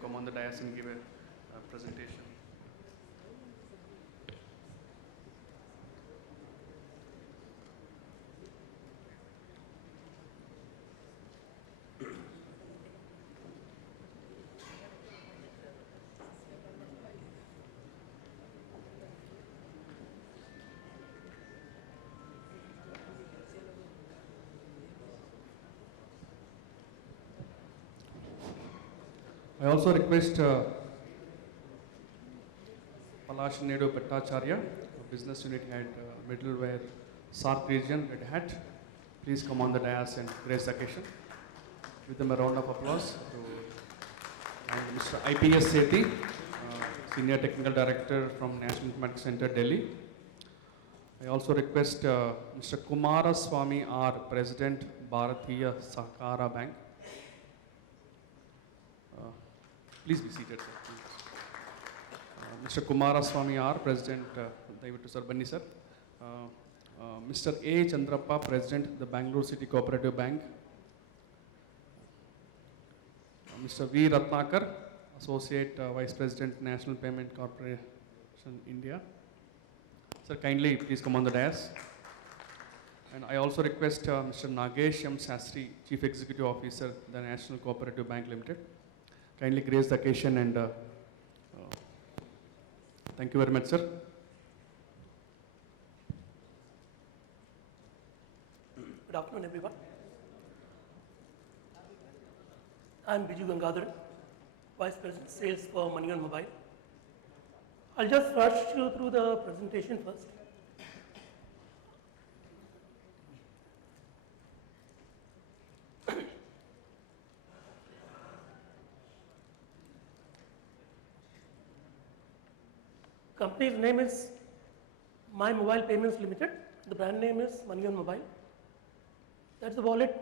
come on the dais and give a presentation. I also request Palash Nedu Bhattacharya, Business Unit Head, Middleware, SARC Region, Red Hat. Please come on the dais and grace the occasion. Give them a round of applause. And Mr. IPS Sethi, Senior Technical Director from National Informatics Center, Delhi. I also request Mr. Kumaraswamy R, President, Bharatiya Sahakara Bank. Please be seated, sir. Mr. Kumaraswamy R, President, David Sir Banni sir. Mr. A. Chandrappa, President, the Bangalore City Cooperative Bank. Mr. V. Ratnakar, Associate Vice President, National Payment Corporation, India. Sir, kindly please come on the dais. And I also request Mr. Nagesh M. Sastry, Chief Executive Officer, the National Cooperative Bank Limited. Kindly grace the occasion and thank you very much, sir. Good afternoon, everyone. I'm Biju Gangadhar, Vice President Sales for Money on Mobile. I'll just rush you through the presentation first. Company's name is My Mobile Payments Limited. The brand name is Money on Mobile. That's the wallet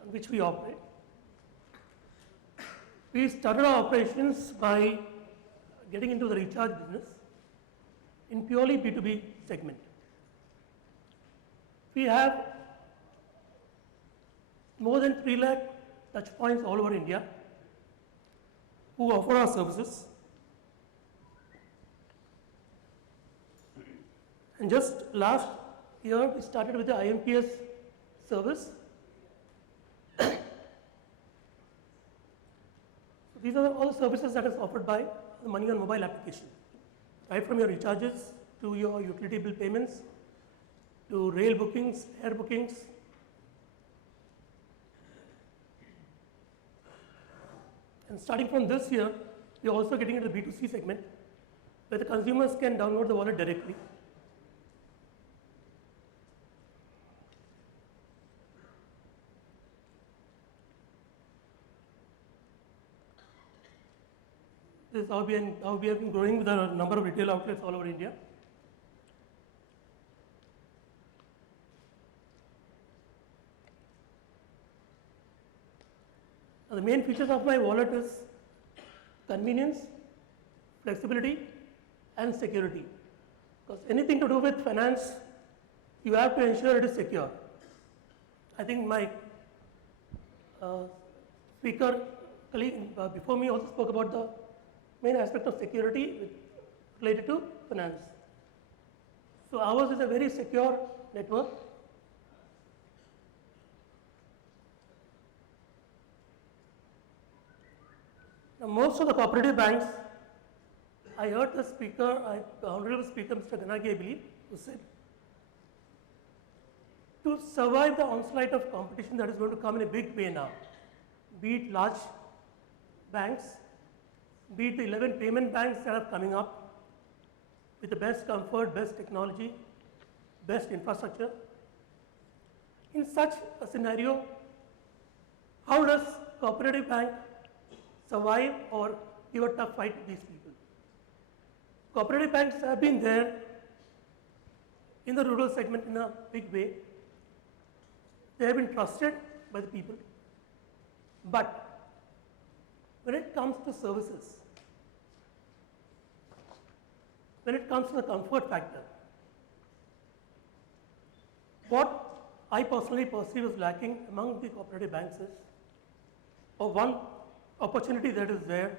on which we operate. We started our operations by getting into the recharge business in purely B2B segment. We have more than 3 lakh touch points all over India who offer our services. And just last year, we started with the IMPS service. These are all the services that is offered by the Money on Mobile application. Right from your recharges to your utility bill payments, to rail bookings, air bookings. And starting from this year, we are also getting into the B2C segment, where the consumers can download the wallet directly. This is how we have been growing with a number of retail outlets all over India. Now, the main features of my wallet is convenience, flexibility, and security. Because anything to do with finance, you have to ensure it is secure. I think my speaker colleague before me also spoke about the main aspect of security related to finance. So ours is a very secure network. Now most of the cooperative banks, I heard the speaker, the honorable speaker, Mr. Ganagi, I believe, who said, to survive the onslaught of competition that is going to come in a big way now, be it large banks, be it the 11 payment banks that are coming up with the best comfort, best technology, best infrastructure. In such a scenario, how does cooperative bank survive or give a tough fight to these people? Cooperative banks have been there in the rural segment in a big way. They have been trusted by the people. But when it comes to services, when it comes to the comfort factor, what I personally perceive is lacking among the cooperative banks is, or one, opportunity that is there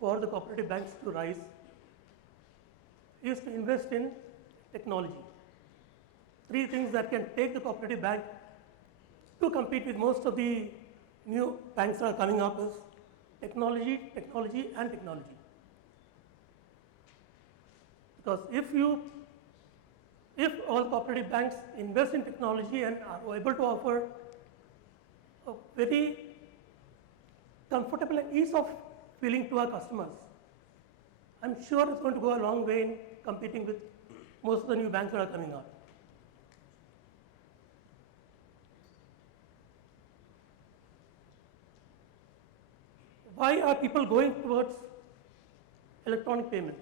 for the cooperative banks to rise is to invest in technology. Three things that can take the cooperative bank to compete with most of the new banks that are coming up is technology, technology, and technology. Because if all cooperative banks invest in technology and are able to offer a very comfortable and ease of feeling to our customers, I'm sure it's going to go a long way in competing with most of the new banks that are coming up. Why are people going towards electronic payments?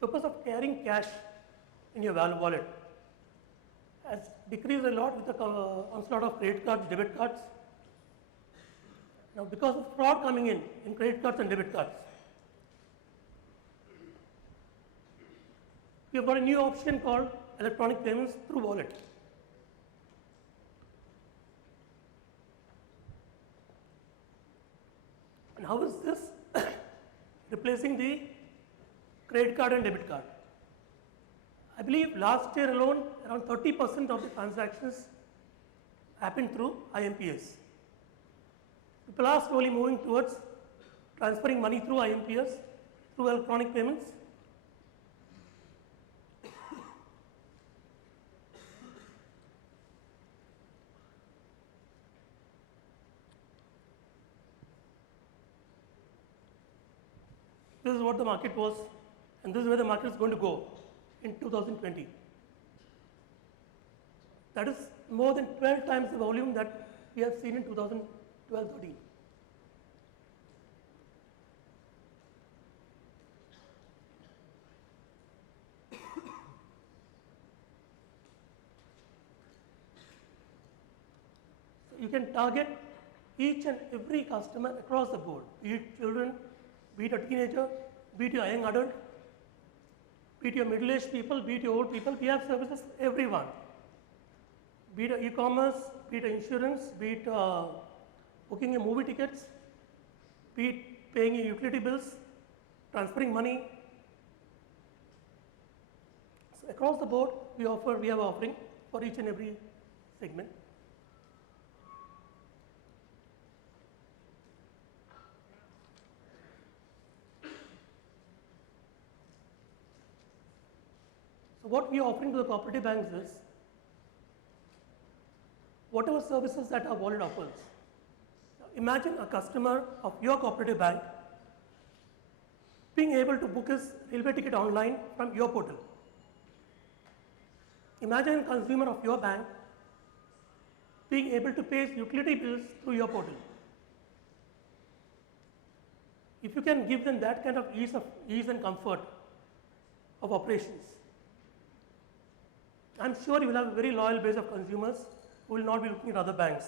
Purpose of carrying cash in your wallet has decreased a lot with the onslaught of credit cards, debit cards. Now, because of fraud coming in credit cards and debit cards, we have got a new option called electronic payments through wallet. And how is this replacing the credit card and debit card? I believe last year alone, around 30% of the transactions happened through IMPS. People are slowly moving towards transferring money through IMPS, through electronic payments. This is what the market was, and this is where the market is going to go in 2020. That is more than 12 times the volume that we have seen in 2012-13. So you can target each and every customer across the board, be it children, be it a teenager, be it a young adult, be it your middle-aged people, be it your old people. We have services for everyone. Be it e-commerce, be it insurance, be it booking your movie tickets, be it paying your utility bills, transferring money. So across the board, we have offering for each and every segment. So what we are offering to the cooperative banks is whatever services that our wallet offers. Imagine a customer of your cooperative bank being able to book his railway ticket online from your portal. Imagine a consumer of your bank being able to pay his utility bills through your portal. If you can give them that kind of ease and comfort of operations, I'm sure you will have a very loyal base of consumers who will not be looking at other banks.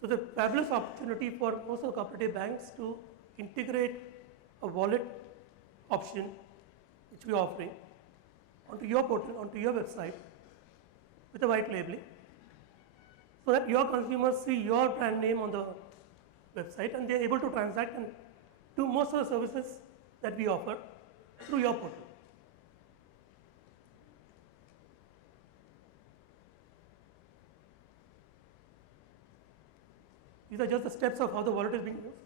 So the fabulous opportunity for most of the cooperative banks to integrate a wallet option which we are offering onto your portal, onto your website with a white labeling, so that your consumers see your brand name on the website and they are able to transact and do most of the services that we offer through your portal. These are just the steps of how the wallet is being used.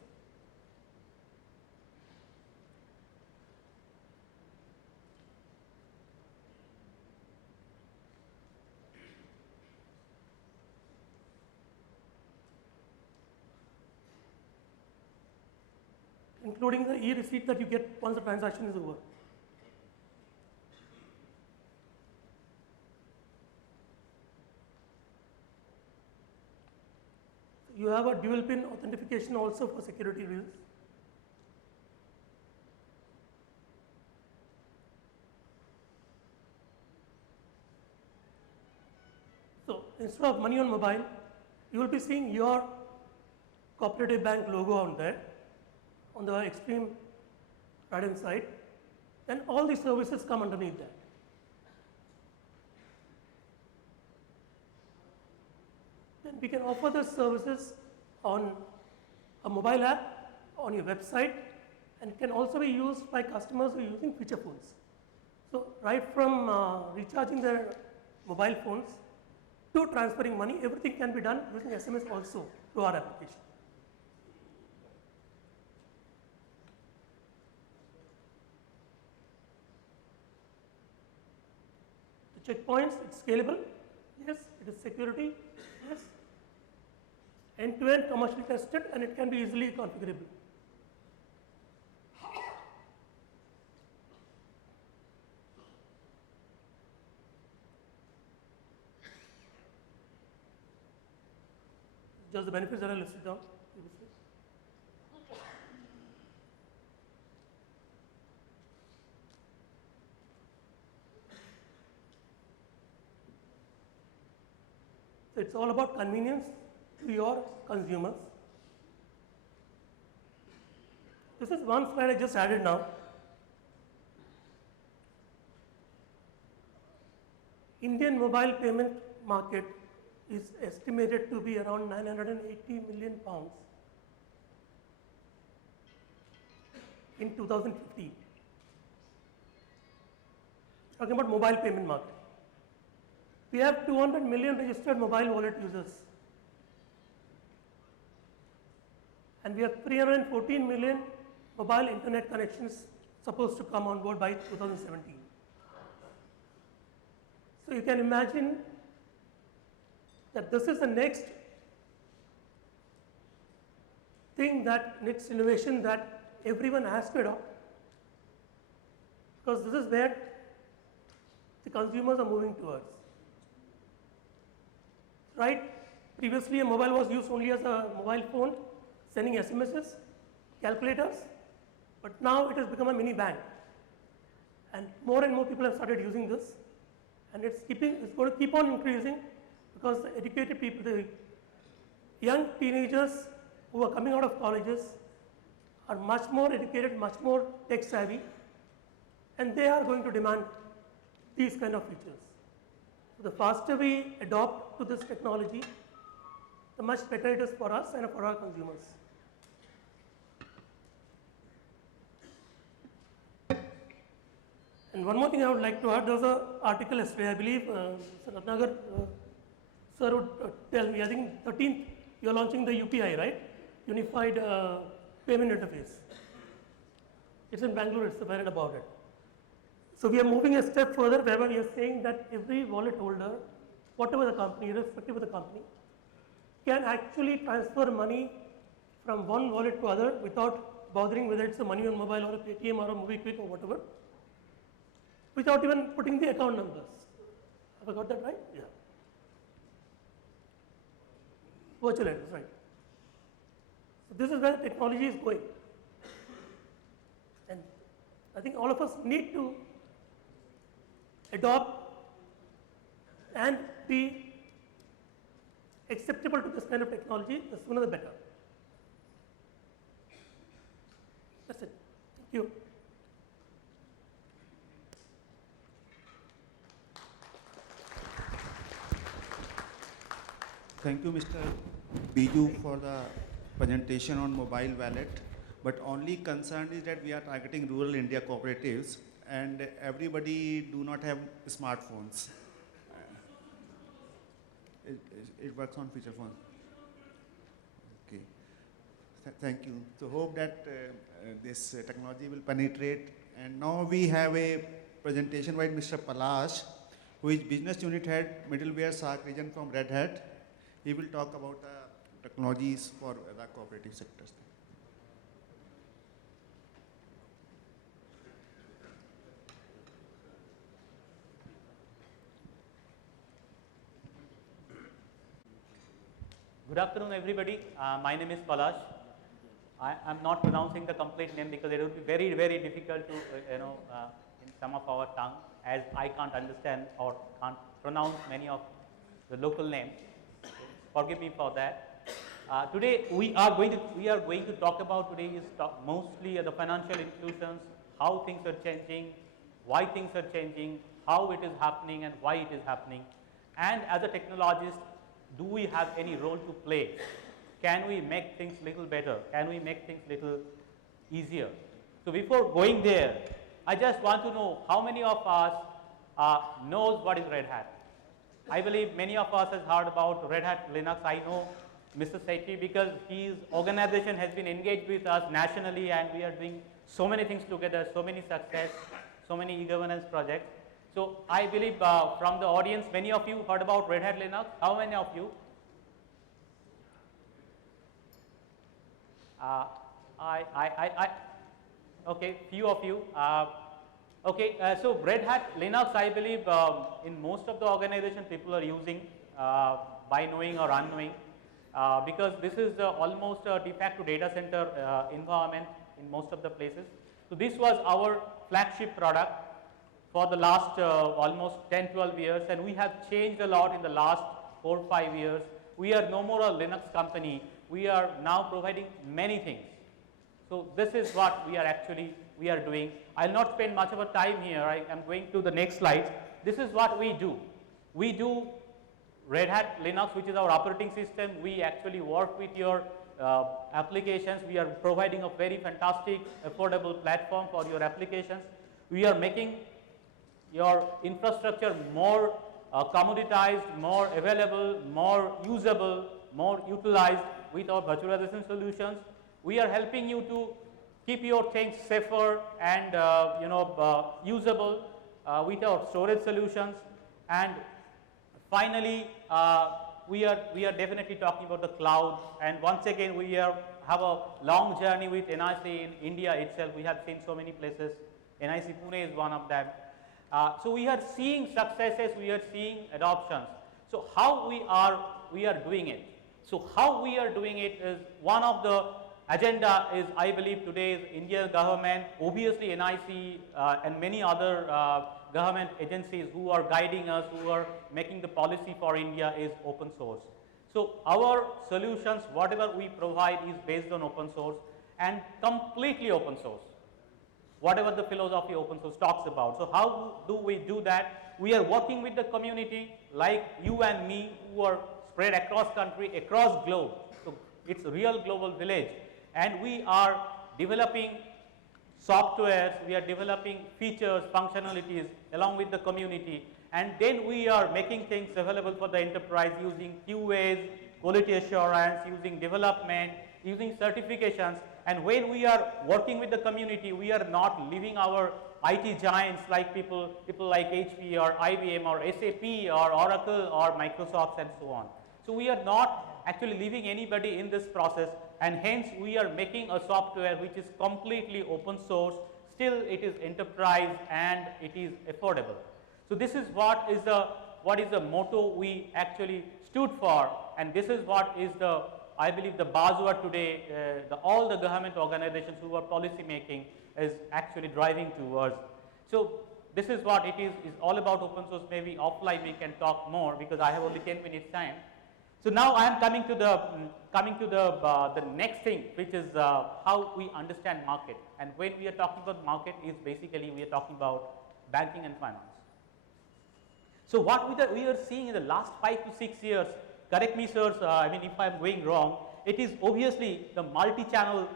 Including the e-receipt that you get once the transaction is over. You have a dual PIN authentication also for security reasons. So instead of money on mobile, you will be seeing your cooperative bank logo on there, on the extreme right-hand side, then all the services come underneath that. Then we can offer the services on a mobile app, on your website, and can also be used by customers who are using feature phones. So right from recharging their mobile phones to transferring money, everything can be done using SMS also through our application. The checkpoints, it's scalable, yes. It is security, yes. End-to-end commercially tested, and it can be easily configurable. Just the benefits that are listed down previously. So it's all about convenience to your consumers. This is one slide I just added now. Indian mobile payment market is estimated to be around 980 million pounds in 2050. Talking about mobile payment market. We have 200 million registered mobile wallet users. And we have 314 million mobile internet connections supposed to come on board by 2017. So you can imagine that this is the next thing, that next innovation that everyone has to adopt, because this is where the consumers are moving towards. Right? Previously, a mobile was used only as a mobile phone, sending SMSs, calculators, but now it has become a mini bank. And more people have started using this, and it's going to keep on increasing, because the educated people, the young teenagers who are coming out of colleges are much more educated, much more tech savvy, and they are going to demand these kind of features. So the faster we adopt to this technology, the much better it is for us and for our consumers. And one more thing I would like to add, there was an article yesterday, I believe, Ratnagar sir would tell me, I think 13th, you are launching the UPI, right? Unified Payment Interface. It's in Bangalore, it's apparent about it. So we are moving a step further, where we are saying that every wallet holder, whatever the company, irrespective of the company, can actually transfer money from one wallet to other without bothering whether it's a money on mobile or a Paytm or a MobiKwik or whatever, without even putting the account numbers. Have I got that right? Yeah. Virtual address, right. So this is where technology is going. And I think all of us need to adopt and be acceptable to this kind of technology. The sooner the better. That's it. Thank you. Thank you, Mr. Biju, for the presentation on mobile wallet. But only concern is that we are targeting rural India cooperatives, and everybody do not have smartphones. It works on feature phone. Okay. Thank you. So hope that this technology will penetrate. And now we have a presentation by Mr. Palash, who is Business Unit Head, Middleware SAARC region from Red Hat. He will talk about technologies for the cooperative sectors. Good afternoon, everybody. My name is Palash. I am not pronouncing the complete name because it would be very, very difficult to, in some of our tongue, as I can't understand or can't pronounce many of the local names. Forgive me for that. Today we are going to talk about mostly the financial inclusions how things are changing, why things are changing, how it is happening and why it is happening. And as a technologist, do we have any role to play? Can we make things little better? Can we make things little easier? So before going there, I just want to know how many of us knows what is Red Hat. I believe many of us has heard about Red Hat Linux. I know Mr. Sethi because his organization has been engaged with us nationally and we are doing so many things together, so many success, so many e-governance projects. So I believe from the audience, many of you heard about Red Hat Linux. How many of you? Okay, few of you. So Red Hat Linux, I believe in most of the organization people are using by knowing or unknowing because this is almost a de facto data center environment in most of the places. So this was our flagship product for the last almost 10-12 years, and we have changed a lot in the last 4-5 years. We are no more a Linux company. We are now providing many things. So this is what we are doing. I'll not spend much of a time here. I am going to the next slide. This is what we do. We do Red Hat Linux, which is our operating system. We actually work with your applications. We are providing a very fantastic, affordable platform for your applications. We are making your infrastructure more commoditized, more available, more usable, more utilized with our virtualization solutions. We are helping you to keep your things safer and usable with our storage solutions. And finally, we are definitely talking about the cloud. And once again, we have a long journey with NIC in India itself. We have seen so many places. NIC Pune is one of them. So we are seeing successes, we are seeing adoptions. So how we are doing it? So how we are doing it is one of the agenda is, I believe, today's Indian government, obviously NIC and many other government agencies who are guiding us, who are making the policy for India is open source. So our solutions, whatever we provide is based on open source and completely open source. Whatever the philosophy open source talks about. So how do we do that? We are working with the community like you and me who are spread across country, across globe. So it's a real global village. And we are developing softwares, we are developing features, functionalities along with the community. And then we are making things available for the enterprise using QAs, quality assurance, using development, using certifications. And when we are working with the community, we are not leaving our IT giants like people like HP or IBM or SAP or Oracle or Microsoft and so on. So we are not actually leaving anybody in this process, and hence we are making a software which is completely open source. Still it is enterprise and it is affordable. So this is what is the motto we actually stood for, and this is what is the, I believe, the buzzword today, all the government organizations who are policy making is actually driving towards. So this is what it is all about open source. Maybe offline we can talk more because I have only 10 minutes time. So now I am coming to the next thing, which is how we understand market. And when we are talking about market is basically we are talking about banking and finance. So what we are seeing in the last 5 to 6 years, correct me sirs, I mean if I am going wrong, it is obviously the multi-channel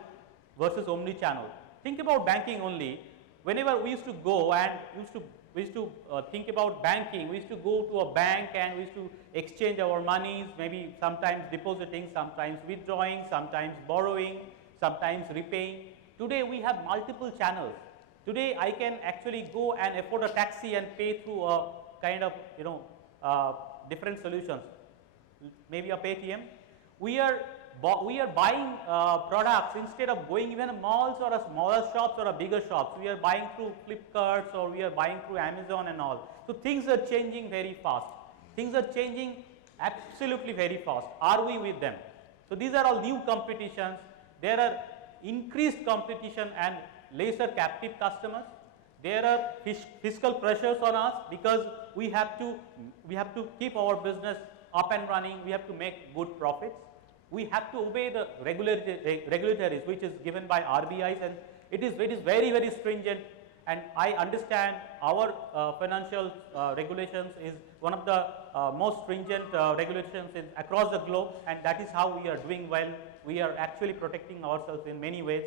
versus omni-channel. Think about banking only. Whenever we used to go and we used to think about banking, we used to go to a bank and we used to exchange our monies, maybe sometimes depositing, sometimes withdrawing, sometimes borrowing, sometimes repaying. Today we have multiple channels. Today I can actually go and afford a taxi and pay through a kind of different solutions. Maybe a Paytm. We are buying products instead of going even a malls or a smaller shops or a bigger shops. We are buying through Flipkart or we are buying through Amazon and all. So things are changing very fast. Things are changing absolutely very fast. Are we with them? So these are all new competitions. There are increased competition and lesser captive customers. There are fiscal pressures on us because we have to keep our business up and running. We have to make good profits. We have to obey the regulatories which is given by RBIs, and it is very, very stringent and I understand our financial regulations is one of the most stringent regulations across the globe, and that is how we are doing well. We are actually protecting ourselves in many ways.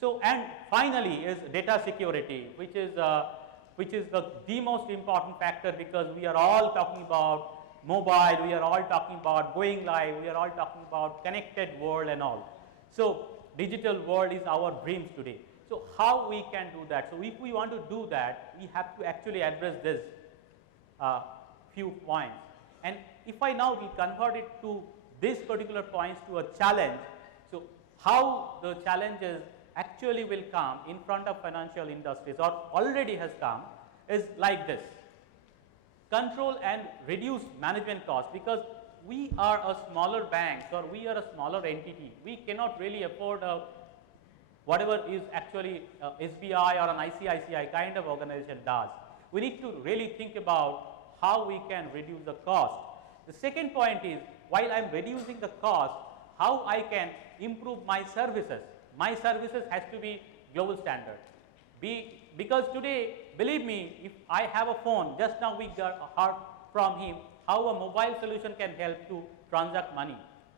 So, and finally is data security, which is the most important factor, because we are all talking about mobile, we are all talking about going live, we are all talking about connected world and all. So, digital world is our dreams today. So, how we can do that? So, if we want to do that, we have to actually address this few points. And if I now will convert it to these particular points to a challenge, so how the challenges actually will come in front of financial industries or already has come is like this: control and reduce management costs, because we are a smaller bank or we are a smaller entity. We cannot really afford whatever is actually SBI or an ICICI kind of organization does. We need to really think about how we can reduce the cost. The second point is, while I am reducing the cost, how I can improve my services. My services has to be global standard. Because today, believe me, if I have a phone, just now we got heard from him how a mobile solution can help to transact money.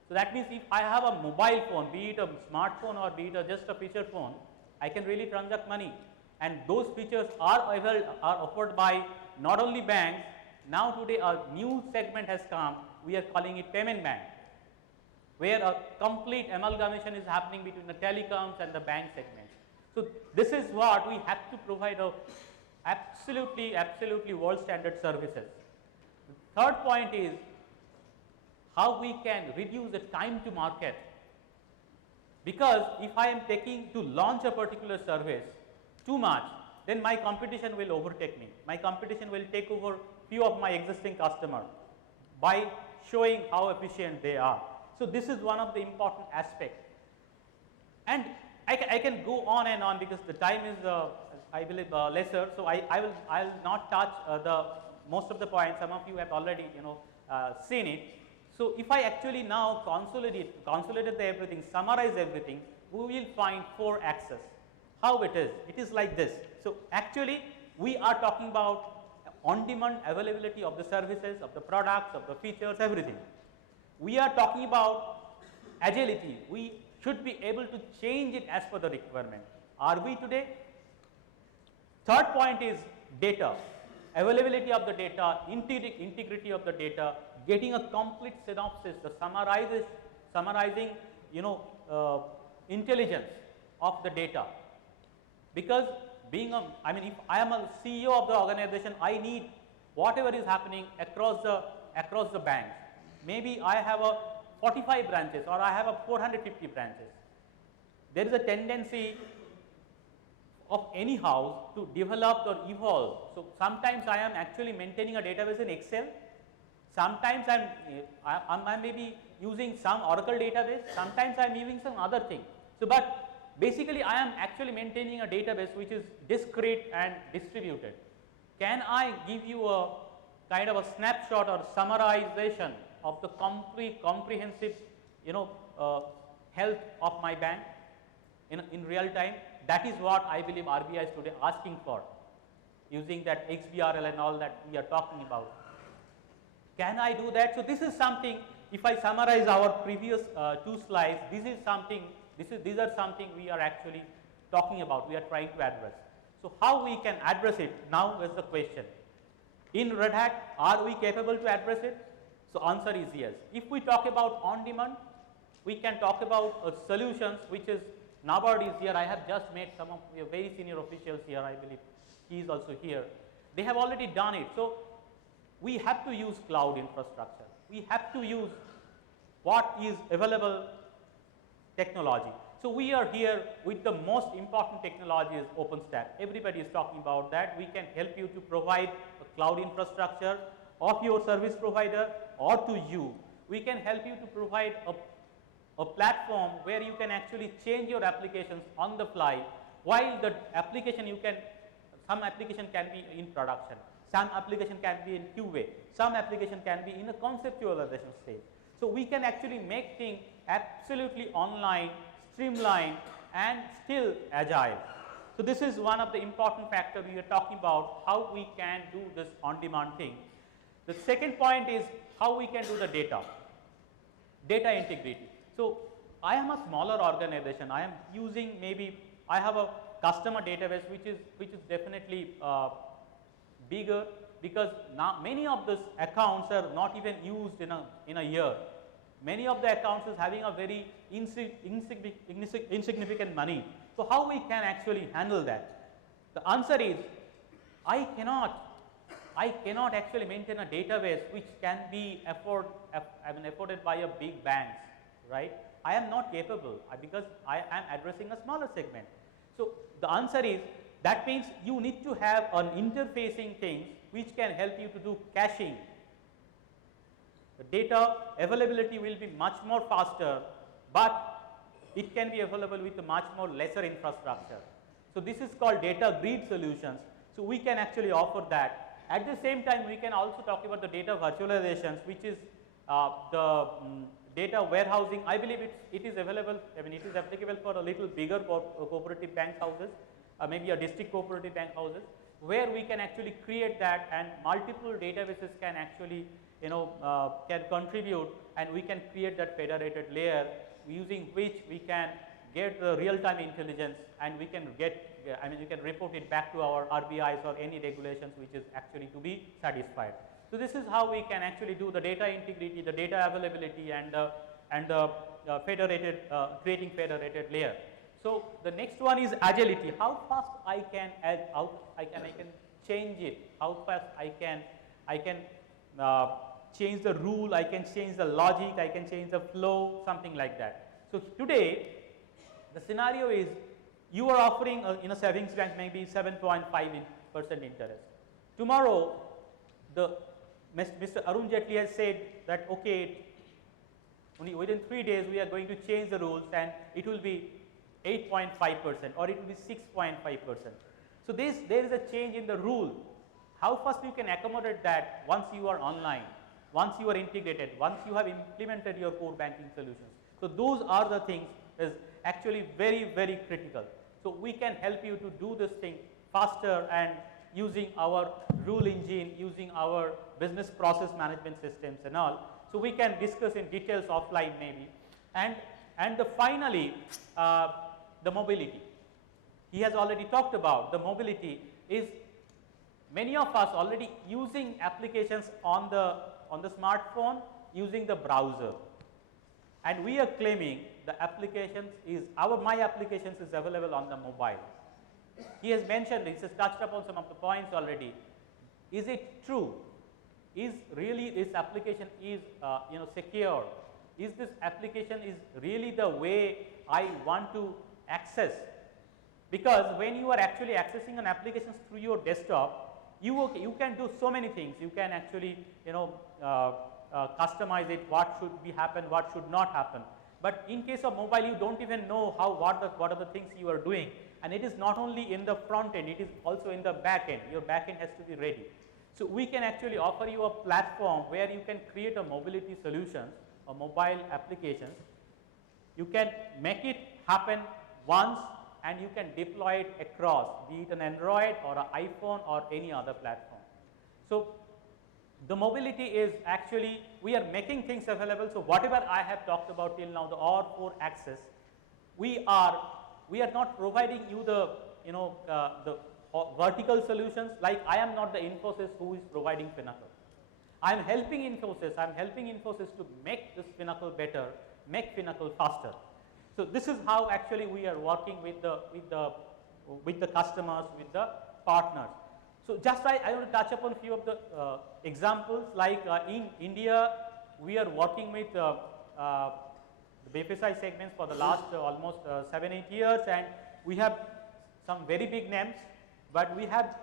So that means if I have a mobile phone, be it a smartphone or be it just a feature phone, I can really transact money. And those features are offered by not only banks. Now today a new segment has come, we are calling it payment bank, where a complete amalgamation is happening between the telecoms and the bank segment. So this is what we have to provide a absolutely world standard services. The third point is how we can reduce the time to market, because if I am taking to launch a particular service too much, then my competition will overtake me. My competition will take over few of my existing customers by showing how efficient they are. So this is one of the important aspects. And I can go on and on because the time is I believe lesser. So I will not touch the most of the points. Some of you have already seen it. So if I actually now consolidate everything, summarize everything, we will find 4 axes. How it is? It is like this. So actually we are talking about on-demand availability of the services, of the products, of the features, everything. We are talking about agility. We should be able to change it as per the requirement. Are we today? Third point is data. Availability of the data, integrity of the data, getting a complete synopsis, the summarizing intelligence of the data. Because being if I am a CEO of the organization, I need whatever is happening across the banks. Maybe I have a 45 branches or I have a 450 branches. There is a tendency of any house to develop or evolve. So sometimes I am actually maintaining a database in Excel. Sometimes I may be using some Oracle database. Sometimes I am using some other thing. So but basically I am actually maintaining a database which is discrete and distributed. Can I give you a kind of a snapshot or summarization of the comprehensive health of my bank in real time? That is what I believe RBI is today asking for, using that XBRL and all that we are talking about. Can I do that? So this is something, if I summarize our previous 2 slides, these are something we are actually talking about, we are trying to address. So how we can address it now is the question. In Red Hat, are we capable to address it? So answer is yes. If we talk about on demand, we can talk about solutions, which is NABARD is here. I have just met some of your very senior officials here. I believe he is also here. They have already done it. So we have to use cloud infrastructure. We have to use what is available technology. So we are here with the most important technology is OpenStack. Everybody is talking about that. We can help you to provide a cloud infrastructure of your service provider or to you. We can help you to provide a platform where you can actually change your applications on the fly, while the application some application can be in production, some application can be in QA, some application can be in a conceptualization stage. So we can actually make things absolutely online, streamlined and still agile. So this is one of the important factors we are talking about, how we can do this on-demand thing. The second point is how we can do the data integrity. So I am a smaller organization. I am using maybe I have a customer database which is definitely bigger, because now many of these accounts are not even used in a year. Many of the accounts is having a very insignificant money. So how we can actually handle that? The answer is I cannot actually maintain a database which can be afforded by a big banks, right? I am not capable because I am addressing a smaller segment. So the answer is that means you need to have an interfacing thing which can help you to do caching. The data availability will be much more faster, but it can be available with a much more lesser infrastructure. So this is called data grid solutions. So we can actually offer that. At the same time, we can also talk about the data virtualizations, which is data warehousing. I believe it is available, it is applicable for a little bigger cooperative bank houses, maybe a district cooperative bank houses, where we can actually create that and multiple databases can actually can contribute, and we can create that federated layer using which we can get the real-time intelligence, and we can we can report it back to our RBIs or any regulations which is actually to be satisfied. So this is how we can actually do the data integrity, the data availability, and creating federated layer. So the next one is agility. How fast I can change it. How fast I can change the rule. I can change the logic. I can change the flow. Something like that. So today, the scenario is you are offering in a savings bank maybe 7.5% interest. Tomorrow, Mr. Arun Jaitley has said that okay, only within 3 days we are going to change the rules and it will be 8.5% or it will be 6.5%. So there is a change in the rule. How fast you can accommodate that once you are online, once you are integrated, once you have implemented your core banking solutions. So those are the things is actually very, very critical. So we can help you to do this thing faster and using our rule engine, using our business process management systems and all. So we can discuss in details offline maybe. And finally, the mobility. He has already talked about the mobility is many of us already using applications on the smartphone using the browser. And we are claiming the applications is my applications is available on the mobile. He has mentioned, he has touched upon some of the points already. Is it true? Is really this application is secure? Is this application is really the way I want to access? Because when you are actually accessing an application through your desktop, you can do so many things. You can actually customize it, what should be happen, what should not happen. But in case of mobile, you don't even know what are the things you are doing. And it is not only in the front end, it is also in the back end. Your back end has to be ready. So we can actually offer you a platform where you can create a mobility solutions or mobile applications. You can make it happen once and you can deploy it across, be it an Android or an iPhone or any other platform. So the mobility is actually, we are making things available. So whatever I have talked about till now, the OR4 access, we are not providing you the vertical solutions. Like I am not the Infosys who is providing Finacle. I am helping Infosys to make this Finacle better, make Finacle faster. So this is how actually we are working with the customers, with the partners. So just I want to touch upon a few of the examples. Like in India, we are working with the BFSI segments for the last almost 7-8 years, and we have some very big names. But we have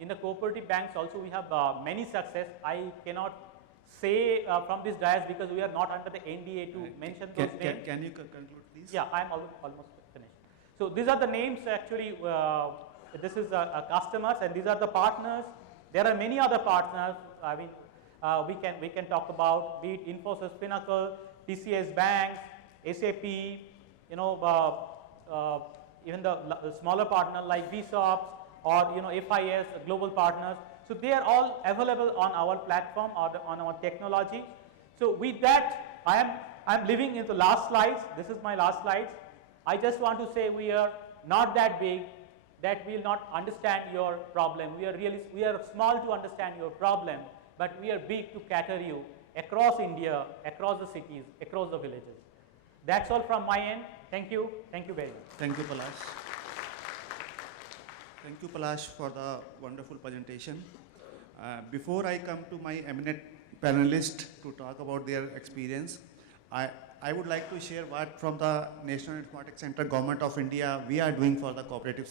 in the cooperative banks also we have many success. I cannot say from this dais because we are not under the NDA to mention those names. Can you conclude, please? Yeah, I am almost finished. So these are the names actually. This is customers and these are the partners. There are many other partners. I mean, we can talk about, be it Infosys, Finacle, TCS Bank, SAP, even the smaller partner like VSOPs or FIS, global partners. So they are all available on our platform or on our technology. So with that, I'm living in the last slides. This is my last slides. I just want to say we are not that big that we will not understand your problem. We are small to understand your problem, but we are big to cater you across India, across the cities, across the villages. That's all from my end. Thank you. Thank you very much. Thank you, Palash. Thank you, Palash, for the wonderful presentation. Before I come to my eminent panelists to talk about their experience, I would like to share what from the National Informatics Center, Government of India, we are doing for the cooperative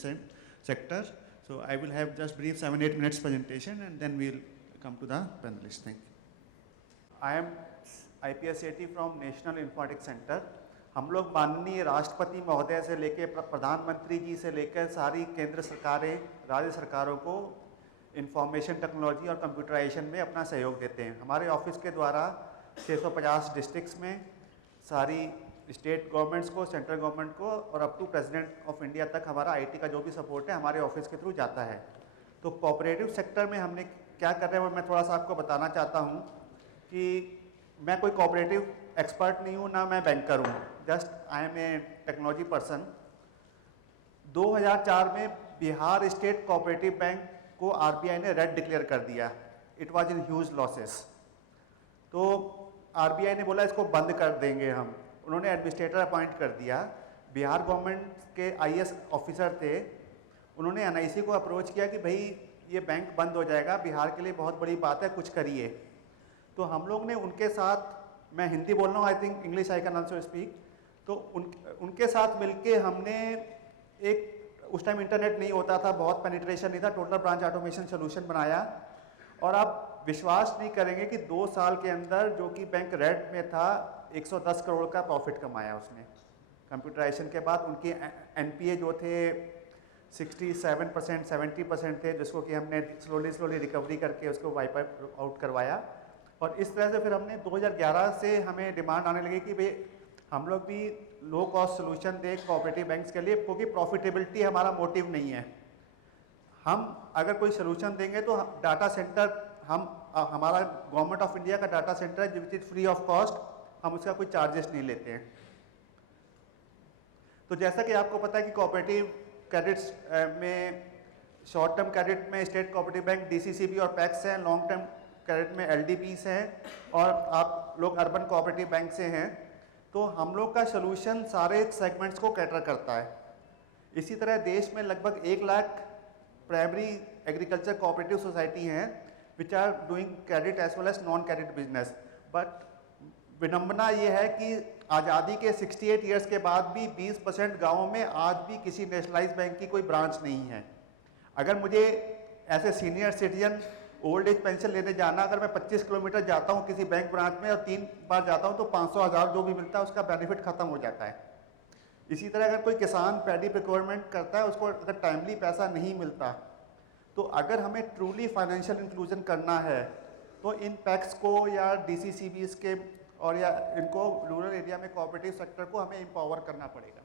sector. So I will have just brief 7-8 minutes presentation and then we'll come to the panelists. Thank you. I am IPS AT from National Informatics Center. हम लोग माननीय राष्ट्रपति महोदय से लेकर प्रधानमंत्री जी से लेकर सारी केंद्र सरकारें, राज्य सरकारों को इंफॉर्मेशन टेक्नोलॉजी और कंप्यूटराइजेशन में अपना सहयोग देते हैं। हमारे ऑफिस के द्वारा 650 डिस्ट्रिक्ट्स में सारी स्टेट गवर्नमेंट्स को, सेंट्रल गवर्नमेंट को और up to president of India तक हमारा आईटी का जो भी सपोर्ट है हमारे ऑफिस के थ्रू जाता है। तो कोऑपरेटिव सेक्टर में हमने क्या कर रहे हैं वो मैं थोड़ा सा आपको बताना चाहता हूँ कि मैं कोई कोऑपरेटिव एक्सपर्ट नहीं हूँ, ना मैं बैंकर हूँ, just I am a technology person. 2004 में बिहार स्टेट कोऑपरेटिव बैंक को आरबीआई ने रेड डिक्लेयर कर दिया, it was in huge losses. तो आरबीआई ने बोला इसको बंद कर देंगे हम, उन्होंने एडमिनिस्ट्रेटर अपॉइंट कर दिया। बिहार गवर्नमेंट के आईएएस ऑफिसर थे, उन्होंने एनआईसी को अप्रोच किया कि भाई ये बैंक बंद हो जाएगा, बिहार के लिए बहुत बड़ी बात है, कुछ करिए। तो हम लोग ने उनके साथ, मैं हिंदी बोल रहा हूँ, I think English I can also speak, तो उनके साथ मिलके हमने एक, उस टाइम इंटरनेट नहीं होता था, बहुत पेनिट्रेशन नहीं था, टोटल ब्रांच ऑटोमेशन सोल्यूशन बनाया। और आप विश्वास नहीं करेंगे कि 2 साल के अंदर जो कि बैंक रेड में था 110 करोड़ का प्रॉफिट कमाया उसने। कंप्यूटराइजेशन के बाद उनके एनपीए जो थे 67%, 70% थे, जिसको कि हमने स्लोली रिकवरी करके उसको वाइप आउट करवाया। और इस तरह से फिर हमने 2011 से हमें डिमांड आने लगी कि भाई हम लोग भी लो कॉस्ट सोल्यूशन दें कोऑपरेटिव बैंक्स के लिए, क्योंकि प्रॉफिटेबिलिटी हमारा मोटिव नहीं है। हम अगर कोई सोल्यूशन देंगे तो डाटा सेंटर, हमारा गवर्नमेंट ऑफ इंडिया का डाटा सेंटर है which is free of cost, हम उसका कोई चार्जेस नहीं लेते हैं। तो जैसा कि आपको पता है कि कोऑपरेटिव क्रेडिट्स में, शॉर्ट टर्म क्रेडिट में स्टेट कोऑपरेटिव बैंक डीसीसीबी और पैक्स हैं, लॉन्ग टर्म क्रेडिट में एलडीपीस हैं, और आप लोग अर्बन कोऑपरेटिव बैंक से हैं। तो हम लोग का सोल्यूशन सारे सेगमेंट्स को कैटर करता है। इसी तरह देश में लगभग 1 lakh primary agriculture cooperative society हैं which are doing credit as well as non credit business. But विडंबना ये है कि आज़ादी के 68 ईयर्स के बाद भी 20% गाँवों में आज भी किसी नेशनलाइज बैंक की कोई ब्रांच नहीं है। अगर मुझे ऐसे senior citizen old age pension लेने जाना, अगर मैं 25 किलोमीटर जाता हूँ किसी बैंक ब्रांच में और 3 बार जाता हूँ तो 500,000 जो भी मिलता है उसका बेनिफिट खत्म हो जाता है। इसी तरह अगर कोई किसान पैडी प्रिक्योरमेंट करता है, उसको अगर टाइमली पैसा नहीं मिलता, तो अगर हमें ट्रूली फाइनेंशियल इंक्लूजन करना है तो इन पैक्स को या डीसीसीबीज के और या इनको रूरल एरिया में कोऑपरेटिव सेक्टर को हमें एम्पावर करना पड़ेगा।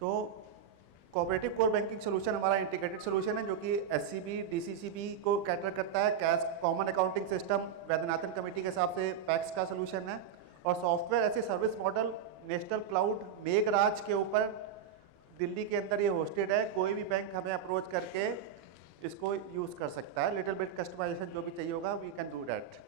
तो कोऑपरेटिव कोर बैंकिंग सोल्यूशन हमारा इंटीग्रेटेड सोल्यूशन है जो कि एससीबी, डीसीसीबी को कैटर करता है। Cash common accounting system Vaidyanathan committee के हिसाब से पैक्स का सोल्यूशन है। और सॉफ्टवेयर ऐसे service model national cloud Meghraj के ऊपर दिल्ली के अंदर ये होस्टेड है। कोई भी बैंक हमें अप्रोच करके इसको यूज़ कर सकता है। लिटिल बिट कस्टमाइजेशन जो भी चाहिए होगा वी कैन डू डैट।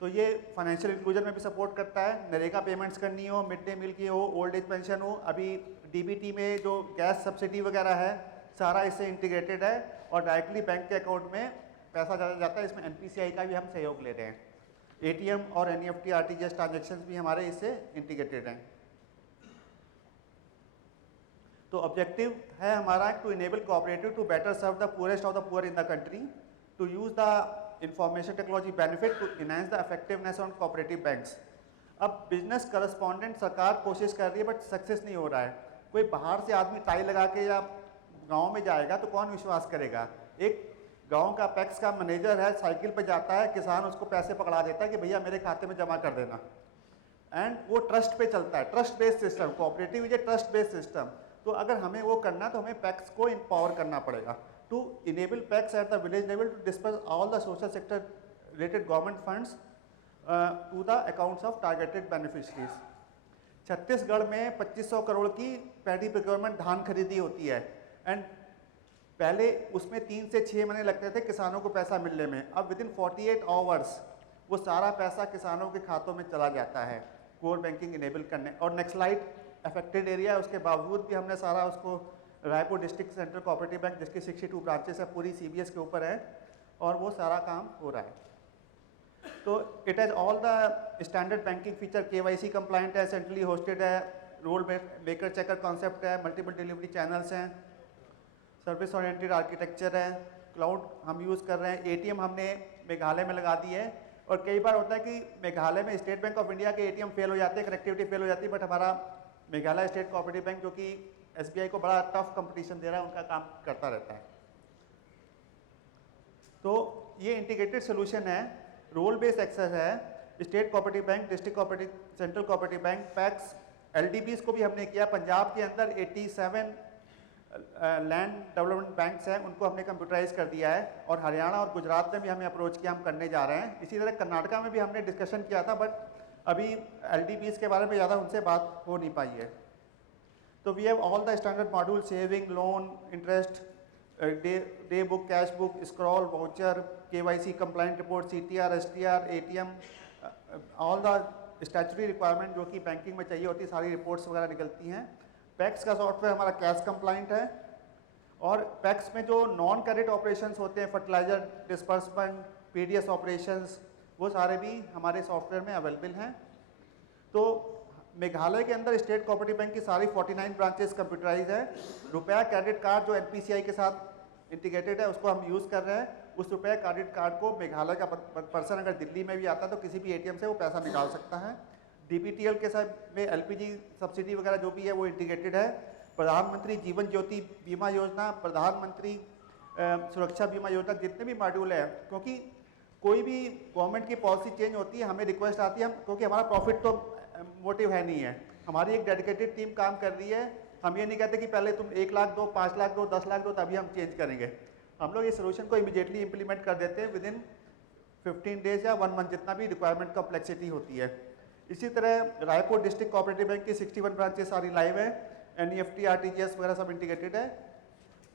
तो ये फाइनेंशियल इंक्लूजन में भी सपोर्ट करता है। नरेगा पेमेंट्स करनी हो, मिड डे मील की हो, ओल्ड एज पेंशन हो, अभी डीबीटी में जो गैस सब्सिडी वगैरह है सारा इससे इंटीग्रेटेड है और डायरेक्टली बैंक के अकाउंट में पैसा जाता है। इसमें एनपीसीआई का भी हम सहयोग ले रहे हैं। एटीएम और एनईएफटी आरटीजीएस ट्रांजेक्शन भी हमारे इससे इंटीग्रेटेड हैं। तो ऑब्जेक्टिव है हमारा to enable cooperative to better serve the poorest of the poor in the country, to use the information technology benefit to enhance the effectiveness on cooperative banks. अब business correspondent सरकार कोशिश कर रही है बट सक्सेस नहीं हो रहा है। कोई बाहर से आदमी टाई लगा के या गांव में जाएगा तो कौन विश्वास करेगा। एक गांव का पैक्स का मैनेजर है, साइकिल पे जाता है, किसान उसको पैसे पकड़ा देता है कि भैया मेरे खाते में जमा कर देना, एंड वो ट्रस्ट पे चलता है, trust based system, cooperative is a trust based system. तो अगर हमें वो करना तो हमें पैक्स को एम्पावर करना पड़ेगा to enable PACS at the village level to disperse all the social sector related government funds to the accounts of targeted beneficiaries. Chhattisgarh में 2500 करोड़ की पैडी प्रोक्योरमेंट धान खरीदी होती है, एंड पहले उसमें 3 से 6 महीने लगते थे किसानों को पैसा मिलने में, अब विदिन 48 आवर्स वो सारा पैसा किसानों के खातों में चला जाता है कोर बैंकिंग इनेबल करने। और नेक्स्लाइट अफेक्टेड एरिया है, उसके बावजूद भी हमने सारा उसको, Raipur district central cooperative bank जिसकी 62 ब्रांचेस है, पूरी CBS के ऊपर है, और वो सारा काम हो रहा है। तो it has all the standard banking feature, KYC compliant है, सेंट्रली होस्टेड है, रोल मेकर चेकर कॉन्सेप्ट है, मल्टीपल डिलीवरी चैनल्स हैं, सर्विस ओरिएंटेड आर्किटेक्चर है, क्लाउड हम यूज़ कर रहे हैं, ATM हमने मेघालय में लगा दी है। और कई बार होता है कि मेघालय में स्टेट बैंक ऑफ इंडिया के ATM फेल हो जाते हैं, कनेक्टिविटी फेल हो जाती है, बट हमारा मेघालय स्टेट कोऑपरेटिव बैंक जो कि SBI को बड़ा टफ कंपटीशन दे रहा है, उनका काम करता रहता है। तो ये इंटीग्रेटेड सोल्यूशन है, रोल बेस्ड एक्सेस है, state cooperative bank, district cooperative, central cooperative bank, PACS, LDBs को भी हमने किया। पंजाब के अंदर 87 लैंड डेवलपमेंट बैंक्स हैं, उनको हमने कंप्यूटराइज कर दिया है, और हरियाणा और गुजरात में भी हमें अप्रोच किया, हम करने जा रहे हैं। इसी तरह कर्नाटका में भी हमने डिस्कशन किया था, बट अभी LDBs के बारे में ज़्यादा उनसे बात हो नहीं पाई है। तो we have all the standard module, saving, loan, interest, day book, cash book, scroll, voucher, KYC compliant report, CTR, STR, ATM, all the statutory requirement जो कि बैंकिंग में चाहिए होती है, सारी रिपोर्ट्स वगैरह निकलती हैं। पैक्स का सॉफ्टवेयर हमारा कैश कंप्लाइंट है, और पैक्स में जो नॉन क्रेडिट ऑपरेशंस होते हैं, फर्टिलाइजर डिस्पर्समेंट, PDS ऑपरेशंस, वो सारे भी हमारे सॉफ्टवेयर में अवेलेबल हैं। तो मेघालय के अंदर स्टेट कोऑपरेटिव बैंक की सारी 49 ब्रांचेस कंप्यूटराइज है। रुपया क्रेडिट कार्ड जो NPCI के साथ इंटीग्रेटेड है, उसको हम यूज़ कर रहे हैं। उस रुपया क्रेडिट कार्ड को मेघालय का पर्सन अगर दिल्ली में भी आता है तो किसी भी ATM से वो पैसा निकाल सकता है। DBTL के साथ में LPG सब्सिडी वगैरह जो भी है वो इंटीग्रेटेड है। प्रधानमंत्री जीवन ज्योति बीमा योजना, प्रधानमंत्री सुरक्षा बीमा योजना, जितने भी मॉड्यूल है, क्योंकि कोई भी गवर्नमेंट की पॉलिसी चेंज होती है, हमें रिक्वेस्ट आती है, क्योंकि हमारा प्रॉफिट तो मोटिव है नहीं है, हमारी एक डेडिकेटेड टीम काम कर रही है। हम ये नहीं कहते कि पहले तुम 1 लाख दो, 5 लाख दो, 10 लाख दो, तभी हम चेंज करेंगे। हम लोग इस सोल्यूशन को इमीडिएटली इंप्लीमेंट कर देते हैं विदिन 15 डेज या 1 मंथ, जितना भी रिक्वायरमेंट कॉम्प्लेक्सिटी होती है। इसी तरह रायपुर डिस्ट्रिक्ट कोऑपरेटिव बैंक की 61 ब्रांचेस सारी लाइव है, NEFT, RTGS वगैरह सब इंटीग्रेटेड है।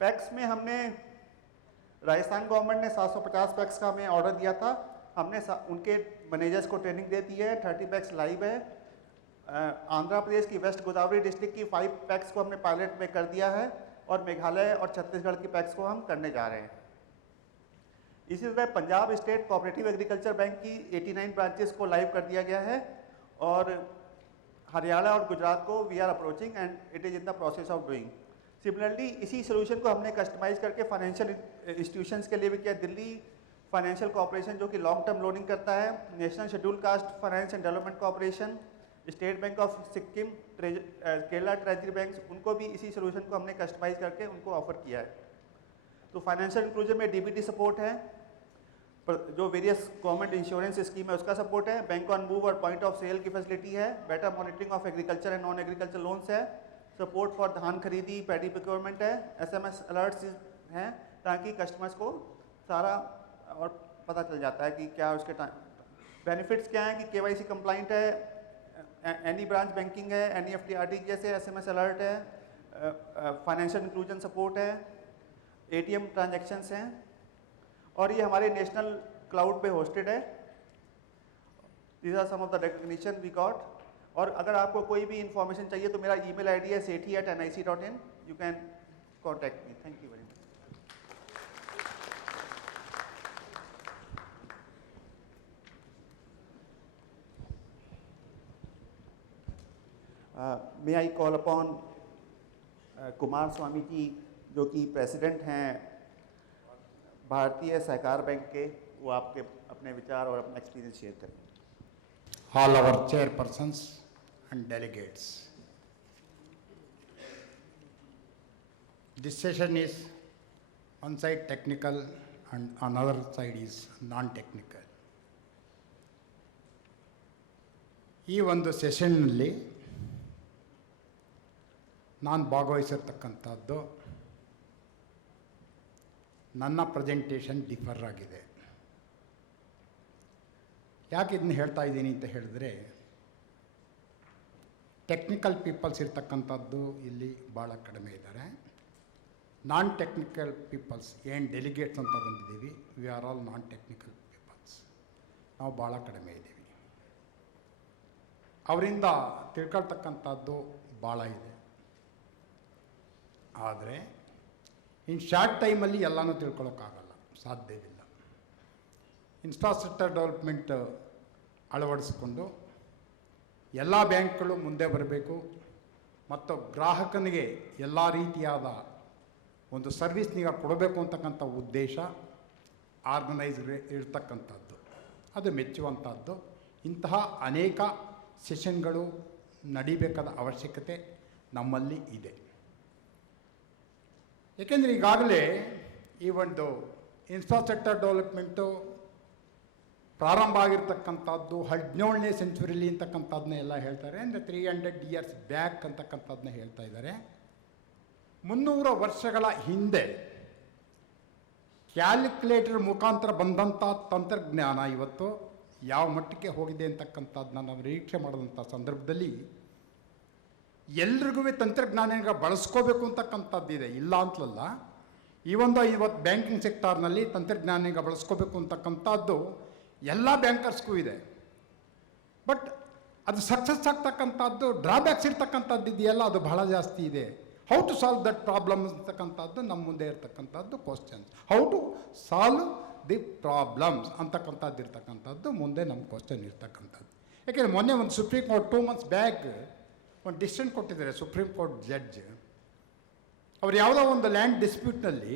पैक्स में हमने राजस्थान गवर्नमेंट ने 750 पैक्स का हमें ऑर्डर दिया था, हमने उनके मैनेजर्स को ट्रेनिंग दे दी है, 30 पैक्स लाइव है। आंध्र प्रदेश की वेस्ट गोदावरी डिस्ट्रिक्ट की 5 पैक्स को हमने पायलट में कर दिया है, और मेघालय और छत्तीसगढ़ की पैक्स को हम करने जा रहे हैं। इसी तरह Punjab state cooperative agriculture bank की 89 ब्रांचेस को लाइव कर दिया गया है, और हरियाणा और गुजरात को we are approaching and it is in the process of doing. Similarly इसी सोल्यूशन को हमने कस्टमाइज करके फाइनेंशियल इंस्टीट्यूशंस के लिए भी किया। दिल्ली फाइनेंशियल कॉर्पोरेशन जो कि लॉन्ग टर्म लोनिंग करता है, national schedule caste finance and development corporation, state bank of Sikkim, Kerala treasury bank, उनको भी इसी सोल्यूशन को हमने कस्टमाइज करके उनको ऑफर किया है। तो फाइनेंशियल इंक्लूजन में DBT सपोर्ट है, जो वेरियस गवर्नमेंट इंश्योरेंस स्कीम है उसका सपोर्ट है, बैंक ऑन मूव और पॉइंट ऑफ सेल की फैसिलिटी है, better monitoring of agriculture and non agriculture loans है, सपोर्ट फॉर धान खरीदी, पैडी प्रोक्योरमेंट है, SMS अलर्ट्स हैं, ताकि कस्टमर्स को सारा और पता चल जाता है कि क्या उसके बेनिफिट्स क्या हैं, कि KYC कंप्लाइंट है, एनी ब्रांच बैंकिंग है, NEFT RTGS है, SMS अलर्ट है, फाइनेंशियल इंक्लूजन सपोर्ट है, ATM ट्रांजैक्शंस हैं, और ये हमारे नेशनल क्लाउड पे होस्टेड है। These are some of the recognition we got. और अगर आपको कोई भी इंफॉर्मेशन चाहिए तो मेरा ईमेल ID है sethi@nic.in, you can contact me. Thank you very much. May I call upon Kumar Swamy ji, जो कि प्रेसिडेंट हैं भारतीय सहकार बैंक के, वो आपके अपने विचार और अपना एक्सपीरियंस शेयर करें। All our chairpersons and delegates. This session is on-site technical and another side is non-technical. ಈ ಒಂದು ಸೆಷನ್ನಲ್ಲಿ ನಾನು ಭಾಗವಹಿಸಿರ್ತಕ್ಕಂಥದ್ದು ನನ್ನ ಪ್ರೆಸೆಂಟೇಷನ್ ಡಿಫರ್ ಆಗಿದೆ. ಯಾಕೆ ಇದನ್ನ ಹೇಳ್ತಾ ಇದ್ದೀನಿ ಅಂತ ಹೇಳಿದ್ರೆ, ಟೆಕ್ನಿಕಲ್ ಪೀಪಲ್ಸ್ ಇರ್ತಕ್ಕಂಥದ್ದು ಇಲ್ಲಿ ಭಾಳ ಕಡಿಮೆ ಇದ್ದಾರೆ. ನಾನ್ ಟೆಕ್ನಿಕಲ್ ಪೀಪಲ್ಸ್ ಏನು ಡೆಲಿಗೇಟ್ಸ್ ಅಂತ ಬಂದಿದ್ದೀವಿ, we are all non technical peoples, ನಾವು ಭಾಳ ಕಡಿಮೆ ಇದ್ದೀವಿ. ಅವರಿಂದ ತಿಳ್ಕೊಳ್ತಕ್ಕಂಥದ್ದು ಭಾಳ ಇದೆ. ಆದರೆ ಇನ್ ಶಾರ್ಟ್ ಟೈಮಲ್ಲಿ ಎಲ್ಲನೂ ತಿಳ್ಕೊಳ್ಳೋಕ್ಕಾಗಲ್ಲ, ಸಾಧ್ಯವಿಲ್ಲ. ಇನ್ಫ್ರಾಸ್ಟ್ರಕ್ಚರ್ ಡೆವಲಪ್ಮೆಂಟ್ ಅಳವಡಿಸ್ಕೊಂಡು ಎಲ್ಲ ಬ್ಯಾಂಕ್ಗಳು ಮುಂದೆ ಬರಬೇಕು ಮತ್ತು ಗ್ರಾಹಕನಿಗೆ ಎಲ್ಲ ರೀತಿಯಾದ ಒಂದು ಸರ್ವಿಸ್ನೀಗ ಕೊಡಬೇಕು ಅಂತಕ್ಕಂಥ ಉದ್ದೇಶ ಆರ್ಗನೈಸ್ ಇರ್ತಕ್ಕಂಥದ್ದು, ಅದು ಮೆಚ್ಚುವಂಥದ್ದು. ಇಂತಹ ಅನೇಕ ಸೆಷನ್ಗಳು ನಡಿಬೇಕಾದ ಅವಶ್ಯಕತೆ ನಮ್ಮಲ್ಲಿ ಇದೆ. ಏಕೆಂದರೆ ಈಗಾಗಲೇ ಈ ಒಂದು ಇನ್ಫ್ರಾಸ್ಟ್ರಕ್ಚರ್ ಡೆವಲಪ್ಮೆಂಟು ಪ್ರಾರಂಭ ಆಗಿರ್ತಕ್ಕಂಥದ್ದು 17ನೇ ಸೆಂಚುರಿಲಿ ಅಂತಕ್ಕಂಥದ್ದನ್ನ ಎಲ್ಲ ಹೇಳ್ತಾರೆ. ಅಂದರೆ 300 years ಬ್ಯಾಕ್ ಅಂತಕ್ಕಂಥದ್ದನ್ನ ಹೇಳ್ತಾ ಇದ್ದಾರೆ. 300 ವರ್ಷಗಳ ಹಿಂದೆ ಕ್ಯಾಲ್ಕುಲೇಟರ್ ಮುಖಾಂತರ ಬಂದಂಥ ತಂತ್ರಜ್ಞಾನ ಇವತ್ತು ಯಾವ ಮಟ್ಟಕ್ಕೆ ಹೋಗಿದೆ ಅಂತಕ್ಕಂಥದ್ದನ್ನ ನಾವು ನಿರೀಕ್ಷೆ ಮಾಡಿದಂಥ ಸಂದರ್ಭದಲ್ಲಿ ಎಲ್ರಿಗೂ ತಂತ್ರಜ್ಞಾನ ಬಳಸ್ಕೋಬೇಕು ಅಂತಕ್ಕಂಥದ್ದಿದೆ, ಇಲ್ಲ ಅಂತಲಲ್ಲ. ಈ ಒಂದು ಇವತ್ತು ಬ್ಯಾಂಕಿಂಗ್ ಸೆಕ್ಟಾರ್ನಲ್ಲಿ ತಂತ್ರಜ್ಞಾನ ಬಳಸ್ಕೋಬೇಕು ಅಂತಕ್ಕಂಥದ್ದು ಎಲ್ಲ ಬ್ಯಾಂಕರ್ಸ್ಗೂ ಇದೆ. ಬಟ್ ಅದು ಸಕ್ಸಸ್ ಆಗ್ತಕ್ಕಂಥದ್ದು ಡ್ರಾಬ್ಯಾಕ್ಸ್ ಇರ್ತಕ್ಕಂಥದ್ದು ಇದೆಯಲ್ಲ, ಅದು ಬಹಳ ಜಾಸ್ತಿ ಇದೆ. How to solve that problem ಅಂತಕ್ಕಂಥದ್ದು ನಮ್ಮ ಮುಂದೆ ಇರ್ತಕ್ಕಂಥದ್ದು questions. How to solve the problems ಅಂತಕ್ಕಂಥದ್ದು ಇರ್ತಕ್ಕಂಥದ್ದು ಮುಂದೆ ನಮ್ಮ ಕ್ವಶನ್ ಇರ್ತಕ್ಕಂಥದ್ದು. ಯಾಕೆಂದರೆ ಮೊನ್ನೆ ಒಂದು ಸುಪ್ರೀಂ ಕೋರ್ಟ್ 2 months ಬ್ಯಾಕ್ ಒಂದು ಡಿಸಿಷನ್ ಕೊಟ್ಟಿದ್ದಾರೆ. ಸುಪ್ರೀಂ ಕೋರ್ಟ್ ಜಡ್ಜ್ ಅವ್ರು ಯಾವುದೋ ಒಂದು ಲ್ಯಾಂಡ್ ಡಿಸ್ಪ್ಯೂಟ್ನಲ್ಲಿ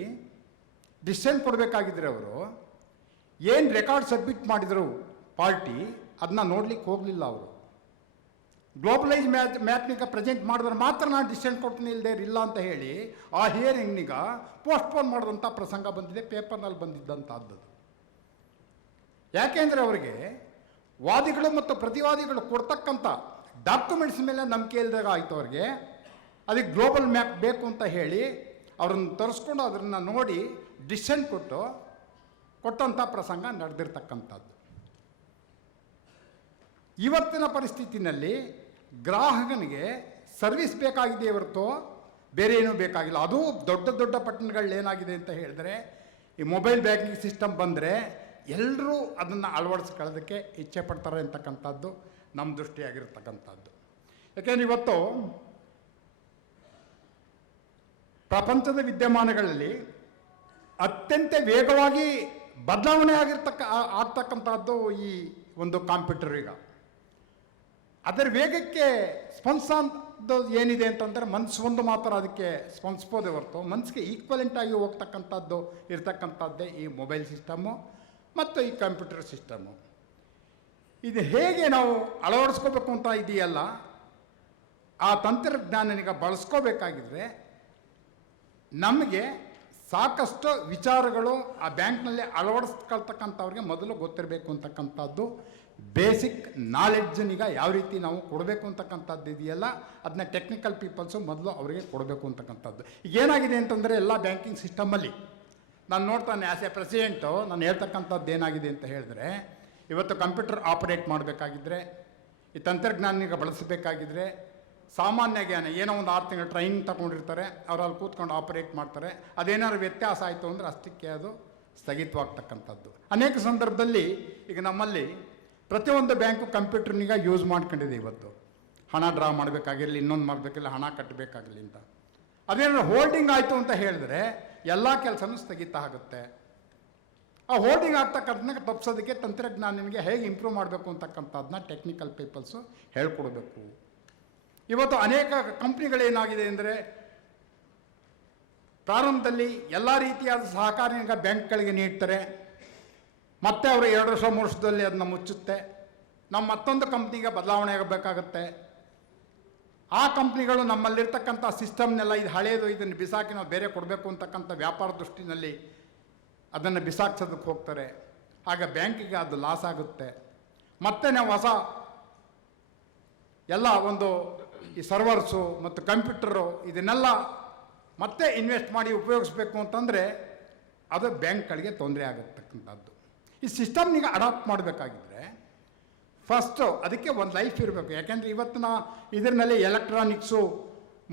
ಡಿಸಿಷನ್ ಕೊಡಬೇಕಾಗಿದ್ದರೆ ಅವರು ಏನು ರೆಕಾರ್ಡ್ ಸಬ್ಮಿಟ್ ಮಾಡಿದರು ಪಾರ್ಟಿ, ಅದನ್ನ ನೋಡ್ಲಿಕ್ಕೆ ಹೋಗಲಿಲ್ಲ. ಅವರು ಗ್ಲೋಬಲೈಸ್ ಮ್ಯಾಪ್ನಿಗ ಪ್ರೆಸೆಂಟ್ ಮಾಡಿದ್ರೆ ಮಾತ್ರ ನಾನು ಡಿಸಿಷನ್ ಕೊಡ್ತೀನಿ, ಇಲ್ಲದೆ ಇಲ್ಲ ಅಂತ ಹೇಳಿ ಆ ಹಿಯರಿಂಗ್ನಿಗ ಪೋಸ್ಟ್ಪೋನ್ ಮಾಡಿದಂಥ ಪ್ರಸಂಗ ಬಂದಿದೆ, ಪೇಪರ್ನಲ್ಲಿ ಬಂದಿದ್ದಂಥದ್ದು. ಯಾಕೆಂದರೆ ಅವರಿಗೆ ವಾದಿಗಳು ಮತ್ತು ಪ್ರತಿವಾದಿಗಳು ಕೊಡ್ತಕ್ಕಂಥ ಡಾಕ್ಯುಮೆಂಟ್ಸ್ ಮೇಲೆ ನಂಬಿಕೆ ಇಲ್ಲದಾಗ ಆಯಿತು. ಅವ್ರಿಗೆ ಅದಕ್ಕೆ ಗ್ಲೋಬಲ್ ಮ್ಯಾಪ್ ಬೇಕು ಅಂತ ಹೇಳಿ ಅವ್ರನ್ನ ತರಿಸ್ಕೊಂಡು ಅದನ್ನು ನೋಡಿ ಡಿಸಿಷನ್ ಕೊಟ್ಟಂಥ ಪ್ರಸಂಗ ನಡೆದಿರ್ತಕ್ಕಂಥದ್ದು. ಇವತ್ತಿನ ಪರಿಸ್ಥಿತಿನಲ್ಲಿ ಗ್ರಾಹಕನಿಗೆ ಸರ್ವಿಸ್ ಬೇಕಾಗಿದೆ ಹೊರತು ಬೇರೆ ಏನೂ ಬೇಕಾಗಿಲ್ಲ. ಅದು ದೊಡ್ಡ ದೊಡ್ಡ ಪಟ್ಟಣಗಳಲ್ಲಿ ಏನಾಗಿದೆ ಅಂತ ಹೇಳಿದ್ರೆ, ಈ ಮೊಬೈಲ್ ಬ್ಯಾಂಕಿಂಗ್ ಸಿಸ್ಟಮ್ ಬಂದರೆ ಎಲ್ಲರೂ ಅದನ್ನು ಅಳವಡಿಸ್ಕೊಳ್ಳೋದಕ್ಕೆ ಇಚ್ಛೆ ಪಡ್ತಾರೆ ಅಂತಕ್ಕಂಥದ್ದು ನಮ್ಮ ದೃಷ್ಟಿಯಾಗಿರ್ತಕ್ಕಂಥದ್ದು. ಯಾಕೆಂದರೆ ಇವತ್ತು ಪ್ರಪಂಚದ ವಿದ್ಯಮಾನಗಳಲ್ಲಿ ಅತ್ಯಂತ ವೇಗವಾಗಿ ಬದಲಾವಣೆ ಆಗ್ತಕ್ಕಂಥದ್ದು ಈ ಒಂದು ಕಂಪ್ಯೂಟರ್. ಈಗ ಅದರ ವೇಗಕ್ಕೆ ಸ್ಪಂದಿಸೋದು ಏನಿದೆ ಅಂತಂದರೆ ಮನಸ್ಸು ಒಂದು ಮಾತ್ರ ಅದಕ್ಕೆ ಸ್ಪಂದಿಸ್ಬೋದೇ ಹೊರತು ಮನಸ್ಸಿಗೆ ಈಕ್ವಲೆಂಟಾಗಿ ಹೋಗ್ತಕ್ಕಂಥದ್ದು ಇರ್ತಕ್ಕಂಥದ್ದೇ ಈ ಮೊಬೈಲ್ ಸಿಸ್ಟಮು ಮತ್ತು ಈ ಕಂಪ್ಯೂಟರ್ ಸಿಸ್ಟಮು. ಇದು ಹೇಗೆ ನಾವು ಅಳವಡಿಸ್ಕೋಬೇಕು ಅಂತ ಇದೆಯಲ್ಲ, ಆ ತಂತ್ರಜ್ಞಾನನಿಗೆ ಬಳಸ್ಕೋಬೇಕಾಗಿದ್ರೆ ನಮಗೆ ಸಾಕಷ್ಟು ವಿಚಾರಗಳು ಆ ಬ್ಯಾಂಕ್ನಲ್ಲಿ ಅಳವಡಿಸ್ಕೊಳ್ತಕ್ಕಂಥವ್ರಿಗೆ ಮೊದಲು ಗೊತ್ತಿರಬೇಕು ಅಂತಕ್ಕಂಥದ್ದು. ಬೇಸಿಕ್ ನಾಲೆಡ್ಜನೀಗ ಯಾವ ರೀತಿ ನಾವು ಕೊಡಬೇಕು ಅಂತಕ್ಕಂಥದ್ದು ಇದೆಯಲ್ಲ, ಅದನ್ನ ಟೆಕ್ನಿಕಲ್ ಪೀಪಲ್ಸು ಮೊದಲು ಅವರಿಗೆ ಕೊಡಬೇಕು ಅಂತಕ್ಕಂಥದ್ದು. ಈಗ ಏನಾಗಿದೆ ಅಂತಂದರೆ ಎಲ್ಲ ಬ್ಯಾಂಕಿಂಗ್ ಸಿಸ್ಟಮಲ್ಲಿ ನಾನು ನೋಡ್ತಾನೆ ಆ್ಯಸ್ ಎ ಪ್ರೆಸಿಡೆಂಟು ನಾನು ಹೇಳ್ತಕ್ಕಂಥದ್ದು ಏನಾಗಿದೆ ಅಂತ ಹೇಳಿದ್ರೆ, ಇವತ್ತು ಕಂಪ್ಯೂಟರ್ ಆಪರೇಟ್ ಮಾಡಬೇಕಾಗಿದ್ದರೆ, ಈ ತಂತ್ರಜ್ಞಾನಿಗೆ ಬಳಸಬೇಕಾಗಿದ್ದರೆ ಸಾಮಾನ್ಯ ಜ್ಞಾನ ಏನೋ ಒಂದು 6 ತಿಂಗಳು ಟ್ರೈನಿಂಗ್ ತಗೊಂಡಿರ್ತಾರೆ, ಅವ್ರು ಅಲ್ಲಿ ಕೂತ್ಕೊಂಡು ಆಪರೇಟ್ ಮಾಡ್ತಾರೆ. ಅದೇನಾದ್ರು ವ್ಯತ್ಯಾಸ ಆಯಿತು ಅಂದರೆ ಅಷ್ಟಕ್ಕೆ ಅದು ಸ್ಥಗಿತವಾಗ್ತಕ್ಕಂಥದ್ದು. ಅನೇಕ ಸಂದರ್ಭದಲ್ಲಿ ಈಗ ನಮ್ಮಲ್ಲಿ ಪ್ರತಿಯೊಂದು ಬ್ಯಾಂಕು ಕಂಪ್ಯೂಟರ್ನಿಗ ಯೂಸ್ ಮಾಡ್ಕೊಂಡಿದೆ. ಇವತ್ತು ಹಣ ಡ್ರಾ ಮಾಡಬೇಕಾಗಿರಲಿ, ಇನ್ನೊಂದು ಮಾಡಬೇಕಿಲ್ಲ, ಹಣ ಕಟ್ಟಬೇಕಾಗಲಿ ಅಂತ ಅದೇನಾದ್ರು ಹೋಲ್ಡಿಂಗ್ ಆಯಿತು ಅಂತ ಹೇಳಿದ್ರೆ ಎಲ್ಲ ಕೆಲಸನೂ ಸ್ಥಗಿತ ಆಗುತ್ತೆ. ಆ ಹೋಲ್ಡಿಂಗ್ ಆಗ್ತಕ್ಕಂಥನ್ನ ತಪ್ಪಿಸೋದಕ್ಕೆ ತಂತ್ರಜ್ಞಾನಿಗೆ ಹೇಗೆ ಇಂಪ್ರೂವ್ ಮಾಡಬೇಕು ಅಂತಕ್ಕಂಥದ್ದನ್ನ ಟೆಕ್ನಿಕಲ್ ಪೀಪಲ್ಸು ಹೇಳ್ಕೊಡ್ಬೇಕು. ಇವತ್ತು ಅನೇಕ ಕಂಪ್ನಿಗಳೇನಾಗಿದೆ ಅಂದರೆ ಪ್ರಾರಂಭದಲ್ಲಿ ಎಲ್ಲ ರೀತಿಯಾದ ಸಹಕಾರಿನ ಬ್ಯಾಂಕ್ಗಳಿಗೆ ನೀಡ್ತಾರೆ, ಮತ್ತೆ ಅವರು 2 ವರ್ಷ 3 ವರ್ಷದಲ್ಲಿ ಅದನ್ನ ಮುಚ್ಚುತ್ತೆ. ನಮ್ಮ ಮತ್ತೊಂದು ಕಂಪ್ನಿಗೆ ಬದಲಾವಣೆ ಆಗಬೇಕಾಗತ್ತೆ. ಆ ಕಂಪ್ನಿಗಳು ನಮ್ಮಲ್ಲಿರ್ತಕ್ಕಂಥ ಸಿಸ್ಟಮ್ನೆಲ್ಲ ಇದು ಹಳೆಯದು, ಇದನ್ನು ಬಿಸಾಕಿ ನಾವು ಬೇರೆ ಕೊಡಬೇಕು ಅಂತಕ್ಕಂಥ ವ್ಯಾಪಾರ ದೃಷ್ಟಿನಲ್ಲಿ ಅದನ್ನು ಬಿಸಾಕ್ಸೋದಕ್ಕೆ ಹೋಗ್ತಾರೆ. ಆಗ ಬ್ಯಾಂಕಿಗೆ ಅದು ಲಾಸ್ ಆಗುತ್ತೆ. ಮತ್ತೆ ನಾವು ಹೊಸ ಎಲ್ಲ ಒಂದು ಈ ಸರ್ವರ್ಸು ಮತ್ತು ಕಂಪ್ಯೂಟರು ಇದನ್ನೆಲ್ಲ ಮತ್ತೆ ಇನ್ವೆಸ್ಟ್ ಮಾಡಿ ಉಪಯೋಗಿಸ್ಬೇಕು ಅಂತಂದರೆ ಅದು ಬ್ಯಾಂಕ್ಗಳಿಗೆ ತೊಂದರೆ ಆಗತಕ್ಕಂಥದ್ದು. ಈ ಸಿಸ್ಟಮ್ನಿಗೆ ಅಡಾಪ್ಟ್ ಮಾಡಬೇಕಾಗಿದ್ದರೆ ಫಸ್ಟು ಅದಕ್ಕೆ ಒಂದು ಲೈಫ್ ಇರಬೇಕು. ಯಾಕೆಂದರೆ ಇವತ್ತಿನ ಇದರಲ್ಲಿ ಎಲೆಕ್ಟ್ರಾನಿಕ್ಸು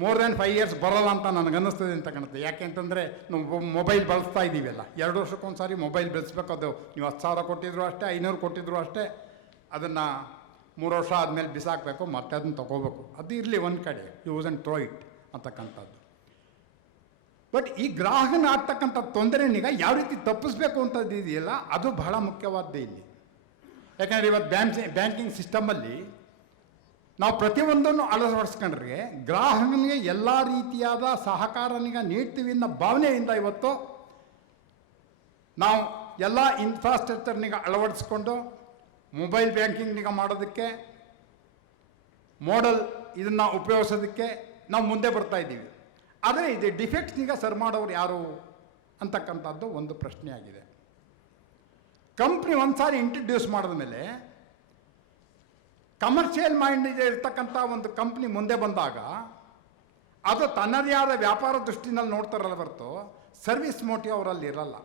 ಮೋರ್ ದ್ಯಾನ್ 5 years ಬರೋಲ್ಲ ಅಂತ ನನಗನ್ನಿಸ್ತದೆ ಅಂತ ಕಾಣುತ್ತೆ. ಯಾಕೆ ಅಂತಂದರೆ ನಾವು ಮೊಬೈಲ್ ಬಳಸ್ತಾ ಇದ್ದೀವಲ್ಲ, 2 ವರ್ಷಕ್ಕೊಂದು ಸಾರಿ ಮೊಬೈಲ್ ಬೆಳೆಸ್ಬೇಕು. ಅದು ನೀವು 10,000 ಕೊಟ್ಟಿದ್ರು ಅಷ್ಟೇ, 500 ಕೊಟ್ಟಿದ್ರು ಅಷ್ಟೇ, ಅದನ್ನು 3 ವರ್ಷ ಆದಮೇಲೆ ಬಿಸಾಕಬೇಕು, ಮತ್ತೆ ಅದನ್ನು ತೊಗೋಬೇಕು. ಅದು ಇರಲಿ ಒಂದು ಕಡೆ, ಯೂಸ್ ಆ್ಯಂಡ್ ಥ್ರೋ ಇಟ್ ಅಂತಕ್ಕಂಥದ್ದು. ಬಟ್ ಈ ಗ್ರಾಹಕನ ಆಗ್ತಕ್ಕಂಥ ತೊಂದರೆನೀಗ ಯಾವ ರೀತಿ ತಪ್ಪಿಸ್ಬೇಕು ಅಂತದ್ದು ಇದೆಯಲ್ಲ, ಅದು ಬಹಳ ಮುಖ್ಯವಾದ್ದು ಇಲ್ಲಿ. ಯಾಕಂದರೆ ಇವತ್ತು ಬ್ಯಾಂಕಿಂಗ್ ಸಿಸ್ಟಮಲ್ಲಿ ನಾವು ಪ್ರತಿಯೊಂದನ್ನು ಅಳವಡಿಸ್ಕೊಂಡ್ರೆ ಗ್ರಾಹಕನಿಗೆ ಎಲ್ಲ ರೀತಿಯಾದ ಸಹಕಾರನಿಗೆ ನೀಡ್ತೀವಿ ಅನ್ನೋ ಭಾವನೆಯಿಂದ ಇವತ್ತು ನಾವು ಎಲ್ಲ ಇನ್ಫ್ರಾಸ್ಟ್ರಕ್ಚರ್ನಿಗೆ ಅಳವಡಿಸ್ಕೊಂಡು ಮೊಬೈಲ್ ಬ್ಯಾಂಕಿಂಗ್ನಿಗೆ ಮಾಡೋದಕ್ಕೆ, ಮಾಡಲ್ ಇದನ್ನು ಉಪಯೋಗಿಸೋದಕ್ಕೆ ನಾವು ಮುಂದೆ ಬರ್ತಾ ಇದ್ದೀವಿ. ಆದರೆ ಇದು ಡಿಫೆಕ್ಟ್ಸ್ನಿಗೆ ಸರಿ ಮಾಡೋರು ಯಾರು ಅಂತಕ್ಕಂಥದ್ದು ಒಂದು ಪ್ರಶ್ನೆ ಆಗಿದೆ. ಕಂಪ್ನಿ ಒಂದು ಸಾರಿ ಇಂಟ್ರಡ್ಯೂಸ್ ಮಾಡಿದ ಮೇಲೆ ಕಮರ್ಷಿಯಲ್ ಮೈಂಡ್ ಇರ್ತಕ್ಕಂಥ ಒಂದು ಕಂಪ್ನಿ ಮುಂದೆ ಬಂದಾಗ ಅದು ತನ್ನದೇ ಆದ ವ್ಯಾಪಾರ ದೃಷ್ಟಿನಲ್ಲಿ ನೋಡ್ತಾರಲ್ಲ ಹೊರತು ಸರ್ವಿಸ್ ಮೋಟಿವ್ ಅವರಲ್ಲಿ ಇರಲ್ಲ.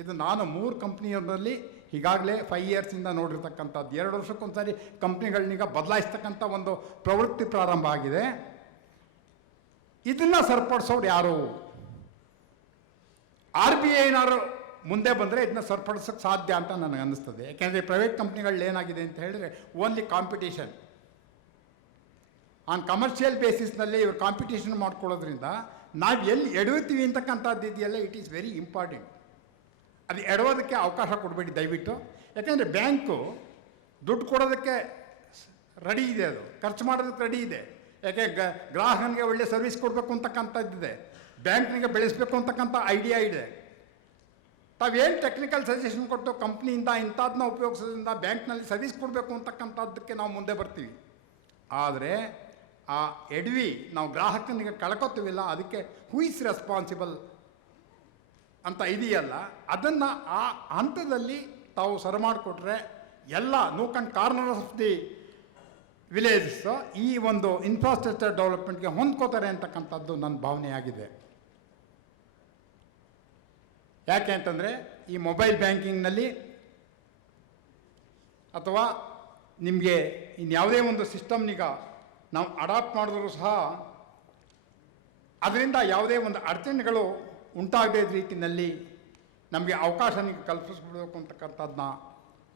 ಇದು ನಾನು 3 ಕಂಪ್ನಿಯವರಲ್ಲಿ ಈಗಾಗಲೇ 5 yearsಯಿಂದ ನೋಡಿರ್ತಕ್ಕಂಥದ್ದು. 2 ವರ್ಷಕ್ಕೊಂದು ಸಾರಿ ಕಂಪ್ನಿಗಳನ್ನೀಗ ಬದಲಾಯಿಸ್ತಕ್ಕಂಥ ಒಂದು ಪ್ರವೃತ್ತಿ ಪ್ರಾರಂಭ ಆಗಿದೆ. ಇದನ್ನು ಸರಿಪಡಿಸೋರು ಯಾರು? RBI ಏನಾದ್ರು ಮುಂದೆ ಬಂದರೆ ಇದನ್ನ ಸರಿಪಡಿಸೋಕ್ಕೆ ಸಾಧ್ಯ ಅಂತ ನನಗೆ ಅನ್ನಿಸ್ತದೆ. ಯಾಕೆಂದರೆ ಪ್ರೈವೇಟ್ ಕಂಪ್ನಿಗಳು ಏನಾಗಿದೆ ಅಂತ ಹೇಳಿದ್ರೆ ಓನ್ಲಿ ಕಾಂಪಿಟೇಷನ್ ಆನ್ ಕಮರ್ಷಿಯಲ್ ಬೇಸಿಸ್ನಲ್ಲಿ ಇವರು ಕಾಂಪಿಟೇಷನ್ ಮಾಡ್ಕೊಳ್ಳೋದ್ರಿಂದ ನಾವು ಎಲ್ಲಿ ಎಡುತ್ತೀವಿ ಅಂತಕ್ಕಂಥದ್ದು ಇದೆಯಲ್ಲ, ಇಟ್ ಈಸ್ ವೆರಿ ಇಂಪಾರ್ಟೆಂಟ್. ಅದು ಎಡವೋದಕ್ಕೆ ಅವಕಾಶ ಕೊಡಬೇಡಿ ದಯವಿಟ್ಟು. ಯಾಕೆಂದರೆ ಬ್ಯಾಂಕು ದುಡ್ಡು ಕೊಡೋದಕ್ಕೆ ರೆಡಿ ಇದೆ, ಅದು ಖರ್ಚು ಮಾಡೋದಕ್ಕೆ ರೆಡಿ ಇದೆ. ಯಾಕೆ ಗ್ರಾಹಕನಿಗೆ ಒಳ್ಳೆ ಸರ್ವಿಸ್ ಕೊಡಬೇಕು ಅಂತಕ್ಕಂಥದ್ದಿದೆ, ಬ್ಯಾಂಕ್ನಿಗೆ ಬೆಳೆಸಬೇಕು ಅಂತಕ್ಕಂಥ ಐಡಿಯಾ ಇದೆ. ತಾವೇನು ಟೆಕ್ನಿಕಲ್ ಸಜೆಷನ್ ಕೊಟ್ಟು ಕಂಪ್ನಿಯಿಂದ ಇಂಥದ್ದನ್ನ ಉಪಯೋಗಿಸೋದ್ರಿಂದ ಬ್ಯಾಂಕ್ನಲ್ಲಿ ಸರ್ವಿಸ್ ಕೊಡಬೇಕು ಅಂತಕ್ಕಂಥದ್ದಕ್ಕೆ ನಾವು ಮುಂದೆ ಬರ್ತೀವಿ. ಆದರೆ ಆ ಎಡವಿ ನಾವು ಗ್ರಾಹಕನಿಗೆ ಕಳ್ಕೊತೀವಿಲ್ಲ, ಅದಕ್ಕೆ ಹೂ ಇಸ್ ರೆಸ್ಪಾನ್ಸಿಬಲ್ ಅಂತ ಇದೆಯಲ್ಲ, ಅದನ್ನು ಆ ಹಂತದಲ್ಲಿ ತಾವು ಸರಿ ಮಾಡಿಕೊಟ್ರೆ ಎಲ್ಲ Nook and corners of the villages ಈ ಒಂದು ಇನ್ಫ್ರಾಸ್ಟ್ರಕ್ಚರ್ ಡೆವಲಪ್ಮೆಂಟ್ಗೆ ಹೊಂದ್ಕೋತಾರೆ ಅಂತಕ್ಕಂಥದ್ದು ನನ್ನ ಭಾವನೆಯಾಗಿದೆ. ಯಾಕೆ ಅಂತಂದರೆ ಈ ಮೊಬೈಲ್ ಬ್ಯಾಂಕಿಂಗ್ನಲ್ಲಿ ಅಥವಾ ನಿಮಗೆ ಇನ್ಯಾವುದೇ ಒಂದು ಸಿಸ್ಟಮ್ನೀಗ ನಾವು ಅಡಾಪ್ಟ್ ಮಾಡಿದ್ರೂ ಸಹ ಅದರಿಂದ ಯಾವುದೇ ಒಂದು ಅಡಚಣೆಗಳು ಉಂಟಾಗದೇ ರೀತಿಯಲ್ಲಿ ನಮಗೆ ಅವಕಾಶನಿಗೆ ಕಲ್ಪಿಸ್ಬಿಡಬೇಕು ಅಂತಕ್ಕಂಥದ್ದನ್ನ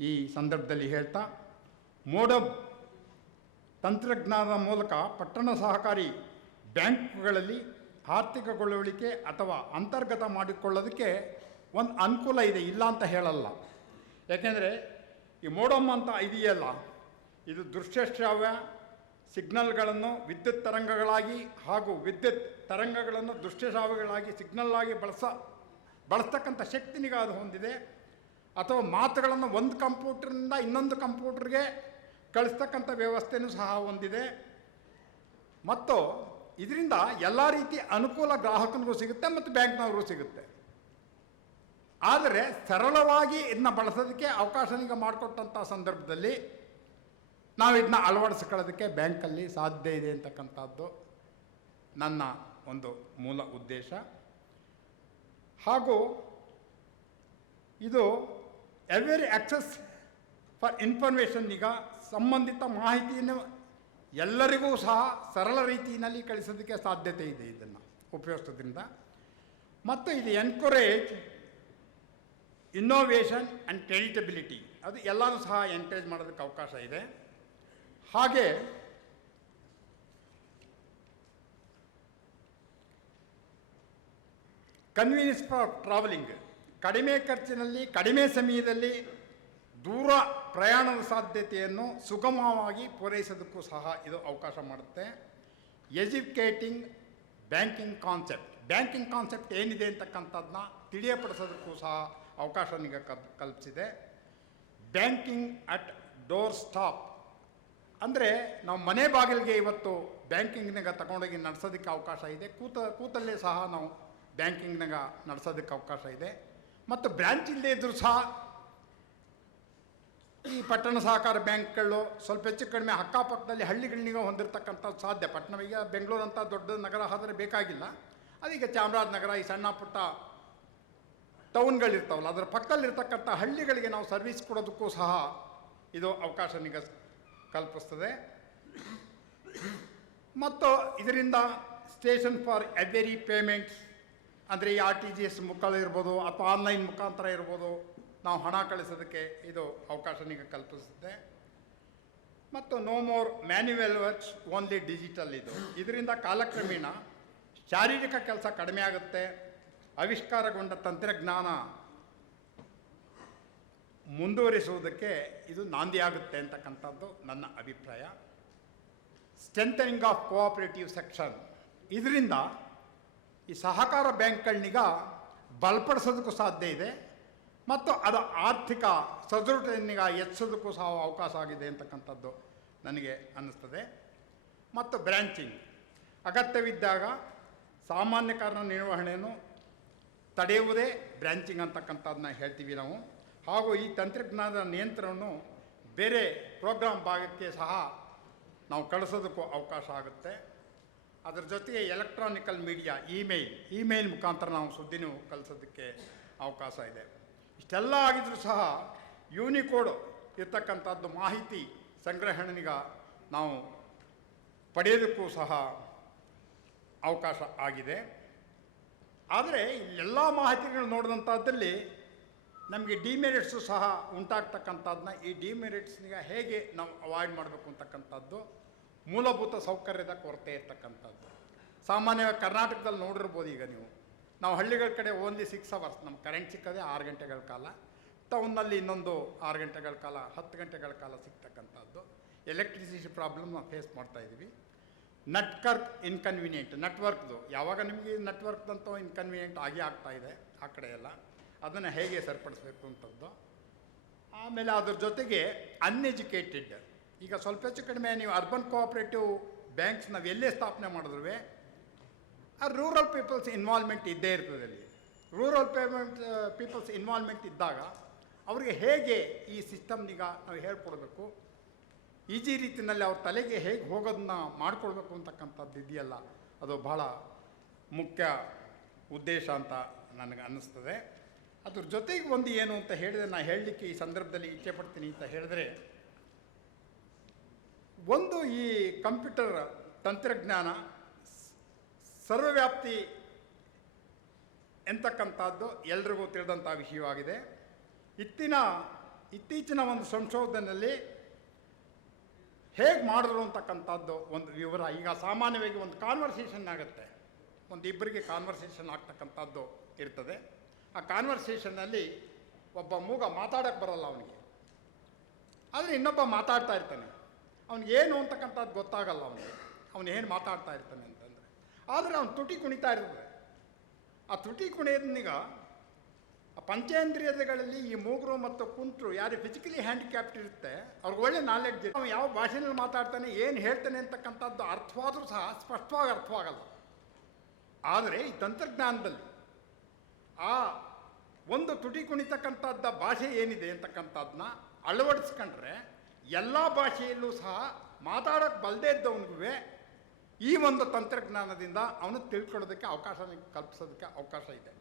ಈ ಸಂದರ್ಭದಲ್ಲಿ ಹೇಳ್ತಾ, ಮೋಡಮ್ ತಂತ್ರಜ್ಞಾನದ ಮೂಲಕ ಪಟ್ಟಣ ಸಹಕಾರಿ ಬ್ಯಾಂಕ್ಗಳಲ್ಲಿ ಆರ್ಥಿಕಗೊಳ್ಳುವಿಕೆ ಅಥವಾ ಅಂತರ್ಗತ ಮಾಡಿಕೊಳ್ಳೋದಕ್ಕೆ ಒಂದು ಅನುಕೂಲ ಇದೆ, ಇಲ್ಲ ಅಂತ ಹೇಳಲ್ಲ. ಯಾಕೆಂದರೆ ಈ ಮೋಡಮ್ ಅಂತ ಇದೆಯಲ್ಲ, ಇದು ದೃಶ್ಯಶ್ರಾವ್ಯ ಸಿಗ್ನಲ್ಗಳನ್ನು ವಿದ್ಯುತ್ ತರಂಗಗಳಾಗಿ ಹಾಗೂ ವಿದ್ಯುತ್ ತರಂಗಗಳನ್ನು ದೃಶ್ಯಶ್ರಾವ್ಯಗಳಾಗಿ ಸಿಗ್ನಲ್ ಆಗಿ ಬಳಸ್ತಕ್ಕಂಥ ಶಕ್ತಿನಿಗೆ ಅದು ಹೊಂದಿದೆ. ಅಥವಾ ಮಾತುಗಳನ್ನು ಒಂದು ಕಂಪ್ಯೂಟರ್ನಿಂದ ಇನ್ನೊಂದು ಕಂಪ್ಯೂಟರ್ಗೆ ಕಳಿಸ್ತಕ್ಕಂಥ ವ್ಯವಸ್ಥೆಯೂ ಸಹ ಹೊಂದಿದೆ. ಮತ್ತು ಇದರಿಂದ ಎಲ್ಲ ರೀತಿಯ ಅನುಕೂಲ ಗ್ರಾಹಕನಿಗೂ ಸಿಗುತ್ತೆ ಮತ್ತು ಬ್ಯಾಂಕ್ನವ್ರಿಗೂ ಸಿಗುತ್ತೆ. ಆದರೆ ಸರಳವಾಗಿ ಇದನ್ನ ಬಳಸೋದಕ್ಕೆ ಅವಕಾಶನಿಗೆ ಮಾಡಿಕೊಟ್ಟಂಥ ಸಂದರ್ಭದಲ್ಲಿ ನಾವು ಇದನ್ನ ಅಳವಡಿಸ್ಕೊಳ್ಳೋದಕ್ಕೆ ಬ್ಯಾಂಕಲ್ಲಿ ಸಾಧ್ಯ ಇದೆ ಅಂತಕ್ಕಂಥದ್ದು ನನ್ನ ಒಂದು ಮೂಲ ಉದ್ದೇಶ. ಹಾಗೂ ಇದು ಎವ್ರಿ ಆಕ್ಸೆಸ್ ಫಾರ್ ಇನ್ಫಾರ್ಮೇಷನ್, ಈಗ ಸಂಬಂಧಿತ ಮಾಹಿತಿಯನ್ನು ಎಲ್ಲರಿಗೂ ಸಹ ಸರಳ ರೀತಿಯಲ್ಲಿ ಕಳಿಸೋದಕ್ಕೆ ಸಾಧ್ಯತೆ ಇದೆ ಇದನ್ನು ಉಪಯೋಗಿಸೋದ್ರಿಂದ. ಮತ್ತು ಇದು ಎನ್ಕರೇಜ್ ಇನ್ನೋವೇಷನ್ ಆ್ಯಂಡ್ ಕ್ರೆಡಿಟಬಿಲಿಟಿ, ಅದು ಎಲ್ಲನೂ ಸಹ ಎನ್ಕರೇಜ್ ಮಾಡೋದಕ್ಕೆ ಅವಕಾಶ ಇದೆ. ಹಾಗೆ ಕನ್ವೀನಿಯನ್ಸ್ ಫಾರ್ ಟ್ರಾವೆಲಿಂಗ್, ಕಡಿಮೆ ಖರ್ಚಿನಲ್ಲಿ ಕಡಿಮೆ ಸಮಯದಲ್ಲಿ ದೂರ ಪ್ರಯಾಣದ ಸಾಧ್ಯತೆಯನ್ನು ಸುಗಮವಾಗಿ ಪೂರೈಸೋದಕ್ಕೂ ಸಹ ಇದು ಅವಕಾಶ ಮಾಡುತ್ತೆ. ಎಜುಕೇಟಿಂಗ್ ಬ್ಯಾಂಕಿಂಗ್ ಕಾನ್ಸೆಪ್ಟ್ ಏನಿದೆ ಅಂತಕ್ಕಂಥದ್ದನ್ನ ತಿಳಿಯಪಡಿಸೋದಕ್ಕೂ ಸಹ ಅವಕಾಶ ನಿಮಗೆ ಕಲ್ಪಿಸಿದೆ. ಬ್ಯಾಂಕಿಂಗ್ ಅಟ್ ಡೋರ್ ಸ್ಟಾಪ್ ಅಂದರೆ ನಾವು ಮನೆ ಬಾಗಿಲಿಗೆ ಇವತ್ತು ಬ್ಯಾಂಕಿಂಗ್ನಾಗ ತಗೊಂಡೋಗಿ ನಡೆಸೋದಕ್ಕೆ ಅವಕಾಶ ಇದೆ. ಕೂತಲ್ಲೇ ಸಹ ನಾವು ಬ್ಯಾಂಕಿಂಗ್ನಾಗ ನಡೆಸೋದಕ್ಕೆ ಅವಕಾಶ ಇದೆ. ಮತ್ತು ಬ್ರ್ಯಾಂಚ್ ಇಲ್ಲದೇ ಇದ್ದರೂ ಸಹ ಈ ಪಟ್ಟಣ ಸಹಕಾರ ಬ್ಯಾಂಕ್ಗಳು ಸ್ವಲ್ಪ ಹೆಚ್ಚು ಕಡಿಮೆ ಅಕ್ಕಪಕ್ಕದಲ್ಲಿ ಹಳ್ಳಿಗಳನ್ನ ಹೊಂದಿರತಕ್ಕಂಥದ್ದು ಸಾಧ್ಯ. ಪಟ್ಟಣವಿಗೆ ಬೆಂಗಳೂರು ಅಂತ ದೊಡ್ಡ ನಗರ ಆದರೆ ಬೇಕಾಗಿಲ್ಲ. ಅದೀಗ ಚಾಮರಾಜನಗರ ಈ ಸಣ್ಣ ಪುಟ್ಟ ಟೌನ್ಗಳಿರ್ತಾವಲ್ಲ, ಅದರ ಪಕ್ಕದಲ್ಲಿರ್ತಕ್ಕಂಥ ಹಳ್ಳಿಗಳಿಗೆ ನಾವು ಸರ್ವಿಸ್ ಕೊಡೋದಕ್ಕೂ ಸಹ ಇದು ಅವಕಾಶ ಕಲ್ಪಿಸ್ತದೆ. ಮತ್ತು ಇದರಿಂದ ಸ್ಟೇಷನ್ ಫಾರ್ ಎವ್ರಿ ಪೇಮೆಂಟ್ಸ್ ಅಂದರೆ ಈ RTGS ಮುಖಾಂತರ ಇರ್ಬೋದು ಅಥವಾ ಆನ್ಲೈನ್ ಮುಖಾಂತರ ಇರ್ಬೋದು, ನಾವು ಹಣ ಕಳಿಸೋದಕ್ಕೆ ಇದು ಅವಕಾಶ ಕಲ್ಪಿಸುತ್ತೆ. ಮತ್ತು no more manual works, only digital. ಇದರಿಂದ ಕಾಲಕ್ರಮೇಣ ಶಾರೀರಿಕ ಕೆಲಸ ಕಡಿಮೆ ಆಗುತ್ತೆ. ಆವಿಷ್ಕಾರಗೊಂಡ ತಂತ್ರಜ್ಞಾನ ಮುಂದುವರಿಸುವುದಕ್ಕೆ ಇದು ನಾಂದಿಯಾಗುತ್ತೆ ಅಂತಕ್ಕಂಥದ್ದು ನನ್ನ ಅಭಿಪ್ರಾಯ. ಸ್ಟ್ರೆಂಥನಿಂಗ್ ಆಫ್ ಕೋಆಪರೇಟಿವ್ ಸೆಕ್ಷನ್, ಇದರಿಂದ ಈ ಸಹಕಾರ ಬ್ಯಾಂಕ್ಗಳನ್ನೀಗ ಬಲಪಡಿಸೋದಕ್ಕೂ ಸಾಧ್ಯ ಇದೆ ಮತ್ತು ಅದು ಆರ್ಥಿಕ ಸದೃಢತೆಯನ್ನೀಗ ಹೆಚ್ಚೋದಕ್ಕೂ ಸಹ ಅವಕಾಶ ಆಗಿದೆ ಅಂತಕ್ಕಂಥದ್ದು ನನಗೆ ಅನ್ನಿಸ್ತದೆ. ಮತ್ತು ಬ್ರ್ಯಾಂಚಿಂಗ್, ಅಗತ್ಯವಿದ್ದಾಗ ಸಾಮಾನ್ಯ ಕಾರಣ ನಿರ್ವಹಣೆಯನ್ನು ತಡೆಯುವುದೇ ಬ್ರ್ಯಾಂಚಿಂಗ್ ಅಂತಕ್ಕಂಥದ್ದನ್ನ ಹೇಳ್ತೀವಿ ನಾವು. ಹಾಗೂ ಈ ತಂತ್ರಜ್ಞಾನದ ನಿಯಂತ್ರಣವನ್ನು ಬೇರೆ ಪ್ರೋಗ್ರಾಮ್ ಭಾಗಕ್ಕೆ ಸಹ ನಾವು ಕಳಿಸೋದಕ್ಕೂ ಅವಕಾಶ ಆಗುತ್ತೆ. ಅದರ ಜೊತೆಗೆ ಎಲೆಕ್ಟ್ರಾನಿಕಲ್ ಮೀಡಿಯಾ, ಇಮೇಲ್ ಮುಖಾಂತರ ನಾವು ಸುದ್ದಿನೂ ಕಳಿಸೋದಕ್ಕೆ ಅವಕಾಶ ಇದೆ. ಇಷ್ಟೆಲ್ಲ ಆಗಿದ್ರೂ ಸಹ ಯೂನಿಕೋಡ್ ಇರ್ತಕ್ಕಂಥದ್ದು ಮಾಹಿತಿ ಸಂಗ್ರಹಣೆಗ ನಾವು ಪಡೆಯೋದಕ್ಕೂ ಸಹ ಅವಕಾಶ ಆಗಿದೆ. ಆದರೆ ಇಲ್ಲೆಲ್ಲ ಮಾಹಿತಿಗಳು ನೋಡಿದಂಥದ್ದಲ್ಲಿ ನಮಗೆ ಡಿಮೆರಿಟ್ಸು ಸಹ ಉಂಟಾಗ್ತಕ್ಕಂಥದ್ದನ್ನ, ಈ ಡಿಮೆರಿಟ್ಸ್ನಿಗೆ ಹೇಗೆ ನಾವು ಅವಾಯ್ಡ್ ಮಾಡಬೇಕು ಅಂತಕ್ಕಂಥದ್ದು ಮೂಲಭೂತ ಸೌಕರ್ಯದ ಕೊರತೆ ಇರ್ತಕ್ಕಂಥದ್ದು. ಸಾಮಾನ್ಯವಾಗಿ ಕರ್ನಾಟಕದಲ್ಲಿ ನೋಡಿರ್ಬೋದು. ಈಗ ನಾವು ಹಳ್ಳಿಗಳ ಕಡೆ ಓನ್ಲಿ 6 hours ನಮ್ಮ ಕರೆಂಟ್ ಸಿಕ್ಕದೆ 6 ಗಂಟೆಗಳ ಕಾಲ, ಟೌನ್ನಲ್ಲಿ ಇನ್ನೊಂದು 6 ಗಂಟೆಗಳ ಕಾಲ, 10 ಗಂಟೆಗಳ ಕಾಲ ಸಿಗ್ತಕ್ಕಂಥದ್ದು. ಎಲೆಕ್ಟ್ರಿಸಿಟಿ ಪ್ರಾಬ್ಲಮ್ ನಾವು ಫೇಸ್ ಮಾಡ್ತಾಯಿದ್ದೀವಿ. ನೆಟ್ವರ್ಕ್ದು ಯಾವಾಗ ನಿಮಗೆ ನೆಟ್ವರ್ಕ್ದಂತೂ ಇನ್ಕನ್ವೀನಿಯೆಂಟ್ ಆಗ್ತಾಯಿದೆ ಆ ಕಡೆ ಎಲ್ಲ, ಅದನ್ನು ಹೇಗೆ ಸರಿಪಡಿಸ್ಬೇಕು ಅಂತದ್ದು. ಆಮೇಲೆ ಅದ್ರ ಜೊತೆಗೆ ಅನ್ಎಜುಕೇಟೆಡ್, ಈಗ ಸ್ವಲ್ಪ ಹೆಚ್ಚು ಕಡಿಮೆ ನೀವು ಅರ್ಬನ್ ಕೋಆಪ್ರೇಟಿವ್ ಬ್ಯಾಂಕ್ಸ್ ನಾವು ಎಲ್ಲೇ ಸ್ಥಾಪನೆ ಮಾಡಿದ್ರೂ ಆ ರೂರಲ್ ಪೀಪಲ್ಸ್ ಇನ್ವಾಲ್ವ್ಮೆಂಟ್ ಇದ್ದೇ ಇರ್ತದೆ. ಅಲ್ಲಿ ರೂರಲ್ ಪೀಪಲ್ಸ್ ಇನ್ವಾಲ್ವ್ಮೆಂಟ್ ಇದ್ದಾಗ ಅವರಿಗೆ ಹೇಗೆ ಈ ಸಿಸ್ಟಮ್ನೀಗ ನಾವು ಹೇಳ್ಕೊಡ್ಬೇಕು, ಈಜಿ ರೀತಿಯಲ್ಲಿ ಅವ್ರ ತಲೆಗೆ ಹೇಗೆ ಹೋಗೋದನ್ನ ಮಾಡಿಕೊಡ್ಬೇಕು ಅಂತಕ್ಕಂಥದ್ದು ಇದೆಯಲ್ಲ, ಅದು ಬಹಳ ಮುಖ್ಯ ಉದ್ದೇಶ ಅಂತ ನನಗೆ ಅನ್ನಿಸ್ತದೆ. ಅದ್ರ ಜೊತೆಗೆ ಒಂದು ಏನು ಅಂತ ಹೇಳಿದ್ರೆ, ನಾನು ಹೇಳಲಿಕ್ಕೆ ಈ ಸಂದರ್ಭದಲ್ಲಿ ಇಚ್ಛೆಪಡ್ತೀನಿ ಅಂತ ಹೇಳಿದ್ರೆ, ಒಂದು ಈ ಕಂಪ್ಯೂಟರ್ ತಂತ್ರಜ್ಞಾನ ಸರ್ವವ್ಯಾಪ್ತಿ ಎಂತಕ್ಕಂಥದ್ದು ಎಲ್ರಿಗೂ ತಿಳಿದಂಥ ವಿಷಯವಾಗಿದೆ. ಇತ್ತೀಚಿನ ಒಂದು ಸಂಶೋಧನೆಯಲ್ಲಿ ಹೇಗೆ ಮಾಡಿದ್ರು ಅಂತಕ್ಕಂಥದ್ದು ಒಂದು ವಿವರ. ಈಗ ಸಾಮಾನ್ಯವಾಗಿ ಒಂದು ಕಾನ್ವರ್ಸೇಷನ್ ಆಗುತ್ತೆ, ಒಂದು ಇಬ್ಬರಿಗೆ ಕಾನ್ವರ್ಸೇಷನ್ ಆಗ್ತಕ್ಕಂಥದ್ದು ಇರ್ತದೆ. ಆ ಕಾನ್ವರ್ಸೇಷನ್ನಲ್ಲಿ ಒಬ್ಬ ಮೂಗ ಮಾತಾಡೋಕ್ಕೆ ಬರಲ್ಲ ಅವನಿಗೆ, ಆದರೆ ಇನ್ನೊಬ್ಬ ಮಾತಾಡ್ತಾ ಇರ್ತಾನೆ. ಅವನಿಗೇನು ಅಂತಕ್ಕಂಥದ್ದು ಗೊತ್ತಾಗಲ್ಲ ಅವನು ಏನು ಮಾತಾಡ್ತಾ ಇರ್ತಾನೆ ಅಂತಂದರೆ. ಆದರೆ ಅವನು ತುಟಿ ಕುಣಿತಾ ಇರ್ತದೆ. ಆ ತುಟಿ ಕುಣಿಯೋದನ್ನೀಗ ಪಂಚೇಂದ್ರಿಯಗಳಲ್ಲಿ ಈ ಮೂಗರು ಮತ್ತು ಕುಂಟರು ಯಾರು ಫಿಸಿಕಲಿ ಹ್ಯಾಂಡಿಕ್ಯಾಪ್ಟ್ ಇರುತ್ತೆ ಅವ್ರಿಗೆ ಒಳ್ಳೆ ನಾಲೆಡ್ಜ್ ಇರುತ್ತೆ. ಅವನು ಯಾವ ಭಾಷೆಯಲ್ಲಿ ಮಾತಾಡ್ತಾನೆ, ಏನು ಹೇಳ್ತಾನೆ ಅಂತಕ್ಕಂಥದ್ದು ಅರ್ಥವಾದರೂ ಸಹ ಸ್ಪಷ್ಟವಾಗಿ ಅರ್ಥವಾಗಲ್ಲ. ಆದರೆ ಈ ತಂತ್ರಜ್ಞಾನದಲ್ಲಿ ಆ ಒಂದು ತುಟಿ ಕುಣಿತಕ್ಕಂಥದ್ದ ಭಾಷೆ ಏನಿದೆ ಅಂತಕ್ಕಂಥದ್ದನ್ನ ಅಳವಡಿಸ್ಕೊಂಡ್ರೆ ಎಲ್ಲ ಭಾಷೆಯಲ್ಲೂ ಸಹ ಮಾತಾಡೋಕ್ಕೆ ಬಲ್ಲದೇ ಇದ್ದವನಿಗೂ ಈ ಒಂದು ತಂತ್ರಜ್ಞಾನದಿಂದ ಅವನು ತಿಳ್ಕೊಳ್ಳೋದಕ್ಕೆ ಅವಕಾಶ ಕಲ್ಪಿಸೋದಕ್ಕೆ ಅವಕಾಶ ಇದೆ.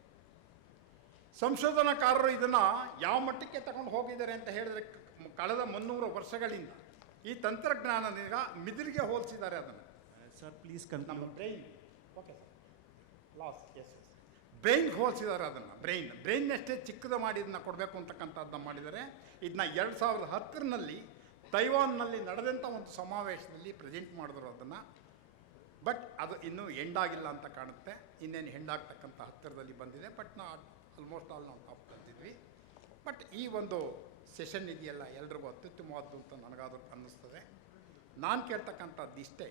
ಸಂಶೋಧನಾಕಾರರು ಇದನ್ನು ಯಾವ ಮಟ್ಟಕ್ಕೆ ತಗೊಂಡು ಹೋಗಿದ್ದಾರೆ ಅಂತ ಹೇಳಿದ್ರೆ, ಕಳೆದ 300 ವರ್ಷಗಳಿಂದ ಈ ತಂತ್ರಜ್ಞಾನದಿಂದ ಮಿದುರಿಗೆ ಹೋಲಿಸಿದ್ದಾರೆ ಅದನ್ನು. ಸರ್ ಪ್ಲೀಸ್ ನಮ್ಮ ಬ್ರೈನ್, ಓಕೆ ಸರ್, ಲಾಸ್, ಎಸ್ ಬ್ರೈನ್ಗೆ ಹೋಲಿಸಿದ್ದಾರೆ ಅದನ್ನು. ಬ್ರೈನ್ನಷ್ಟೇ ಚಿಕ್ಕದು ಮಾಡಿ ಇದನ್ನ ಕೊಡಬೇಕು ಅಂತಕ್ಕಂಥದ್ದನ್ನ ಮಾಡಿದ್ದಾರೆ. ಇದನ್ನ 2010ರಲ್ಲಿ ತೈವಾನ್ನಲ್ಲಿ ನಡೆದಂಥ ಒಂದು ಸಮಾವೇಶದಲ್ಲಿ ಪ್ರೆಸೆಂಟ್ ಮಾಡಿದ್ರು ಅದನ್ನು. ಬಟ್ ಅದು ಇನ್ನೂ ಎಂಡಾಗಿಲ್ಲ ಅಂತ ಕಾಣುತ್ತೆ. ಇನ್ನೇನು ಹೆಂಡಾಗ್ತಕ್ಕಂಥ ಹತ್ತಿರದಲ್ಲಿ ಬಂದಿದೆ. ಬಟ್ ಆಲ್ಮೋಸ್ಟ್ ಆಲ್ ನಾವು ಟಾಪ್ ತಂದಿದ್ವಿ. ಬಟ್ ಈ ಒಂದು ಸೆಷನ್ ಇದೆಯಲ್ಲ ಎಲ್ರಿಗೂ ಅತ್ಯುತ್ತಮವಾದ್ದು ಅಂತ ನನಗಾದ್ರೂ ಅನ್ನಿಸ್ತದೆ. ನಾನು ಕೇಳ್ತಕ್ಕಂಥದ್ದು ಇಷ್ಟೇ,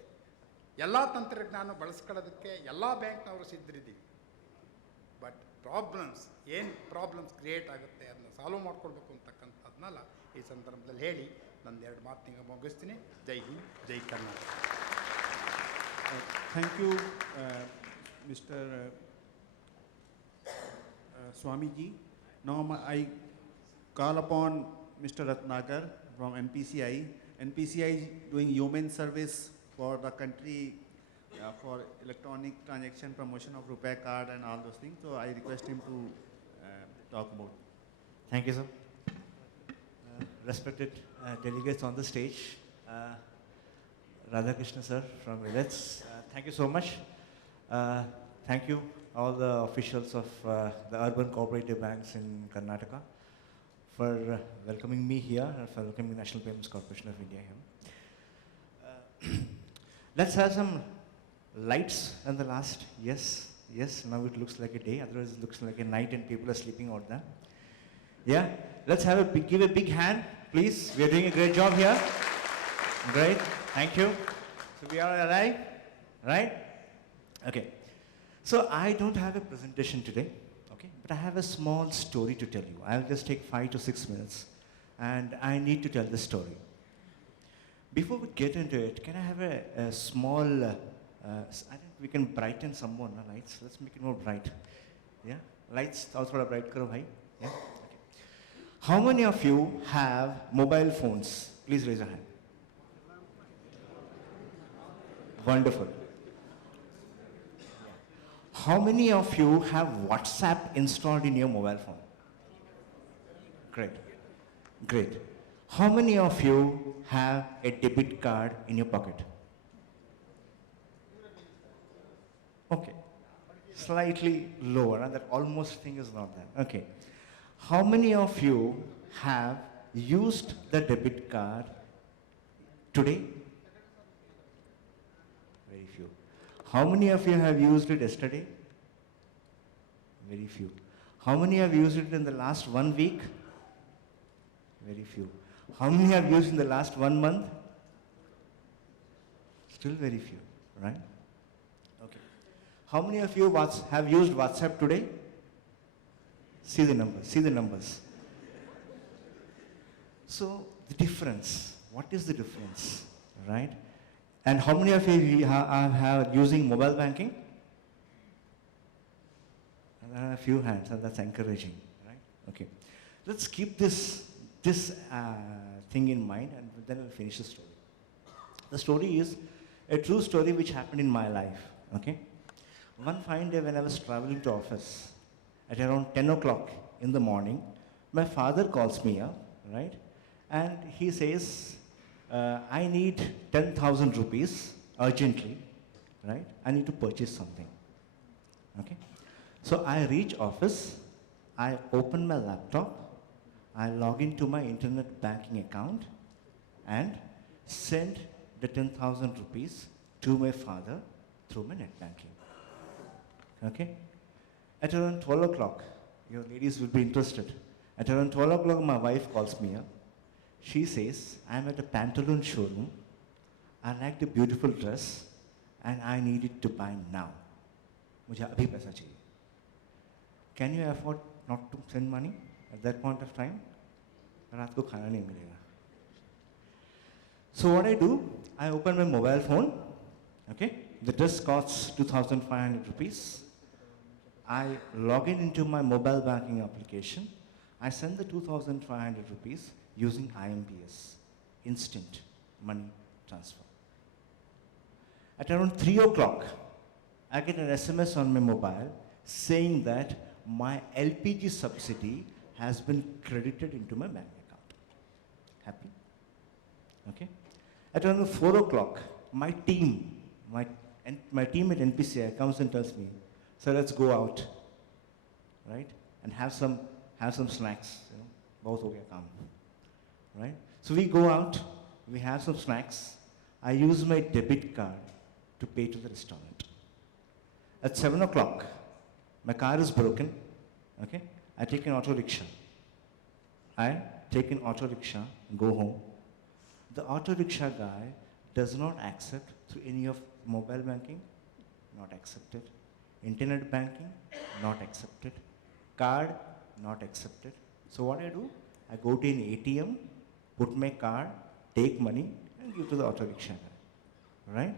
ಎಲ್ಲ ತಂತ್ರಜ್ಞಾನ ಬಳಸ್ಕೊಳ್ಳೋದಕ್ಕೆ ಎಲ್ಲ ಬ್ಯಾಂಕ್ನವರು ಸಿದ್ಧರಿದ್ದೀವಿ. ಬಟ್ ಏನು ಪ್ರಾಬ್ಲಮ್ಸ್ ಕ್ರಿಯೇಟ್ ಆಗುತ್ತೆ ಅದನ್ನ ಸಾಲ್ವ್ ಮಾಡ್ಕೊಳ್ಬೇಕು ಅಂತಕ್ಕಂಥದ್ದನ್ನೆಲ್ಲ ಈ ಸಂದರ್ಭದಲ್ಲಿ ಹೇಳಿ ನನ್ನ 2 ಮಾತಿಗೆ ಮುಗಿಸ್ತೀನಿ. ಜೈ ಹಿಂದ್, ಜೈ Karnataka. Thank you, Mr. Swamiji. Now I call upon Mr. Ratnagar from NPCI. NPCI is doing human service for the country for electronic transaction, promotion of RuPay card and all those things. So I request him to talk about. Thank you, sir. Respected delegates on the stage, Radhakrishna sir from Villets, thank you so much. Thank you all the officials of the urban cooperative banks in Karnataka for welcoming me here and for welcoming National Payments Corporation of India here. Let's have some lights in the last. Yes, yes, now it looks like a day, otherwise it looks like a night and people are sleeping out there. Yeah, let's have a big, give a big hand, please. We are doing a great job here. Great, thank you. So we are alive, right? Okay. So I don't have a presentation today, okay, but I have a small story to tell you. I'll just take 5 to 6 minutes, and I need to tell the story. Before we get into it, can I have a small? I think we can brighten some more lights. Let's make it more bright. Yeah, lights also bright karo bhai. Yeah. How many of you have mobile phones? Please raise your hand. Wonderful. How many of you have WhatsApp installed in your mobile phone? Great. Great. How many of you have a debit card in your pocket? Okay. Slightly lower, that almost thing is not there. Okay. How many of you have used the debit card today? Very few. How many of you have used it yesterday? Very few. How many have used it in the last 1 week? Very few. How many have used in the last 1 month? Still very few, right? Okay. How many of you have used WhatsApp today? See the numbers, see the numbers. So the difference, what is the difference, right? And how many of you have using mobile banking? And there are a few hands, and that's encouraging, right? Okay. Let's keep this thing in mind, and then we'll finish the story. The story is a true story which happened in my life, okay? One fine day when I was traveling to office, at around 10 o'clock in the morning, my father calls me up, right? And he says, I need 10,000 rupees urgently, right? I need to purchase something, okay? So I reach office, I open my laptop, I log into my internet banking account and send the 10,000 rupees to my father through my net banking, okay? At around 12 o'clock, your ladies will be interested. At around 12 o'clock, my wife calls me up. She says, I'm at a pantaloon showroom. I like the beautiful dress and I need it to buy now. मुझे अभी पैसा चाहिए. Can you afford not to send money at that point of time? रात को खाना नहीं मिलेगा. So what I do, I open my mobile phone. Okay, the dress costs 2,500 rupees. I log into my mobile banking application. I send the 2,500 rupees using IMPS, instant money transfer. At around 3 o'clock, I get an SMS on my mobile saying that my LPG subsidy has been credited into my bank account. Happy? Okay. At around 4 o'clock, my team at NPCI comes and tells me, so let's go out, right? And have some snacks, you know, both ho gaya kaam, right? So we go out, we have some snacks. I use my debit card to pay to the restaurant. At 7 o'clock, my car is broken, okay? I take an auto rickshaw. Go home. The auto rickshaw guy does not accept through any of mobile banking, not accepted. Internet banking, not accepted. Card, not accepted. So what I do? I go to an ATM, put my card, take money, and give to the auto rickshaw guy. Right?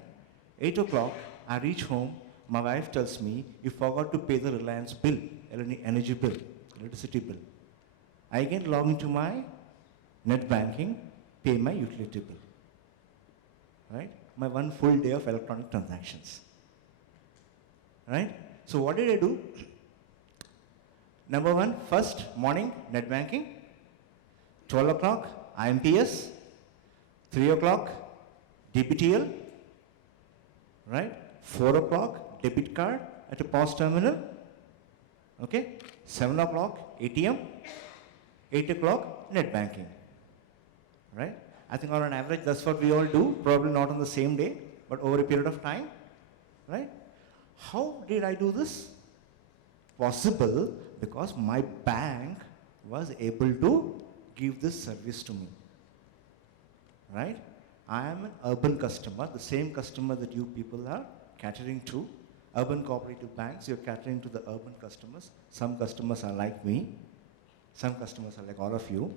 8 o'clock, I reach home. My wife tells me, you forgot to pay the Reliance bill, energy bill, electricity bill. I can log into my net banking, pay my utility bill. Right? My one full day of electronic transactions. Right? So what did I do? Number one, first morning, net banking. 12 o'clock, IMPS. 3 o'clock, DPTL. Right? 4 o'clock, debit card at a POS terminal. Okay? 7 o'clock, ATM. 8 o'clock, net banking. Right? I think on an average, that's what we all do. Probably not on the same day, but over a period of time. Right? How did I do this? Possible because my bank was able to give this service to me. Right? I am an urban customer, the same customer that you people are catering to. Urban cooperative banks, you're catering to the urban customers. Some customers are like me. Some customers are like all of you.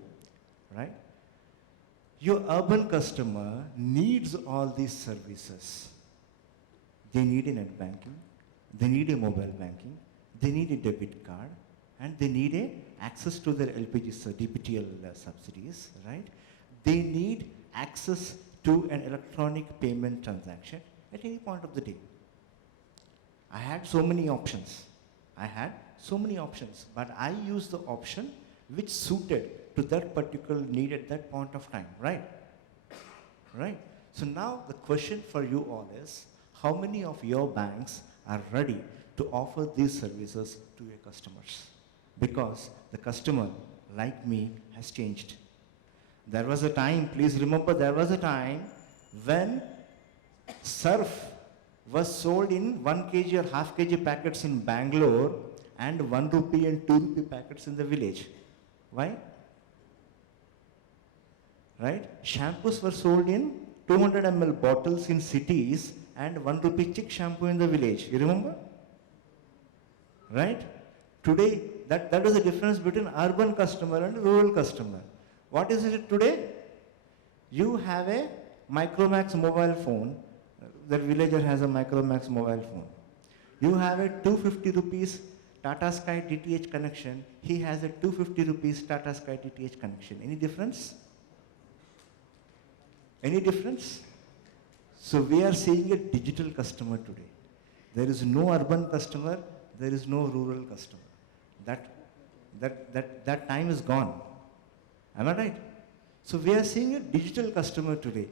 Right? Your urban customer needs all these services. They need a net banking, they need a mobile banking, they need a debit card, and they need a access to their LPG, DPTL subsidies, right? They need access to an electronic payment transaction at any point of the day. I had so many options. But I used the option which suited to that particular need at that point of time, right? Right? So now the question for you all is, how many of your banks are ready to offer these services to your customers? Because the customer, like me, has changed. There was a time, please remember, there was a time when surf was sold in 1 kg or half kg packets in Bangalore and 1 rupee and 2 rupee packets in the village. Why? Right? Shampoos were sold in 200 ml bottles in cities and 1 rupee chick shampoo in the village. You remember? Right? Today, that is the difference between urban customer and rural customer. What is it today? You have a Micromax mobile phone. The villager has a Micromax mobile phone. You have a 250 rupees Tata Sky DTH connection. He has a 250 rupees Tata Sky DTH connection. Any difference? Any difference? So we are seeing a digital customer today. There is no urban customer, there is no rural customer. That time is gone. Am I right? So we are seeing a digital customer today.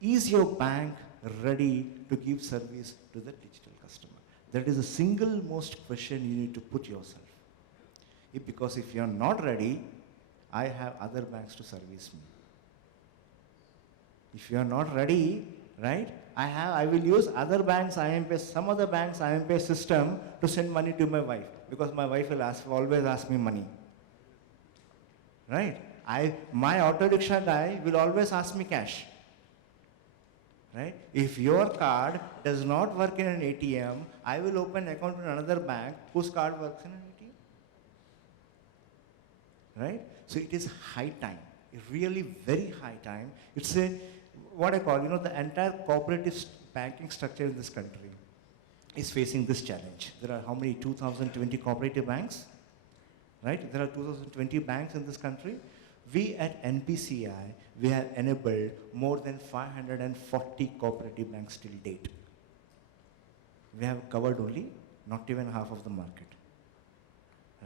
Is your bank ready to give service to the digital customer? That is the single most question you need to put yourself. Because if you are not ready, I have other banks to service me. If you are not ready, right, I will use other banks, IMPay, some other banks, IMPay system to send money to my wife, because my wife will always ask me money. Right? My auto rickshaw guy will always ask me cash. Right? If your card does not work in an ATM, I will open an account in another bank whose card works in an ATM. Right? So it is high time, really very high time. It's what I call, the entire cooperative banking structure in this country is facing this challenge. There are how many? 2020 cooperative banks, right? There are 2020 banks in this country. We at NPCI, we have enabled more than 540 cooperative banks till date. We have covered only not even half of the market,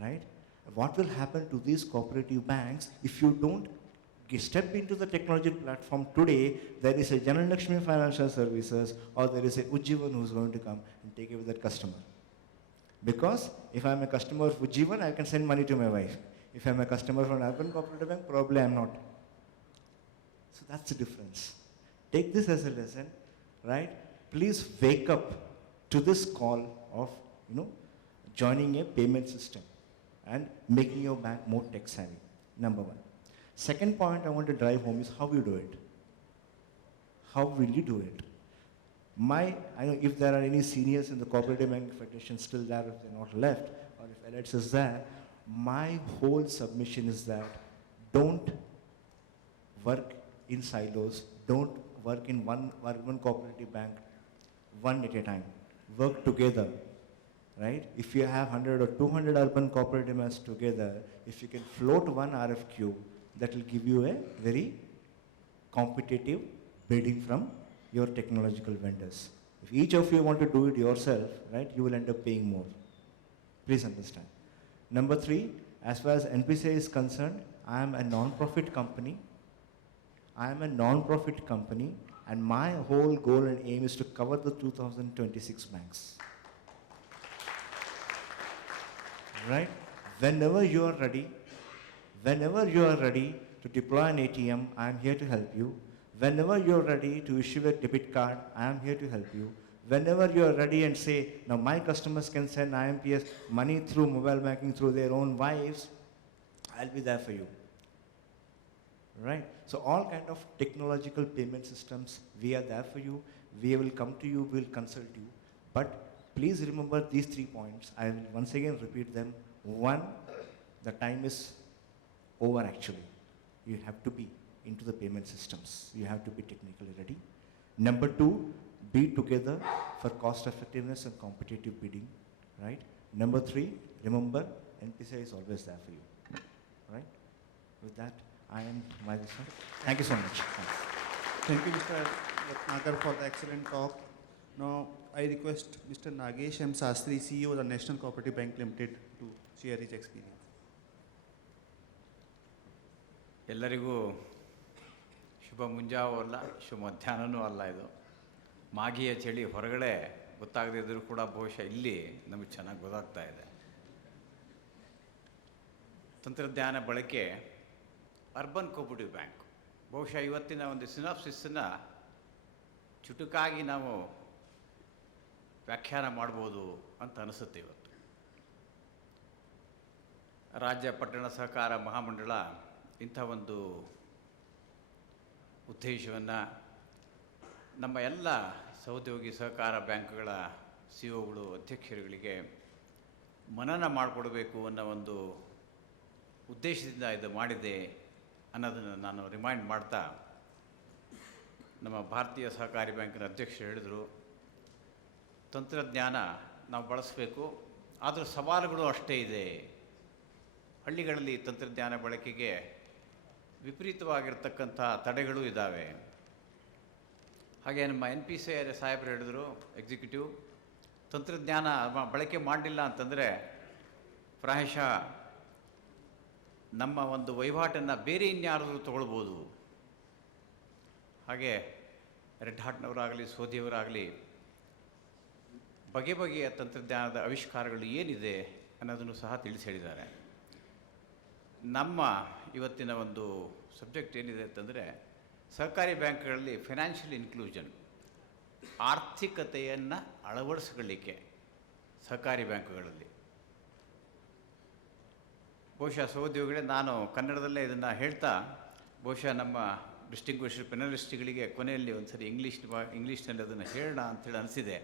right? What will happen to these cooperative banks if you don't step into the technology platform today? There is a Janal Lakshmi Financial Services or there is a Ujjivan who's going to come and take away that customer. Because if I'm a customer of Ujjivan, I can send money to my wife. If I'm a customer from an urban cooperative bank, probably I'm not. So that's the difference. Take this as a lesson, right? Please wake up to this call of, joining a payment system and making your bank more tech savvy, number one. Second point I want to drive home is how you do it. How will you do it? I know if there are any seniors in the Cooperative Banking Federation still there, if they're not left, or if Alex is there, my whole submission is that don't work in silos, don't work in one cooperative bank, one at a time. Work together, right? If you have 100 or 200 urban cooperative banks together, if you can float one RFQ, that will give you a very competitive bidding from your technological vendors. If each of you want to do it yourself, right, you will end up paying more. Please understand. Number 3, as far as NPCI is concerned, I am a non-profit company. And my whole goal and aim is to cover the 2026 banks. Right? Whenever you are ready to deploy an ATM, I am here to help you. Whenever you are ready to issue a debit card, I am here to help you. Whenever you are ready and say, now my customers can send IMPS money through mobile banking through their own wives, I'll be there for you. Right? So all kind of technological payment systems, we are there for you. We will come to you, we will consult you. But please remember these 3 points. I will once again repeat them. 1, the time is over actually. You have to be into the payment systems. You have to be technically ready. Number 2, be together for cost effectiveness and competitive bidding. Right? Number 3, remember NPCI is always there for you. Right? With that, I am Mahesh. Thank you so much. Thanks. Thank you, Mr. Ratnakar, for the excellent talk. Now, I request Mr. Nagesh M. Sastry, CEO of the National Cooperative Bank Limited, to share his experience. ಎಲ್ಲರಿಗೂ ಶುಭ ಮುಂಜಾವು ಅಲ್ಲ, ಶುಭ ಮಧ್ಯಾಹ್ನವೂ ಅಲ್ಲ. ಇದು ಮಾಗಿಯ ಚಳಿ ಹೊರಗಡೆ ಗೊತ್ತಾಗದಿದ್ದರೂ ಕೂಡ ಬಹುಶಃ ಇಲ್ಲಿ ನಮಗೆ ಚೆನ್ನಾಗಿ ಗೊತ್ತಾಗ್ತಾ ಇದೆ. ತಂತ್ರಜ್ಞಾನ ಬಳಕೆ ಅರ್ಬನ್ ಕೋಆಪರೇಟಿವ್ ಬ್ಯಾಂಕ್ ಬಹುಶಃ ಇವತ್ತಿನ ಒಂದು ಸಿನಾಪ್ಸಿಸನ್ನು ಚುಟುಕಾಗಿ ನಾವು ವ್ಯಾಖ್ಯಾನ ಮಾಡ್ಬೋದು ಅಂತ ಅನಿಸುತ್ತೆ. ಇವತ್ತು ರಾಜ್ಯ ಪಟ್ಟಣ ಸಹಕಾರ ಮಹಾಮಂಡಳ ಇಂಥ ಒಂದು ಉದ್ದೇಶವನ್ನು ನಮ್ಮ ಎಲ್ಲ ಸಹೋದ್ಯೋಗಿ ಸಹಕಾರ ಬ್ಯಾಂಕ್ಗಳ ಸಿಒಗಳು ಅಧ್ಯಕ್ಷರುಗಳಿಗೆ ಮನನ ಮಾಡಿಕೊಡಬೇಕು ಅನ್ನೋ ಒಂದು ಉದ್ದೇಶದಿಂದ ಇದು ಮಾಡಿದೆ ಅನ್ನೋದನ್ನು ನಾನು ರಿಮೈಂಡ್ ಮಾಡ್ತಾ, ನಮ್ಮ ಭಾರತೀಯ ಸಹಕಾರಿ ಬ್ಯಾಂಕಿನ ಅಧ್ಯಕ್ಷರು ಹೇಳಿದರು, ತಂತ್ರಜ್ಞಾನ ನಾವು ಬಳಸಬೇಕು, ಆದರೂ ಸವಾಲುಗಳು ಅಷ್ಟೇ ಇದೆ. ಹಳ್ಳಿಗಳಲ್ಲಿ ತಂತ್ರಜ್ಞಾನ ಬಳಕೆಗೆ ವಿಪರೀತವಾಗಿರ್ತಕ್ಕಂಥ ತಡೆಗಳು ಇದ್ದಾವೆ. ಹಾಗೆ ನಮ್ಮ NPCI ಸಾಹೇಬರು ಹೇಳಿದರು, ಎಕ್ಸಿಕ್ಯೂಟಿವ್, ತಂತ್ರಜ್ಞಾನ ಬಳಕೆ ಮಾಡಲಿಲ್ಲ ಅಂತಂದರೆ ಪ್ರಾಯಶಃ ನಮ್ಮ ಒಂದು ವಹಿವಾಟನ್ನು ಬೇರೆ ಇನ್ಯಾರಾದರೂ ತೊಗೊಳ್ಬೋದು. ಹಾಗೆ ರೆಡ್ ಹಾರ್ಟ್ನವರಾಗಲಿ ಸೋದಿಯವರಾಗಲಿ ಬಗೆ ಬಗೆಯ ತಂತ್ರಜ್ಞಾನದ ಆವಿಷ್ಕಾರಗಳು ಏನಿದೆ ಅನ್ನೋದನ್ನು ಸಹ ತಿಳಿಸಿ ಹೇಳಿದ್ದಾರೆ. ನಮ್ಮ ಇವತ್ತಿನ ಒಂದು ಸಬ್ಜೆಕ್ಟ್ ಏನಿದೆ ಅಂತಂದರೆ, ಸಹಕಾರಿ ಬ್ಯಾಂಕ್ಗಳಲ್ಲಿ ಫೈನಾನ್ಷಿಯಲ್ ಇನ್ಕ್ಲೂಷನ್, ಆರ್ಥಿಕತೆಯನ್ನು ಅಳವಡಿಸಿಕೊಳ್ಳಿಕ್ಕೆ ಸಹಕಾರಿ ಬ್ಯಾಂಕ್ಗಳಲ್ಲಿ. ಬಹುಶಃ ಸಹೋದ್ಯೋಗಿಗಳೇ, ನಾನು ಕನ್ನಡದಲ್ಲೇ ಇದನ್ನು ಹೇಳ್ತಾ ಬಹುಶಃ ನಮ್ಮ ಡಿಸ್ಟಿಂಗ್ವಿಶ್ಡ್ ಪೆನಲಿಸ್ಟ್ಗಳಿಗೆ ಕೊನೆಯಲ್ಲಿ ಒಂದು ಸರಿ ಇಂಗ್ಲೀಷ್ನಲ್ಲಿ ಅದನ್ನು ಹೇಳೋಣ ಅಂಥೇಳಿ ಅನಿಸಿದೆ.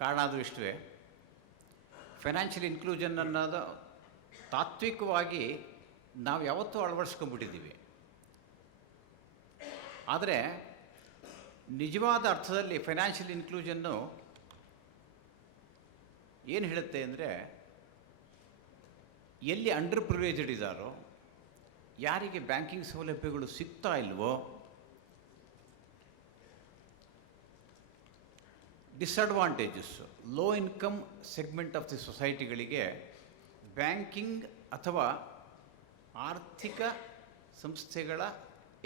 ಕಾರಣ ಆದರೂ ಇಷ್ಟವೇ, ಫೈನಾನ್ಷಿಯಲ್ ಇನ್ಕ್ಲೂಷನ್ ಅನ್ನೋದು ತಾತ್ವಿಕವಾಗಿ ನಾವು ಯಾವತ್ತೂ ಅಳವಡಿಸ್ಕೊಂಡ್ಬಿಟ್ಟಿದ್ದೀವಿ. ಆದರೆ ನಿಜವಾದ ಅರ್ಥದಲ್ಲಿ ಫೈನಾನ್ಷಿಯಲ್ ಇನ್ಕ್ಲೂಷನ್ನು ಏನು ಹೇಳುತ್ತೆ ಅಂದರೆ, ಎಲ್ಲಿ ಅಂಡರ್ ಪ್ರಿವಿಲೇಜ್ಡ್ ಇದ್ದಾರೋ, ಯಾರಿಗೆ ಬ್ಯಾಂಕಿಂಗ್ ಸೌಲಭ್ಯಗಳು ಸಿಗ್ತಾ ಇಲ್ವೋ, disadvantages, low income segment of the ಸೊಸೈಟಿಗಳಿಗೆ ಬ್ಯಾಂಕಿಂಗ್ ಅಥವಾ ಆರ್ಥಿಕ ಸಂಸ್ಥೆಗಳ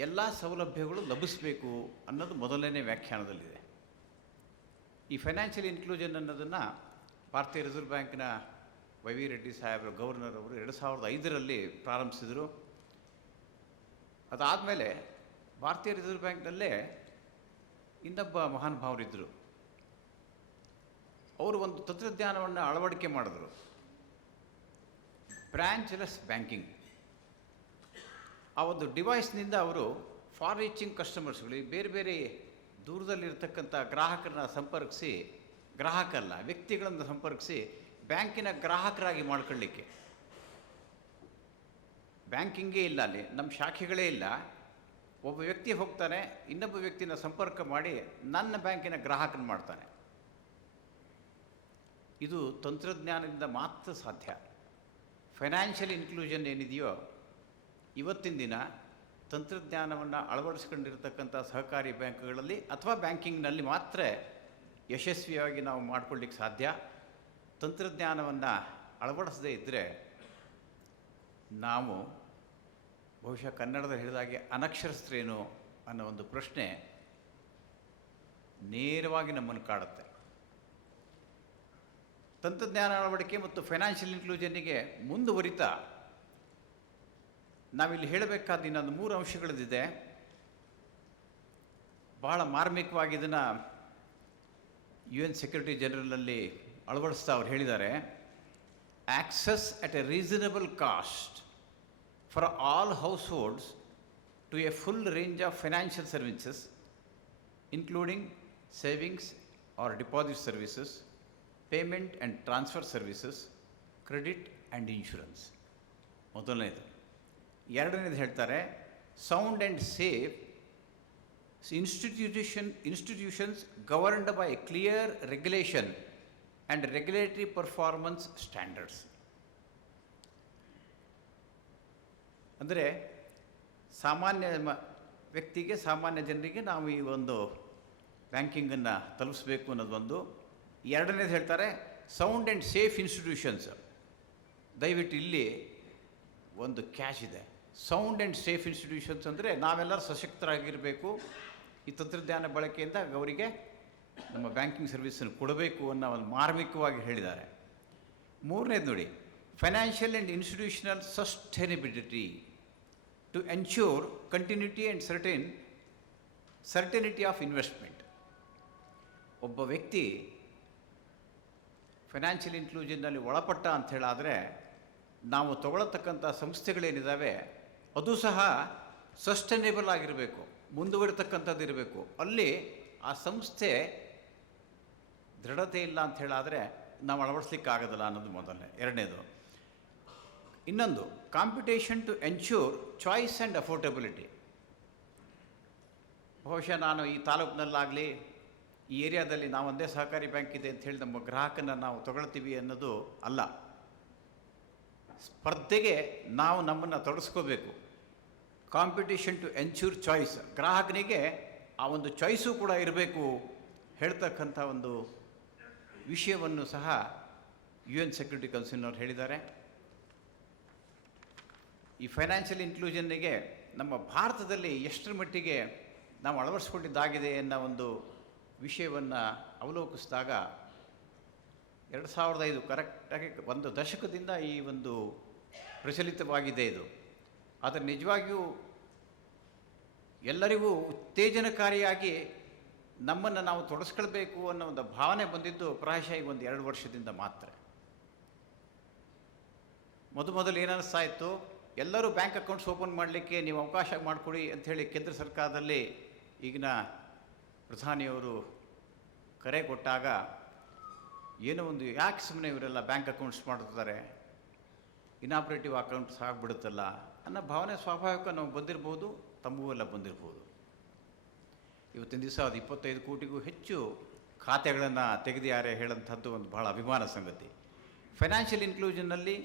ಎಲ್ಲ ಸೌಲಭ್ಯಗಳು ಲಭಿಸಬೇಕು ಅನ್ನೋದು ಮೊದಲನೇ ವ್ಯಾಖ್ಯಾನದಲ್ಲಿದೆ. ಈ ಫೈನಾನ್ಷಿಯಲ್ ಇನ್ಕ್ಲೂಷನ್ ಅನ್ನೋದನ್ನು ಭಾರತೀಯ ರಿಸರ್ವ್ ಬ್ಯಾಂಕಿನ ವೈ.ವಿ. ರೆಡ್ಡಿ ಸಾಹೇಬರು, ಗವರ್ನರ್ ಅವರು 2005ರಲ್ಲಿ ಪ್ರಾರಂಭಿಸಿದರು. ಅದಾದಮೇಲೆ ಭಾರತೀಯ ರಿಸರ್ವ್ ಬ್ಯಾಂಕ್ನಲ್ಲೇ ಇನ್ನೊಬ್ಬ ಮಹಾನುಭಾವರಿದ್ದರು. ಅವರು ಒಂದು ತಂತ್ರಜ್ಞಾನವನ್ನು ಅಳವಡಿಕೆ ಮಾಡಿದ್ರು, ಬ್ರ್ಯಾಂಚ್ಲೆಸ್ ಬ್ಯಾಂಕಿಂಗ್. ಆ ಒಂದು ಡಿವೈಸ್ನಿಂದ ಅವರು ಫಾರ್ ರೀಚಿಂಗ್ ಕಸ್ಟಮರ್ಸ್ಗಳಿಗೆ, ಬೇರೆ ಬೇರೆ ದೂರದಲ್ಲಿರ್ತಕ್ಕಂಥ ಗ್ರಾಹಕರನ್ನ ಸಂಪರ್ಕಿಸಿ, ಗ್ರಾಹಕರಲ್ಲ ವ್ಯಕ್ತಿಗಳನ್ನು ಸಂಪರ್ಕಿಸಿ ಬ್ಯಾಂಕಿನ ಗ್ರಾಹಕರಾಗಿ ಮಾಡ್ಕೊಳ್ಳಿಕ್ಕೆ. ಬ್ಯಾಂಕಿಂಗೇ ಇಲ್ಲ ಅಲ್ಲಿ, ನಮ್ಮ ಶಾಖೆಗಳೇ ಇಲ್ಲ. ಒಬ್ಬ ವ್ಯಕ್ತಿ ಹೋಗ್ತಾನೆ, ಇನ್ನೊಬ್ಬ ವ್ಯಕ್ತಿನ ಸಂಪರ್ಕ ಮಾಡಿ ನನ್ನ ಬ್ಯಾಂಕಿನ ಗ್ರಾಹಕನ ಮಾಡ್ತಾನೆ. ಇದು ತಂತ್ರಜ್ಞಾನದಿಂದ ಮಾತ್ರ ಸಾಧ್ಯ. ಫೈನಾನ್ಷಿಯಲ್ ಇನ್ಕ್ಲೂಷನ್ ಏನಿದೆಯೋ ಇವತ್ತಿನ ದಿನ ತಂತ್ರಜ್ಞಾನವನ್ನು ಅಳವಡಿಸ್ಕೊಂಡಿರ್ತಕ್ಕಂಥ ಸಹಕಾರಿ ಬ್ಯಾಂಕ್ಗಳಲ್ಲಿ ಅಥವಾ ಬ್ಯಾಂಕಿಂಗ್ನಲ್ಲಿ ಮಾತ್ರ ಯಶಸ್ವಿಯಾಗಿ ನಾವು ಮಾಡ್ಕೊಳ್ಳಿಕ್ಕೆ ಸಾಧ್ಯ. ತಂತ್ರಜ್ಞಾನವನ್ನು ಅಳವಡಿಸದೇ ಇದ್ದರೆ ನಾವು ಬಹುಶಃ ಕನ್ನಡದಲ್ಲಿ ಹೇಳಿದಾಗೆ ಅನಕ್ಷರಸ್ಥರೇನು ಅನ್ನೋ ಒಂದು ಪ್ರಶ್ನೆ ನೇರವಾಗಿ ನಮ್ಮನ್ನು ಕಾಡುತ್ತೆ. ತಂತ್ರಜ್ಞಾನ ಅಳವಡಿಕೆ ಮತ್ತು ಫೈನಾನ್ಷಿಯಲ್ ಇನ್ಕ್ಲೂಷನ್ನಿಗೆ ಮುಂದುವರಿತಾ ನಾವಿಲ್ಲಿ ಹೇಳಬೇಕಾದ ಇನ್ನೊಂದು 3 ಅಂಶಗಳಿದೆ. ಭಾಳ ಮಾರ್ಮಿಕವಾಗಿ ಇದನ್ನು UN ಸೆಕ್ರೆಟರಿ ಜನರಲಲ್ಲಿ ಅಳವಡಿಸ್ತಾ ಅವ್ರು ಹೇಳಿದ್ದಾರೆ, access at a reasonable cost for all households to a full range of financial services including savings or deposit services, payment and transfer services, credit and insurance. ಮೊದಲನೇದು. ಎರಡನೇದು ಹೇಳ್ತಾರೆ, sound and safe institutions governed by clear regulation and regulatory performance standards. ಅಂದರೆ ಸಾಮಾನ್ಯ ವ್ಯಕ್ತಿಗೆ, ಸಾಮಾನ್ಯ ಜನರಿಗೆ ನಾವು ಈ ಒಂದು ಬ್ಯಾಂಕಿಂಗನ್ನು ತಲುಪಿಸ್ಬೇಕು ಅನ್ನೋದೊಂದು. ಎರಡನೇದು ಹೇಳ್ತಾರೆ ಸೌಂಡ್ ಆ್ಯಂಡ್ ಸೇಫ್ ಇನ್ಸ್ಟಿಟ್ಯೂಷನ್ಸ್. ದಯವಿಟ್ಟು ಇಲ್ಲಿ ಒಂದು ಕ್ಯಾಚ್ ಇದೆ. ಸೌಂಡ್ ಆ್ಯಂಡ್ ಸೇಫ್ ಇನ್ಸ್ಟಿಟ್ಯೂಷನ್ಸ್ ಅಂದರೆ ನಾವೆಲ್ಲರೂ ಸಶಕ್ತರಾಗಿರಬೇಕು, ಈ ತಂತ್ರಜ್ಞಾನ ಬಳಕೆಯಿಂದ ಅವರಿಗೆ ನಮ್ಮ ಬ್ಯಾಂಕಿಂಗ್ ಸರ್ವಿಸನ್ನು ಕೊಡಬೇಕು ಅನ್ನೋ ಒಂದು ಮಾರ್ಮಿಕವಾಗಿ ಹೇಳಿದ್ದಾರೆ. ಮೂರನೇದು ನೋಡಿ, financial and institutional sustainability to ensure continuity and certainty of investment. ಒಬ್ಬ ವ್ಯಕ್ತಿ ಫೈನಾನ್ಷಿಯಲ್ ಇನ್ಕ್ಲೂಷನ್ನಲ್ಲಿ ಒಳಪಟ್ಟ ಅಂತ ಹೇಳಾದರೆ ನಾವು ತಗೊಳ್ಳತಕ್ಕಂಥ ಸಂಸ್ಥೆಗಳೇನಿದ್ದಾವೆ ಅದು ಸಹ ಸಸ್ಟೈನೇಬಲ್ ಆಗಿರಬೇಕು, ಮುಂದುವರಿತಕ್ಕಂಥದ್ದು ಇರಬೇಕು. ಅಲ್ಲಿ ಆ ಸಂಸ್ಥೆ ದೃಢತೆ ಇಲ್ಲ ಅಂತ ಹೇಳಾದರೆ ನಾವು ಅಳವಡಿಸ್ಲಿಕ್ಕೆ ಆಗೋದಿಲ್ಲ ಅನ್ನೋದು ಮೊದಲನೇ. ಎರಡನೇದು. ಇನ್ನೊಂದು, competition to ensure choice and affordability. ಬಹುಶಃ ನಾನು ಈ ತಾಲೂಕಿನಲ್ಲಾಗಲಿ ಈ ಏರಿಯಾದಲ್ಲಿ ನಾವು ಒಂದೇ ಸಹಕಾರಿ ಬ್ಯಾಂಕ್ ಇದೆ ಅಂತ ಹೇಳಿ ನಮ್ಮ ಗ್ರಾಹಕನ ನಾವು ತಗೊಳ್ತೀವಿ ಅನ್ನೋದು ಅಲ್ಲ. ಸ್ಪರ್ಧೆಗೆ ನಾವು ನಮ್ಮನ್ನು ತೊಡಗಿಸ್ಕೋಬೇಕು. ಕಾಂಪಿಟೇಷನ್ ಟು ಎನ್ಶ್ಯೂರ್ ಚಾಯ್ಸ್, ಗ್ರಾಹಕನಿಗೆ ಆ ಒಂದು ಚಾಯ್ಸು ಕೂಡ ಇರಬೇಕು ಹೇಳ್ತಕ್ಕಂಥ ಒಂದು ವಿಷಯವನ್ನು ಸಹ UN ಸೆಕ್ಯೂರಿಟಿ ಕೌನ್ಸಿಲ್ನವ್ರು ಹೇಳಿದ್ದಾರೆ. ಈ ಫೈನಾನ್ಷಿಯಲ್ ಇನ್ಕ್ಲೂಷನ್ನಿಗೆ ನಮ್ಮ ಭಾರತದಲ್ಲಿ ಎಷ್ಟರ ಮಟ್ಟಿಗೆ ನಾವು ಅಳವಡಿಸ್ಕೊಂಡಿದ್ದಾಗಿದೆ ಅನ್ನೋ ಒಂದು ವಿಷಯವನ್ನು ಅವಲೋಕಿಸಿದಾಗ 2005 ಕರೆಕ್ಟಾಗಿ ಒಂದು ದಶಕದಿಂದ ಈ ಒಂದು ಪ್ರಚಲಿತವಾಗಿದೆ ಇದು. ಆದರೆ ನಿಜವಾಗಿಯೂ ಎಲ್ಲರಿಗೂ ಉತ್ತೇಜನಕಾರಿಯಾಗಿ ನಮ್ಮನ್ನು ನಾವು ತೊಡಗಿಸ್ಕೊಳ್ಬೇಕು ಅನ್ನೋ ಒಂದು ಭಾವನೆ ಬಂದಿದ್ದು ಪ್ರಾಯಶಃ ಈಗ ಒಂದು 2 ವರ್ಷದಿಂದ ಮಾತ್ರ. ಮೊದಲು ಏನನ್ನಿಸ್ತಾ ಇತ್ತು, ಎಲ್ಲರೂ ಬ್ಯಾಂಕ್ ಅಕೌಂಟ್ಸ್ ಓಪನ್ ಮಾಡಲಿಕ್ಕೆ ನೀವು ಅವಕಾಶ ಮಾಡಿಕೊಡಿ ಅಂಥೇಳಿ ಕೇಂದ್ರ ಸರ್ಕಾರದಲ್ಲಿ ಈಗಿನ ಪ್ರಧಾನಿಯವರು ಕರೆ ಕೊಟ್ಟಾಗ ಏನೋ ಒಂದು ಯಾಕೆ ಸುಮ್ಮನೆ ಇವರೆಲ್ಲ ಬ್ಯಾಂಕ್ ಅಕೌಂಟ್ಸ್ ಮಾಡ್ತಾರೆ, ಇನಾಪ್ರೇಟಿವ್ ಅಕೌಂಟ್ಸ್ ಆಗಿಬಿಡುತ್ತಲ್ಲ ಅನ್ನೋ ಭಾವನೆ ಸ್ವಾಭಾವಿಕ ನಾವು ಬಂದಿರ್ಬೋದು, ತಮಗೂ ಎಲ್ಲ ಬಂದಿರ್ಬೋದು. ಇವತ್ತಿನ ದಿವಸ ಅದು 25 ಕೋಟಿಗೂ ಹೆಚ್ಚು ಖಾತೆಗಳನ್ನು ತೆಗೆದಿದ್ದಾರೆ ಹೇಳೋಂಥದ್ದು ಒಂದು ಭಾಳ ಅಭಿಮಾನ ಸಂಗತಿ. ಫೈನಾನ್ಷಿಯಲ್ ಇನ್ಕ್ಲೂಷನ್ನಲ್ಲಿ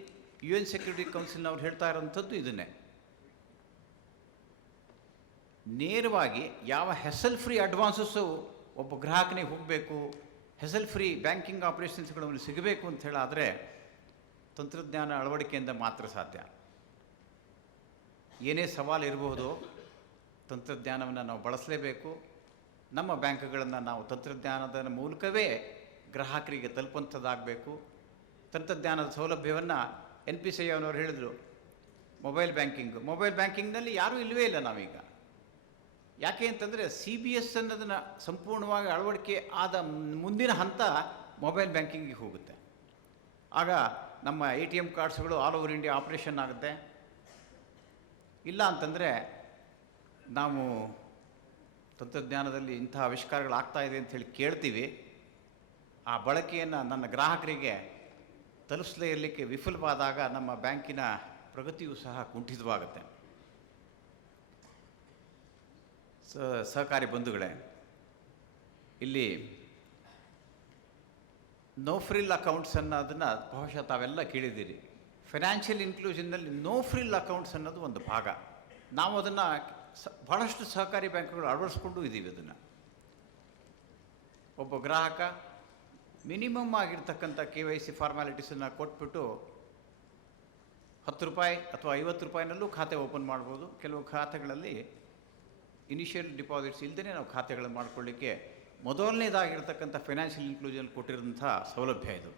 UN ಸೆಕ್ಯೂರಿಟಿ ಕೌನ್ಸಿಲ್ನವ್ರು ಹೇಳ್ತಾ ಇರೋಂಥದ್ದು ಇದನ್ನೇ. ನೇರವಾಗಿ ಯಾವ ಹೆಸಲ್ ಫ್ರೀ ಅಡ್ವಾನ್ಸಸ್ಸು ಒಬ್ಬ ಗ್ರಾಹಕನಿಗೆ ಹೋಗಬೇಕು, ಹೆಸಲ್ ಫ್ರೀ ಬ್ಯಾಂಕಿಂಗ್ ಆಪರೇಷನ್ಸ್ಗಳನ್ನು ಸಿಗಬೇಕು ಅಂತ ಹೇಳಾದರೆ ತಂತ್ರಜ್ಞಾನ ಅಳವಡಿಕೆಯಿಂದ ಮಾತ್ರ ಸಾಧ್ಯ. ಏನೇ ಸವಾಲು ಇರಬಹುದು, ತಂತ್ರಜ್ಞಾನವನ್ನು ನಾವು ಬಳಸಲೇಬೇಕು. ನಮ್ಮ ಬ್ಯಾಂಕ್ಗಳನ್ನು ನಾವು ತಂತ್ರಜ್ಞಾನದ ಮೂಲಕವೇ ಗ್ರಾಹಕರಿಗೆ ತಲುಪುವಂಥದ್ದಾಗಬೇಕು. ತಂತ್ರಜ್ಞಾನದ ಸೌಲಭ್ಯವನ್ನು NPCI ಅವನವರು ಹೇಳಿದರು, ಮೊಬೈಲ್ ಬ್ಯಾಂಕಿಂಗ್ನಲ್ಲಿ ಯಾರೂ ಇಲ್ಲವೇ ಇಲ್ಲ ನಾವೀಗ. ಯಾಕೆ ಅಂತಂದರೆ CBS ಅನ್ನೋದನ್ನು ಸಂಪೂರ್ಣವಾಗಿ ಅಳವಡಿಕೆ ಆದ ಮುಂದಿನ ಹಂತ ಮೊಬೈಲ್ ಬ್ಯಾಂಕಿಂಗಿಗೆ ಹೋಗುತ್ತೆ. ಆಗ ನಮ್ಮ ATM ಕಾರ್ಡ್ಸ್ಗಳು ಆಲ್ ಓವರ್ ಇಂಡಿಯಾ ಆಪ್ರೇಷನ್ ಆಗುತ್ತೆ. ಇಲ್ಲ ಅಂತಂದರೆ ನಾವು ತಂತ್ರಜ್ಞಾನದಲ್ಲಿ ಇಂಥ ಆವಿಷ್ಕಾರಗಳಾಗ್ತಾ ಇದೆ ಅಂಥೇಳಿ ಕೇಳ್ತೀವಿ, ಆ ಬಳಕೆಯನ್ನು ನನ್ನ ಗ್ರಾಹಕರಿಗೆ ತಲುಪಿಸಲೇ ಇರಲಿಕ್ಕೆ ವಿಫಲವಾದಾಗ ನಮ್ಮ ಬ್ಯಾಂಕಿನ ಪ್ರಗತಿಯೂ ಸಹ ಕುಂಠಿತವಾಗುತ್ತೆ. ಸಹಕಾರಿ ಬಂಧುಗಳೇ, ಇಲ್ಲಿ ನೋ ಫ್ರಿಲ್ ಅಕೌಂಟ್ಸ್ ಅನ್ನೋದನ್ನು ಬಹುಶಃ ತಾವೆಲ್ಲ ಕೇಳಿದ್ದೀರಿ. ಫಿನಾನ್ಷಿಯಲ್ ಇನ್ಕ್ಲೂಷನ್ನಲ್ಲಿ ನೋ ಫ್ರಿಲ್ ಅಕೌಂಟ್ಸ್ ಅನ್ನೋದು ಒಂದು ಭಾಗ. ನಾವು ಅದನ್ನು ಭಾಳಷ್ಟು ಸಹಕಾರಿ ಬ್ಯಾಂಕ್ಗಳು ಅಳವಡಿಸ್ಕೊಂಡು ಇದ್ದೀವಿ. ಅದನ್ನು ಒಬ್ಬ ಗ್ರಾಹಕ ಮಿನಿಮಮ್ ಆಗಿರ್ತಕ್ಕಂಥ KYC ಫಾರ್ಮ್ಯಾಲಿಟೀಸನ್ನು ಕೊಟ್ಬಿಟ್ಟು 10 ರೂಪಾಯಿ ಅಥವಾ 50 ರೂಪಾಯಿನಲ್ಲೂ ಖಾತೆ ಓಪನ್ ಮಾಡ್ಬೋದು. ಕೆಲವು ಖಾತೆಗಳಲ್ಲಿ ಇನಿಷಿಯಲ್ ಡಿಪಾಸಿಟ್ಸ್ ಇಲ್ಲದೇ ನಾವು ಖಾತೆಗಳನ್ನು ಮಾಡ್ಕೊಳ್ಳಿಕ್ಕೆ ಮೊದಲನೇದಾಗಿರ್ತಕ್ಕಂಥ ಫೈನಾನ್ಷಿಯಲ್ ಇನ್ಕ್ಲೂಷನ್ ಕೊಟ್ಟಿರೋಂಥ ಸೌಲಭ್ಯ ಇದು.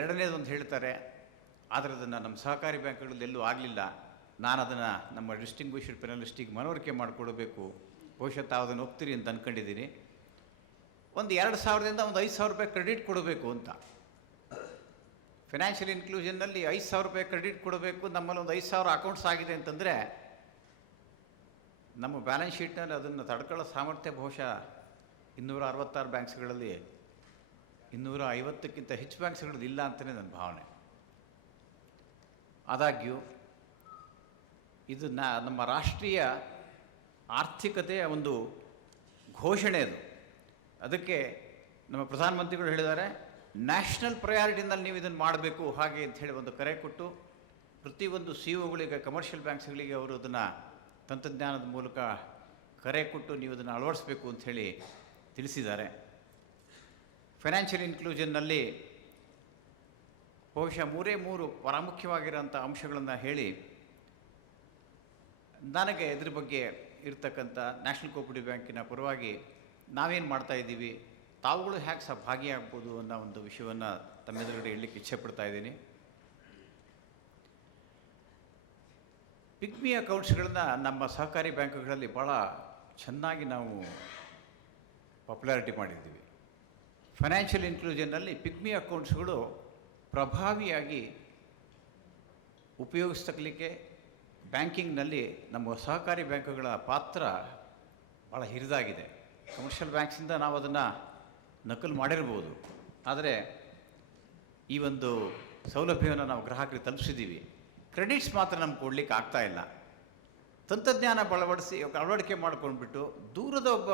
ಎರಡನೇದೊಂದು ಹೇಳ್ತಾರೆ, ಆದರೆ ಅದನ್ನು ನಮ್ಮ ಸಹಕಾರಿ ಬ್ಯಾಂಕ್ಗಳಲ್ಲಿ ಎಲ್ಲೂ ಆಗಲಿಲ್ಲ. ನಾನು ಅದನ್ನು ನಮ್ಮ ಡಿಸ್ಟಿಂಗ್ವಿಷ್ಡ್ ಪೆನಲಿಸ್ಟಿಗೆ ಮನವರಿಕೆ ಮಾಡಿಕೊಡಬೇಕು. ಬಹುಶಃ ತಾವು ಅದನ್ನು ಒಪ್ತೀರಿ ಅಂತ ಅಂದ್ಕೊಂಡಿದ್ದೀನಿ. ಒಂದು 2,000ದಿಂದ ಒಂದು 5,000 ರೂಪಾಯಿ ಕ್ರೆಡಿಟ್ ಕೊಡಬೇಕು ಅಂತ. ಫಿನಾನ್ಷಿಯಲ್ ಇನ್ಕ್ಲೂಷನ್ನಲ್ಲಿ 5,000 ರೂಪಾಯಿ ಕ್ರೆಡಿಟ್ ಕೊಡಬೇಕು. ನಮ್ಮಲ್ಲಿ ಒಂದು 5,000 ಅಕೌಂಟ್ಸ್ ಆಗಿದೆ ಅಂತಂದರೆ ನಮ್ಮ ಬ್ಯಾಲೆನ್ಸ್ ಶೀಟ್ನಲ್ಲಿ ಅದನ್ನು ತಡ್ಕೊಳ್ಳೋ ಸಾಮರ್ಥ್ಯ ಬಹುಶಃ 266 ಬ್ಯಾಂಕ್ಸ್ಗಳಲ್ಲಿ 250ಕ್ಕಿಂತ ಹೆಚ್ಚು ಬ್ಯಾಂಕ್ಸ್ಗಳಲ್ಲಿ ಇಲ್ಲ ಅಂತಲೇ ನನ್ನ ಭಾವನೆ. ಆದಾಗ್ಯೂ ಇದು ನಮ್ಮ ರಾಷ್ಟ್ರೀಯ ಆರ್ಥಿಕತೆಯ ಒಂದು ಘೋಷಣೆ ಅದು. ಅದಕ್ಕೆ ನಮ್ಮ ಪ್ರಧಾನಮಂತ್ರಿಗಳು ಹೇಳಿದ್ದಾರೆ, ನ್ಯಾಷನಲ್ ಪ್ರಯಾರಿಟಿನಲ್ಲಿ ನೀವು ಇದನ್ನು ಮಾಡಬೇಕು ಹಾಗೆ ಅಂತ ಹೇಳಿ ಒಂದು ಕರೆ ಕೊಟ್ಟು ಪ್ರತಿಯೊಂದು CEOಗಳಿಗೆ ಕಮರ್ಷಿಯಲ್ ಬ್ಯಾಂಕ್ಸ್ಗಳಿಗೆ ಅವರು ಅದನ್ನು ತಂತ್ರಜ್ಞಾನದ ಮೂಲಕ ಕರೆ ಕೊಟ್ಟು ನೀವು ಅದನ್ನು ಅಳವಡಿಸಬೇಕು ಅಂಥೇಳಿ ತಿಳಿಸಿದ್ದಾರೆ. ಫೈನಾನ್ಷಿಯಲ್ ಇನ್ಕ್ಲೂಷನ್ನಲ್ಲಿ ಬಹುಶಃ 3 ಪ್ರಾಮುಖ್ಯವಾಗಿರೋಂಥ ಅಂಶಗಳನ್ನು ಹೇಳಿ ನನಗೆ ಇದ್ರ ಬಗ್ಗೆ ಇರ್ತಕ್ಕಂಥ ನ್ಯಾಷನಲ್ ಕೋಆಪರೇಟಿವ್ ಬ್ಯಾಂಕಿನ ಪರವಾಗಿ ನಾವೇನು ಮಾಡ್ತಾಯಿದ್ದೀವಿ, ತಾವುಗಳು ಹೇಗೆ ಭಾಗಿಯಾಗ್ಬೋದು ಅನ್ನೋ ಒಂದು ವಿಷಯವನ್ನು ತಮ್ಮೆದುರುಗಡೆ ಹೇಳಲಿಕ್ಕೆ ಇಚ್ಛೆಪಡ್ತಾ ಇದ್ದೀನಿ. ಪಿಗ್ಮಿ ಅಕೌಂಟ್ಸ್ಗಳನ್ನ ನಮ್ಮ ಸಹಕಾರಿ ಬ್ಯಾಂಕ್ಗಳಲ್ಲಿ ಭಾಳ ಚೆನ್ನಾಗಿ ನಾವು ಪಾಪ್ಯುಲಾರಿಟಿ ಮಾಡಿದ್ದೀವಿ. ಫೈನಾನ್ಷಿಯಲ್ ಇನ್ಕ್ಲೂಷನ್ನಲ್ಲಿ ಪಿಗ್ಮಿ ಅಕೌಂಟ್ಸ್ಗಳು ಪ್ರಭಾವಿಯಾಗಿ ಉಪಯೋಗಿಸ್ತಲಿಕ್ಕೆ ಬ್ಯಾಂಕಿಂಗ್ನಲ್ಲಿ ನಮ್ಮ ಸಹಕಾರಿ ಬ್ಯಾಂಕ್ಗಳ ಪಾತ್ರ ಭಾಳ ಹಿರಿದಾಗಿದೆ. ಕಮರ್ಷಿಯಲ್ ಬ್ಯಾಂಕ್ಸಿಂದ ನಾವು ಅದನ್ನು ನಕಲು ಮಾಡಿರ್ಬೋದು, ಆದರೆ ಈ ಒಂದು ಸೌಲಭ್ಯವನ್ನು ನಾವು ಗ್ರಾಹಕರಿಗೆ ತಲುಪಿಸಿದ್ದೀವಿ. ಕ್ರೆಡಿಟ್ಸ್ ಮಾತ್ರ ನಮ್ಗೆ ಕೊಡಲಿಕ್ಕೆ ಆಗ್ತಾಯಿಲ್ಲ. ತಂತ್ರಜ್ಞಾನ ಅಳವಡಿಕೆ ಮಾಡ್ಕೊಂಡ್ಬಿಟ್ಟು ದೂರದ ಒಬ್ಬ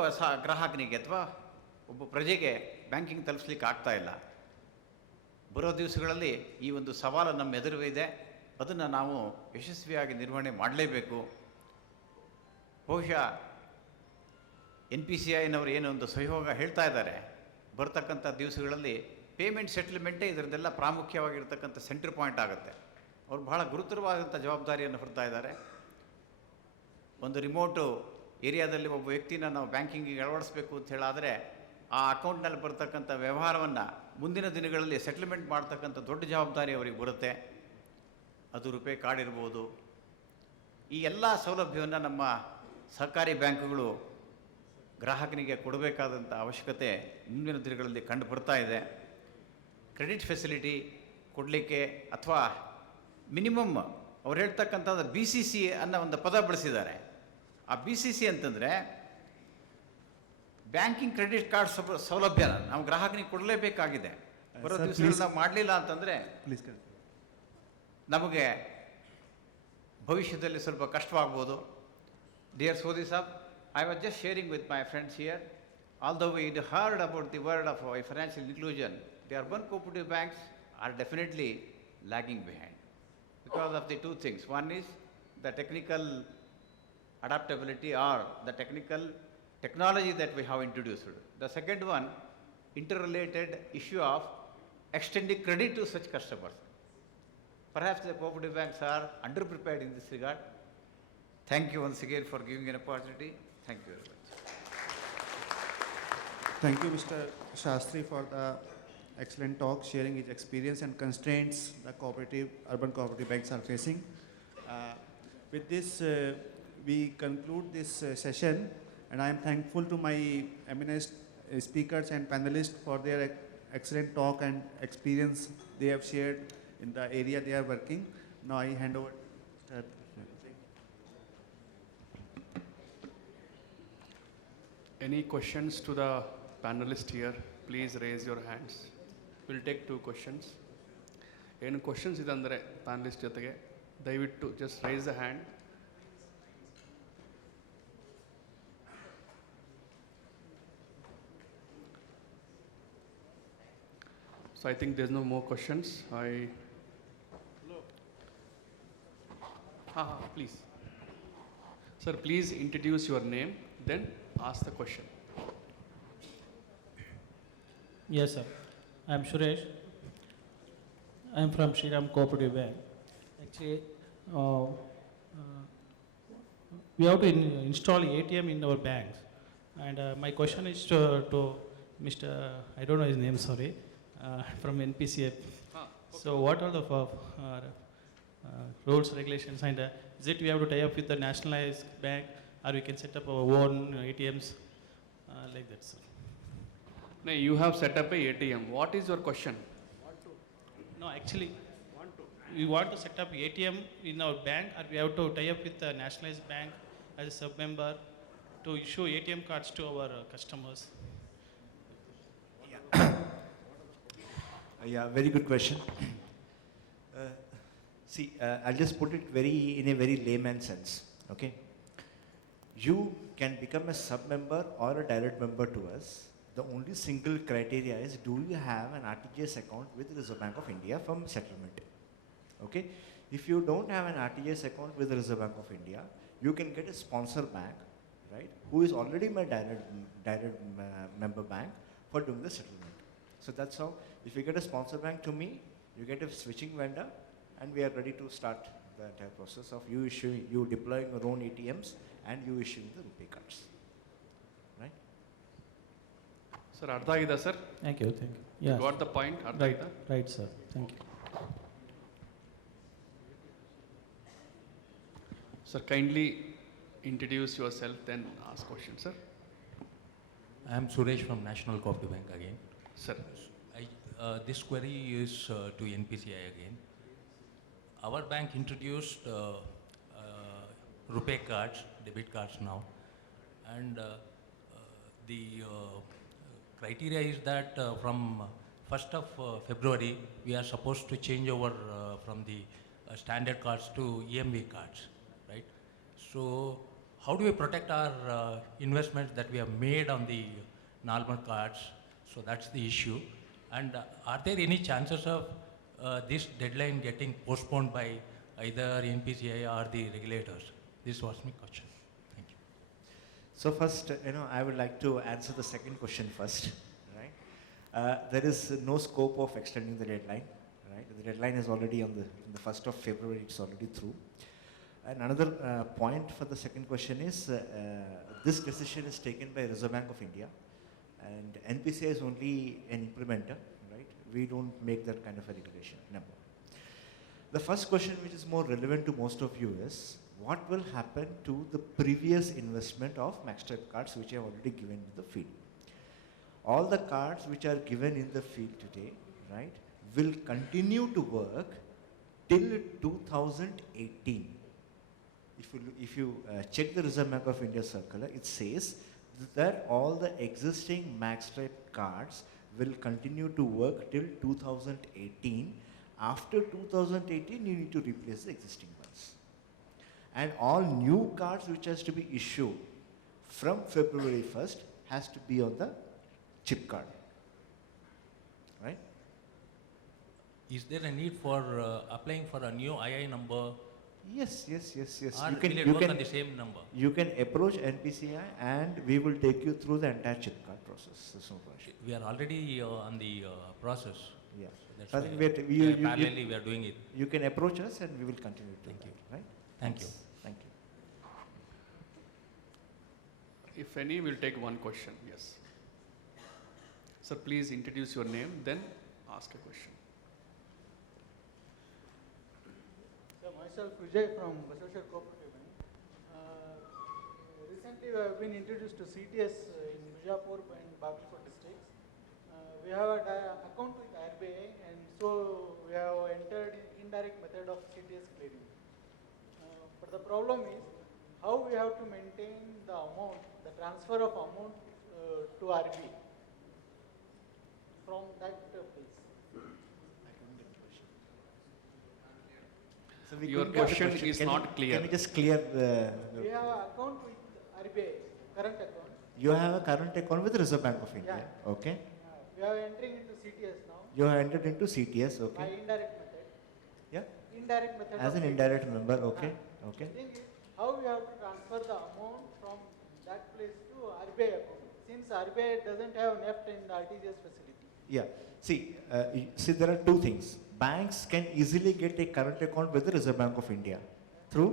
ಗ್ರಾಹಕನಿಗೆ ಅಥವಾ ಒಬ್ಬ ಪ್ರಜೆಗೆ ಬ್ಯಾಂಕಿಂಗ್ ತಲುಪಿಸ್ಲಿಕ್ಕೆ ಆಗ್ತಾಯಿಲ್ಲ. ಬರೋ ದಿವಸಗಳಲ್ಲಿ ಈ ಒಂದು ಸವಾಲು ನಮ್ಮ ಎದುರಿದೆ. ಅದನ್ನು ನಾವು ಯಶಸ್ವಿಯಾಗಿ ನಿರ್ವಹಣೆ ಮಾಡಲೇಬೇಕು. ಬಹುಶಃ NPCIನವರು ಏನೋ ಒಂದು ಸಹಯೋಗ ಹೇಳ್ತಾ ಇದ್ದಾರೆ. ಬರ್ತಕ್ಕಂಥ ದಿವಸಗಳಲ್ಲಿ ಪೇಮೆಂಟ್ ಸೆಟಲ್ಮೆಂಟೇ ಇದರದ್ದೆಲ್ಲ ಪ್ರಾಮುಖ್ಯವಾಗಿರ್ತಕ್ಕಂಥ ಸೆಂಟ್ರ್ ಪಾಯಿಂಟ್ ಆಗುತ್ತೆ. ಅವರು ಬಹಳ ಗುರುತರವಾದಂಥ ಜವಾಬ್ದಾರಿಯನ್ನು ಹೊರ್ತಾ ಇದ್ದಾರೆ. ಒಂದು ರಿಮೋಟು ಏರಿಯಾದಲ್ಲಿ ಒಬ್ಬ ವ್ಯಕ್ತಿನ ನಾವು ಬ್ಯಾಂಕಿಂಗಿಗೆ ಅಳವಡಿಸ್ಬೇಕು ಅಂತ ಹೇಳಾದರೆ ಆ ಅಕೌಂಟ್ನಲ್ಲಿ ಬರ್ತಕ್ಕಂಥ ವ್ಯವಹಾರವನ್ನು ಮುಂದಿನ ದಿನಗಳಲ್ಲಿ ಸೆಟಲ್ಮೆಂಟ್ ಮಾಡ್ತಕ್ಕಂಥ ದೊಡ್ಡ ಜವಾಬ್ದಾರಿ ಅವರಿಗೆ ಬರುತ್ತೆ. ಅದು ರೂಪೇ ಕಾರ್ಡ್ ಇರ್ಬೋದು. ಈ ಎಲ್ಲ ಸೌಲಭ್ಯವನ್ನು ನಮ್ಮ ಸಹಕಾರಿ ಬ್ಯಾಂಕುಗಳು ಗ್ರಾಹಕನಿಗೆ ಕೊಡಬೇಕಾದಂಥ ಅವಶ್ಯಕತೆ ಮುಂದಿನ ದಿನಗಳಲ್ಲಿ ಕಂಡು ಬರ್ತಾ ಇದೆ. ಕ್ರೆಡಿಟ್ ಫೆಸಿಲಿಟಿ ಕೊಡಲಿಕ್ಕೆ ಅಥವಾ ಮಿನಿಮಮ್ ಅವ್ರು ಹೇಳ್ತಕ್ಕಂಥದ್ದು BCC ಅನ್ನೋ ಒಂದು ಪದ ಬಳಸಿದ್ದಾರೆ. ಆ BCC ಅಂತಂದರೆ ಬ್ಯಾಂಕಿಂಗ್ ಕ್ರೆಡಿಟ್ ಕಾರ್ಡ್ ಸೌಲಭ್ಯನ ನಾವು ಗ್ರಾಹಕನಿಗೆ ಕೊಡಲೇಬೇಕಾಗಿದೆ. ಬರೋ ದಿವಸದಲ್ಲಿ ನಾವು ಮಾಡಲಿಲ್ಲ ಅಂತಂದರೆ ನಮಗೆ ಭವಿಷ್ಯದಲ್ಲಿ ಸ್ವಲ್ಪ ಕಷ್ಟವಾಗ್ಬೋದು. Dear Sodhi saab, I was just sharing with my friends here, although we heard about the word of financial inclusion, the urban cooperative banks are definitely lagging behind because of the two things. One is the technical adaptability or the technology that we have introduced. The second one, interrelated issue of extending credit to such customers. Perhaps the cooperative banks are underprepared in this regard. Thank you once again for giving an opportunity. Thank you very much. Thank you, Mr. Shastri, for the excellent talk, sharing his experience and constraints the urban cooperative banks are facing. With this, we conclude this session, and I am thankful to my eminent speakers and panelists for their excellent talk and experience they have shared in the area they are working. Now I hand over to Mr. Any questions to the panelists here? Please raise your hands. We'll take 2 questions. ಏನು questions ಇದೆ ಅಂದರೆ panelist ಜೊತೆಗೆ ದಯವಿಟ್ಟು just raise the hand. So I think there's no more questions. Please. Sir, please introduce your name, then ask the question. Yes, sir. I'm Suresh. I'm from Shriram Cooperative Bank. Actually, we have to install ATM in our banks. And my question is to Mr. I don't know his name, sorry, from NPCA. So what are the rules, regulations, and is it we have to tie up with the nationalized bank, or we can set up our own ATMs like that, sir? No, you have set up a ATM. What is your question? No, actually, we want to set up ATM in our bank, or we have to tie up with the nationalized bank as a sub-member to issue ATM cards to our customers. Yeah, very good question. I'll just put it in a very layman sense. Okay, you can become a sub-member or a direct member to us. The only single criteria is, do you have an RTGS account with Reserve Bank of India from settlement? Okay, if you don't have an RTGS account with the Reserve Bank of India, you can get a sponsor bank, right, who is already my direct member bank for doing the settlement. So that's how, if you get a sponsor bank to me, you get a switching vendor, and we are ready to start the entire process of you deploying your own ATMs and you issuing the RuPay cards. Right? Sir, Artha Agida, sir. Thank you, thank you. You Yeah, got the point, Artha right, Agida? right, sir. Thank you. Sir, kindly introduce yourself, then ask question, sir. I am Suresh from National Cooperative Bank again. Sir. This query is to NPCI again. Our bank introduced RuPay cards, debit cards now, and the criteria is that from 1st of February, we are supposed to change over from the standard cards to EMV cards, right? So how do we protect our investments that we have made on the normal cards? So that's the issue. And are there any chances of this deadline getting postponed by either NPCI or the regulators? This was my question. Thank you. So first, I would like to answer the second question first. Right? There is no scope of extending the deadline. Right? The deadline is already on the 1st of February. It's already through. And another point for the second question is this decision is taken by Reserve Bank of India, and NPCI is only an implementer. Right? We don't make that kind of a regulation. Number. The first question, which is more relevant to most of you, is what will happen to the previous investment of MaxStripe cards which I have already given in the field. All the cards which are given in the field today, right, will continue to work till 2018. If you check the Reserve Bank of India circular, it says that all the existing MaxStripe cards will continue to work till 2018. After 2018, you need to replace the existing ones. And all new cards which has to be issued from February 1st has to be on the chip card. Right? Is there a need for applying for a new II number? Yes. Or You will it work on the same number? You can approach NPCI and we will take you through the entire chip card process. There's no rush. We are already on the process. Yeah. That's So I why think parallelly we are doing it. you can approach us and we will continue to Thank do you. that, right? Thank you. Thank you. If any, we'll take one question. Yes. Sir, please introduce your name, then ask a question. So myself Vijay from Basaveshwar Cooperative Bank. Recently we have been introduced to CTS in Bijapur and Bagalkot districts. We have an account with RBI, and so we have entered indirect method of CTS clearing. But the problem is how we have to maintain the amount, the transfer of amount to RBI from that place. So we Your couldn't get the question is not clear. Can we just clear the... We have an account with RBI, current account. You have a current account with Reserve Bank of India. Yeah. Okay. We are entering into CTS now. You have entered into CTS, by okay. indirect method. Yeah, Indirect method. as of an taking. indirect member, okay, okay. The thing is, how we have to transfer the amount from that place to RBI account, since RBI doesn't have NEFT in the RTGS facility. Yeah, see, there are two things. Banks can easily get a current account with the Reserve Bank of India, true,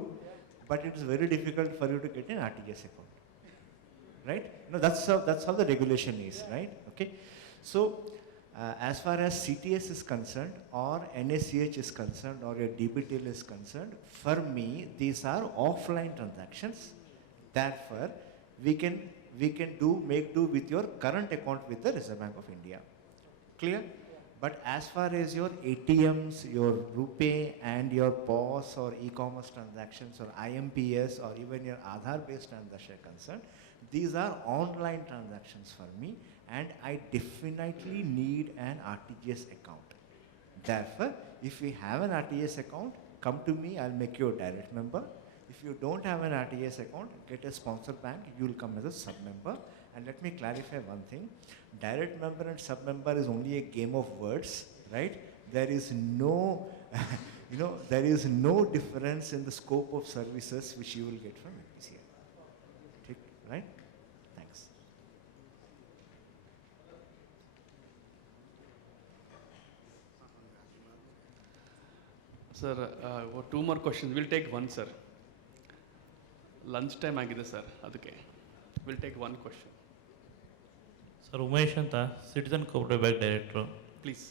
but it is very difficult for you to get an RTGS account, right? No, that's how the regulation is, right? Okay, so as far as CTS is concerned, or NACH is concerned, or your DBTL is concerned, for me these are offline transactions. Therefore, we can make do with your current account with the Reserve Bank of India. Clear? But as far as your ATMs, your RuPay and your POS or e-commerce transactions or IMPS or even your Aadhaar based transactions are concerned, these are online transactions for me, and I definitely need an RTGS account. Therefore, if we have an RTGS account, come to me, I'll make you a direct member. If you don't have an RTGS account, get a sponsor bank, you will come as a sub-member. And let me clarify one thing, direct member and sub-member is only a game of words, right? There is no, there is no difference in the scope of services which you will get from NPCI, right? Thanks. Sir, two more questions. We'll take one, sir. Lunch time agide, sir. Aduke. We'll take one question. Sir Umesh ಅಂತ citizen cooperative bank director. Please.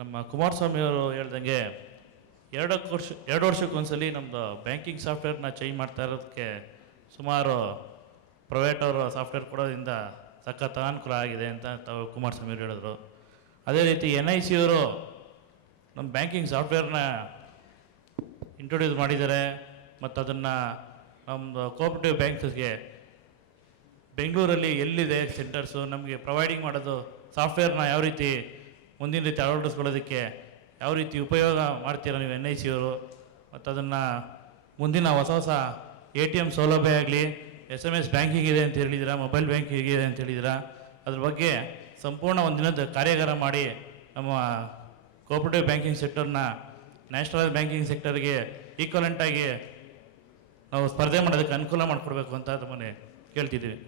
ನಮ್ಮ ಕುಮಾರಸ್ವಾಮಿ ಅವರು ಹೇಳ್ದಂಗೆ 2 ವರ್ಷಕ್ಕೊಂದ್ಸಲಿ ನಮ್ಮದು banking ಸಾಫ್ಟ್ವೇರ್ನ change ಮಾಡ್ತಾ ಇರೋದಕ್ಕೆ ಸುಮಾರು private ಅವರು ಸಾಫ್ಟ್ವೇರ್ ಕೊಡೋದ್ರಿಂದ ಸಖತ್ ಅನುಕೂಲ ಆಗಿದೆ ಅಂತ ತಾವು ಕುಮಾರಸ್ವಾಮಿ ಅವರು ಹೇಳಿದ್ರು. ಅದೇ ರೀತಿ NIC ಅವರು ನಮ್ಮ ಬ್ಯಾಂಕಿಂಗ್ ಸಾಫ್ಟ್ವೇರ್ನ ಇಂಟ್ರೊಡ್ಯೂಸ್ ಮಾಡಿದ್ದಾರೆ ಮತ್ತು ಅದನ್ನು ನಮ್ಮದು ಕೋಆಪರೇಟಿವ್ ಬ್ಯಾಂಕ್ಸ್ಗೆ ಬೆಂಗಳೂರಲ್ಲಿ ಎಲ್ಲಿದೆ ಸೆಂಟರ್ಸು ನಮಗೆ ಪ್ರೊವೈಡಿಂಗ್ ಮಾಡೋದು ಸಾಫ್ಟ್ವೇರ್ನ ಯಾವ ರೀತಿ ಮುಂದಿನ ರೀತಿ ಅಳವಡಿಸ್ಕೊಳ್ಳೋದಕ್ಕೆ ಯಾವ ರೀತಿ ಉಪಯೋಗ ಮಾಡ್ತೀರಾ ನೀವು NIC ಅವರು, ಮತ್ತು ಅದನ್ನು ಮುಂದಿನ ಹೊಸ ATM ಸೌಲಭ್ಯ ಆಗಲಿ, SMS ಬ್ಯಾಂಕಿಂಗ್ ಇದೆ ಅಂತ ಹೇಳಿದ್ದೀರಾ, ಮೊಬೈಲ್ ಬ್ಯಾಂಕಿಂಗ್ ಇದೆ ಅಂತ ಹೇಳಿದ್ದೀರಾ, ಅದ್ರ ಬಗ್ಗೆ ಸಂಪೂರ್ಣ ಒಂದಿನದ ಕಾರ್ಯಾಗಾರ ಮಾಡಿ ನಮ್ಮ ಕೋಆಪರೇಟಿವ್ ಬ್ಯಾಂಕಿಂಗ್ ಸೆಕ್ಟರ್ನ ನ್ಯಾಷನಲ್ ಬ್ಯಾಂಕಿಂಗ್ ಸೆಕ್ಟರ್ಗೆ ಈಕ್ವಲೆಂಟಾಗಿ ನಾವು ಸ್ಪರ್ಧೆ ಮಾಡೋದಕ್ಕೆ ಅನುಕೂಲ ಮಾಡಿಕೊಡ್ಬೇಕು ಅಂತ ತಮ್ಮನೆ ಕೇಳ್ತಿದ್ದೀವಿ.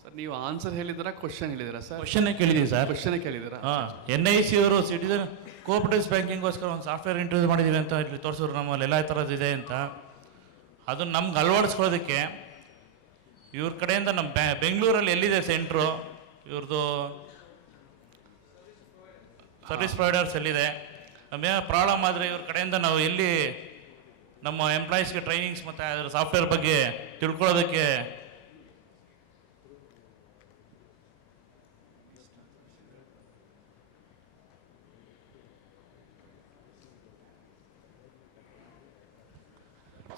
ಸರ್, ನೀವು ಆನ್ಸರ್ ಹೇಳಿದ್ದೀರಾ, ಕ್ವಶನ್ ಹೇಳಿದ್ದೀರಾ ಸರ್? ಕ್ವಶನ್ನೇ ಕೇಳಿದ್ದೀವಿ ಸರ್. ಕ್ವಶನ್ ಕೇಳಿದ್ದೀರಾ? NIC ಅವರು ಸಿಟಿಜನ್ ಕೋಆಪರೇಟಿವ್ ಬ್ಯಾಂಕಿಂಗ್ಗೋಸ್ಕರ ಒಂದು ಸಾಫ್ಟ್ವೇರ್ ಇಂಟ್ರೊಡ್ಯೂಸ್ ಮಾಡಿದ್ದೀವಿ ಅಂತ ಇಲ್ಲಿ ತೋರಿಸಿದ್ರು, ನಮ್ಮಲ್ಲಿ ಎಲ್ಲ ಥರದ್ದು ಇದೆ ಅಂತ. ಅದನ್ನು ನಮ್ಗೆ ಅಳವಡಿಸ್ಕೊಳ್ಳೋದಕ್ಕೆ ಇವ್ರ ಕಡೆಯಿಂದ ನಮ್ಮ ಬೆಂಗಳೂರಲ್ಲಿ ಎಲ್ಲಿದೆ ಸೆಂಟ್ರು, ಇವ್ರದ್ದು ಸರ್ವಿಸ್ ಪ್ರೊವೈಡರ್ಸ್ ಎಲ್ಲಿದೆ, ನಮ್ಮೇನೋ ಪ್ರಾಬ್ಲಮ್ ಆದರೆ ಇವ್ರ ಕಡೆಯಿಂದ ನಾವು ಎಲ್ಲಿ ನಮ್ಮ ಎಂಪ್ಲಾಯೀಸ್ಗೆ ಟ್ರೈನಿಂಗ್ಸ್ ಮತ್ತು ಅದರ ಸಾಫ್ಟ್ವೇರ್ ಬಗ್ಗೆ ತಿಳ್ಕೊಳ್ಳೋದಕ್ಕೆ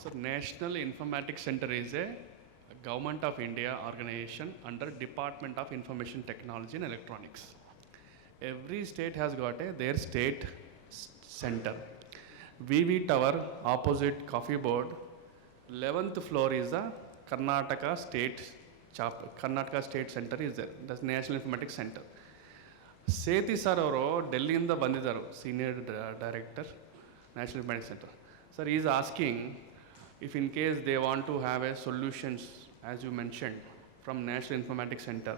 So, National Informatics Center is a Government of India organization under Department of Information Technology and Electronics. Every state has got their state center. VV Tower opposite Coffee Board, 11th floor is the Karnataka State Center is there. That's National Informatics Center. Sethi sir ಅವರು ಡೆಲ್ಲಿಯಿಂದ ಬಂದಿದ್ದರು, senior director, National Informatics Center. Sir, he is asking if in case they want to have a solutions, as you mentioned, from National Informatics Center,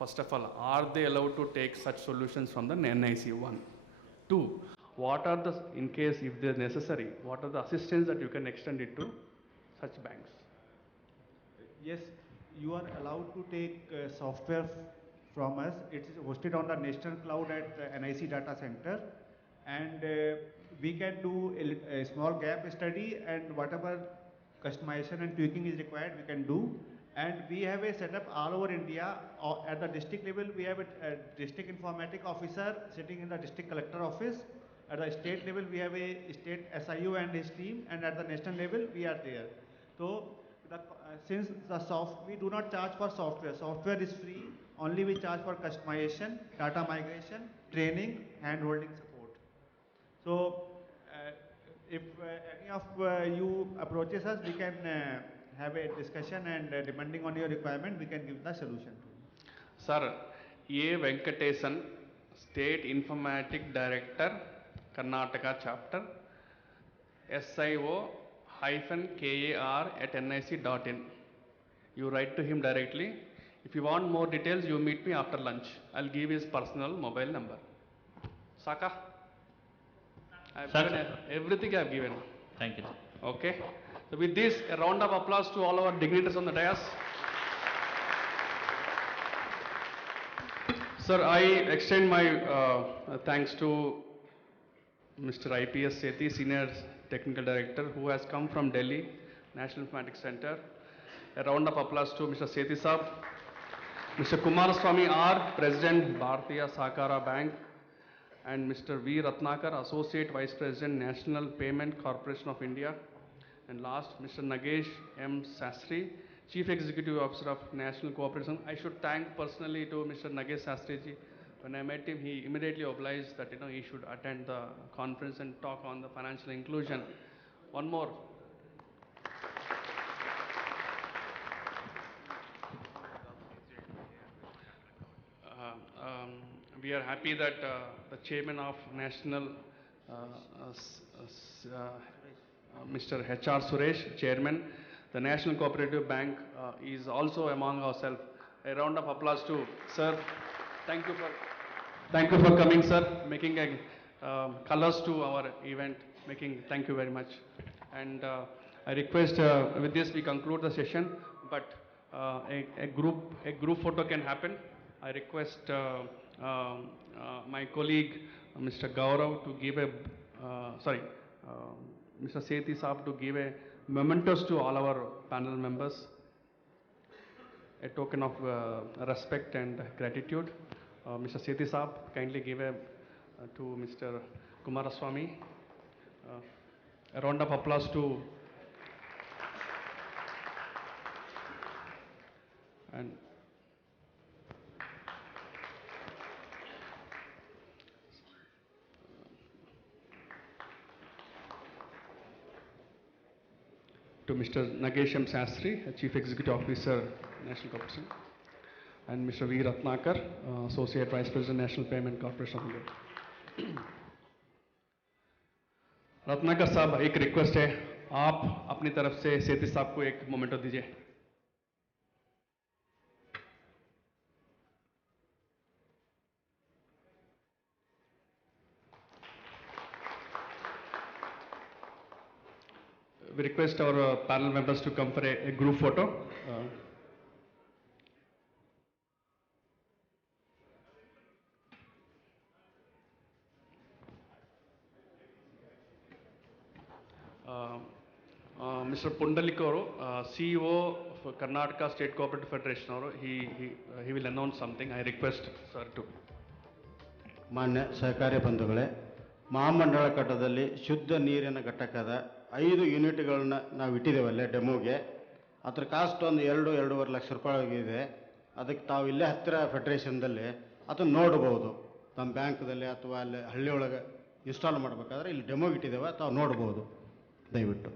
first of all, are they allowed to take such solutions from the NIC? 1. 2, what are the, in case if they are necessary, what are the assistance that you can extend it to such banks? Yes, you are allowed to take software from us. It is hosted on the national cloud at NIC data center, and we can do a small gap study, and whatever customization and tweaking is required, we can do. And we have a setup all over India. At the district level, we have a district informatic officer sitting in the district collector office. At the state level, we have a state SIU and his team, and at the national level, we are there. So, since we do not charge for software. Software is free. Only we charge for customization, data migration, training, hand-holding support. So, if any of you approaches us, we can have a discussion, and depending on your requirement, we can give the solution to you. Sir, A. Venkatesan, State Informatic Director, Karnataka Chapter, SIO-KAR@nic.in. You write to him directly. If you want more details, you meet me after lunch. I'll give his personal mobile number. Saka? I've Saka. given everything I've given. Thank you. Okay? So with this, a round of applause to all our dignitaries on the dais. Sir, I extend my thanks to Mr. IPS Sethi, Senior Technical Director, who has come from Delhi, National Informatics Center. A round of applause to Mr. Sethi Saab. Mr. Kumaraswamy R, President, Bharatiya Sahakara Bank, and Mr. V. Ratnakar, Associate Vice President, National Payment Corporation of India. And last, Mr. Nagesh M. Sastry, Chief Executive Officer of National Cooperation. I should thank personally to Mr. Nagesh Sastry ji. When I met him, he immediately obliged that he should attend the conference and talk on the financial inclusion. One more. We are happy that the chairman of National, Mr. H.R. Suresh, chairman, the National Cooperative Bank is also among ourselves. A round of applause to sir. Thank you for coming, sir, making a colors to our event. Thank you very much. And I request with this we conclude the session, but a group photo can happen. I request my colleague Mr. Gaurav to give a Mr. Sethi Saab to give a mementos to all our panel members, a token of respect and gratitude. Mr. Sethi Saab, kindly give a to Mr. Kumaraswamy. A round of applause to and to Mr. Nagesh M. Sastry, Chief Executive Officer, National Corporation, and Mr. V. Ratnakar, Associate Vice President, National Payment Corporation of India. Ratnakar साहब, एक request है, आप अपनी तरफ से सेठी साहब को एक मोमेंटो दीजिए. We request our panel members to come for a group photo. Mr. Pundalik ಅವರು CEO for Karnataka State Cooperative Federation ಅವರು he will announce something. I request sir to. ಮಾನ್ಯ ಸಹಕಾರಿ ಬಂಧುಗಳೇ, ಮಹಾಮಂಡಳ ಕಟ್ಟದಲ್ಲಿ ಶುದ್ಧ ನೀರಿನ ಘಟಕದ 5 ಯೂನಿಟ್ಗಳನ್ನ ನಾವು ಇಟ್ಟಿದ್ದೇವಲ್ಲೇ ಡೆಮೋಗೆ. ಅದರ ಕಾಸ್ಟ್ ಒಂದು 2-2.5 ಲಕ್ಷ ರೂಪಾಯಿ ಇದೆ. ಅದಕ್ಕೆ ತಾವು ಇಲ್ಲೇ ಹತ್ತಿರ ಫೆಡರೇಷನ್ದಲ್ಲಿ ಅದನ್ನು ನೋಡ್ಬೋದು. ನಮ್ಮ ಬ್ಯಾಂಕ್ದಲ್ಲಿ ಅಥವಾ ಅಲ್ಲಿ ಹಳ್ಳಿಯೊಳಗೆ ಇನ್ಸ್ಟಾಲ್ ಮಾಡಬೇಕಾದ್ರೆ ಇಲ್ಲಿ ಡೆಮೋಗೆ ಇಟ್ಟಿದ್ದೇವೆ, ತಾವು ನೋಡ್ಬೋದು ದಯವಿಟ್ಟು.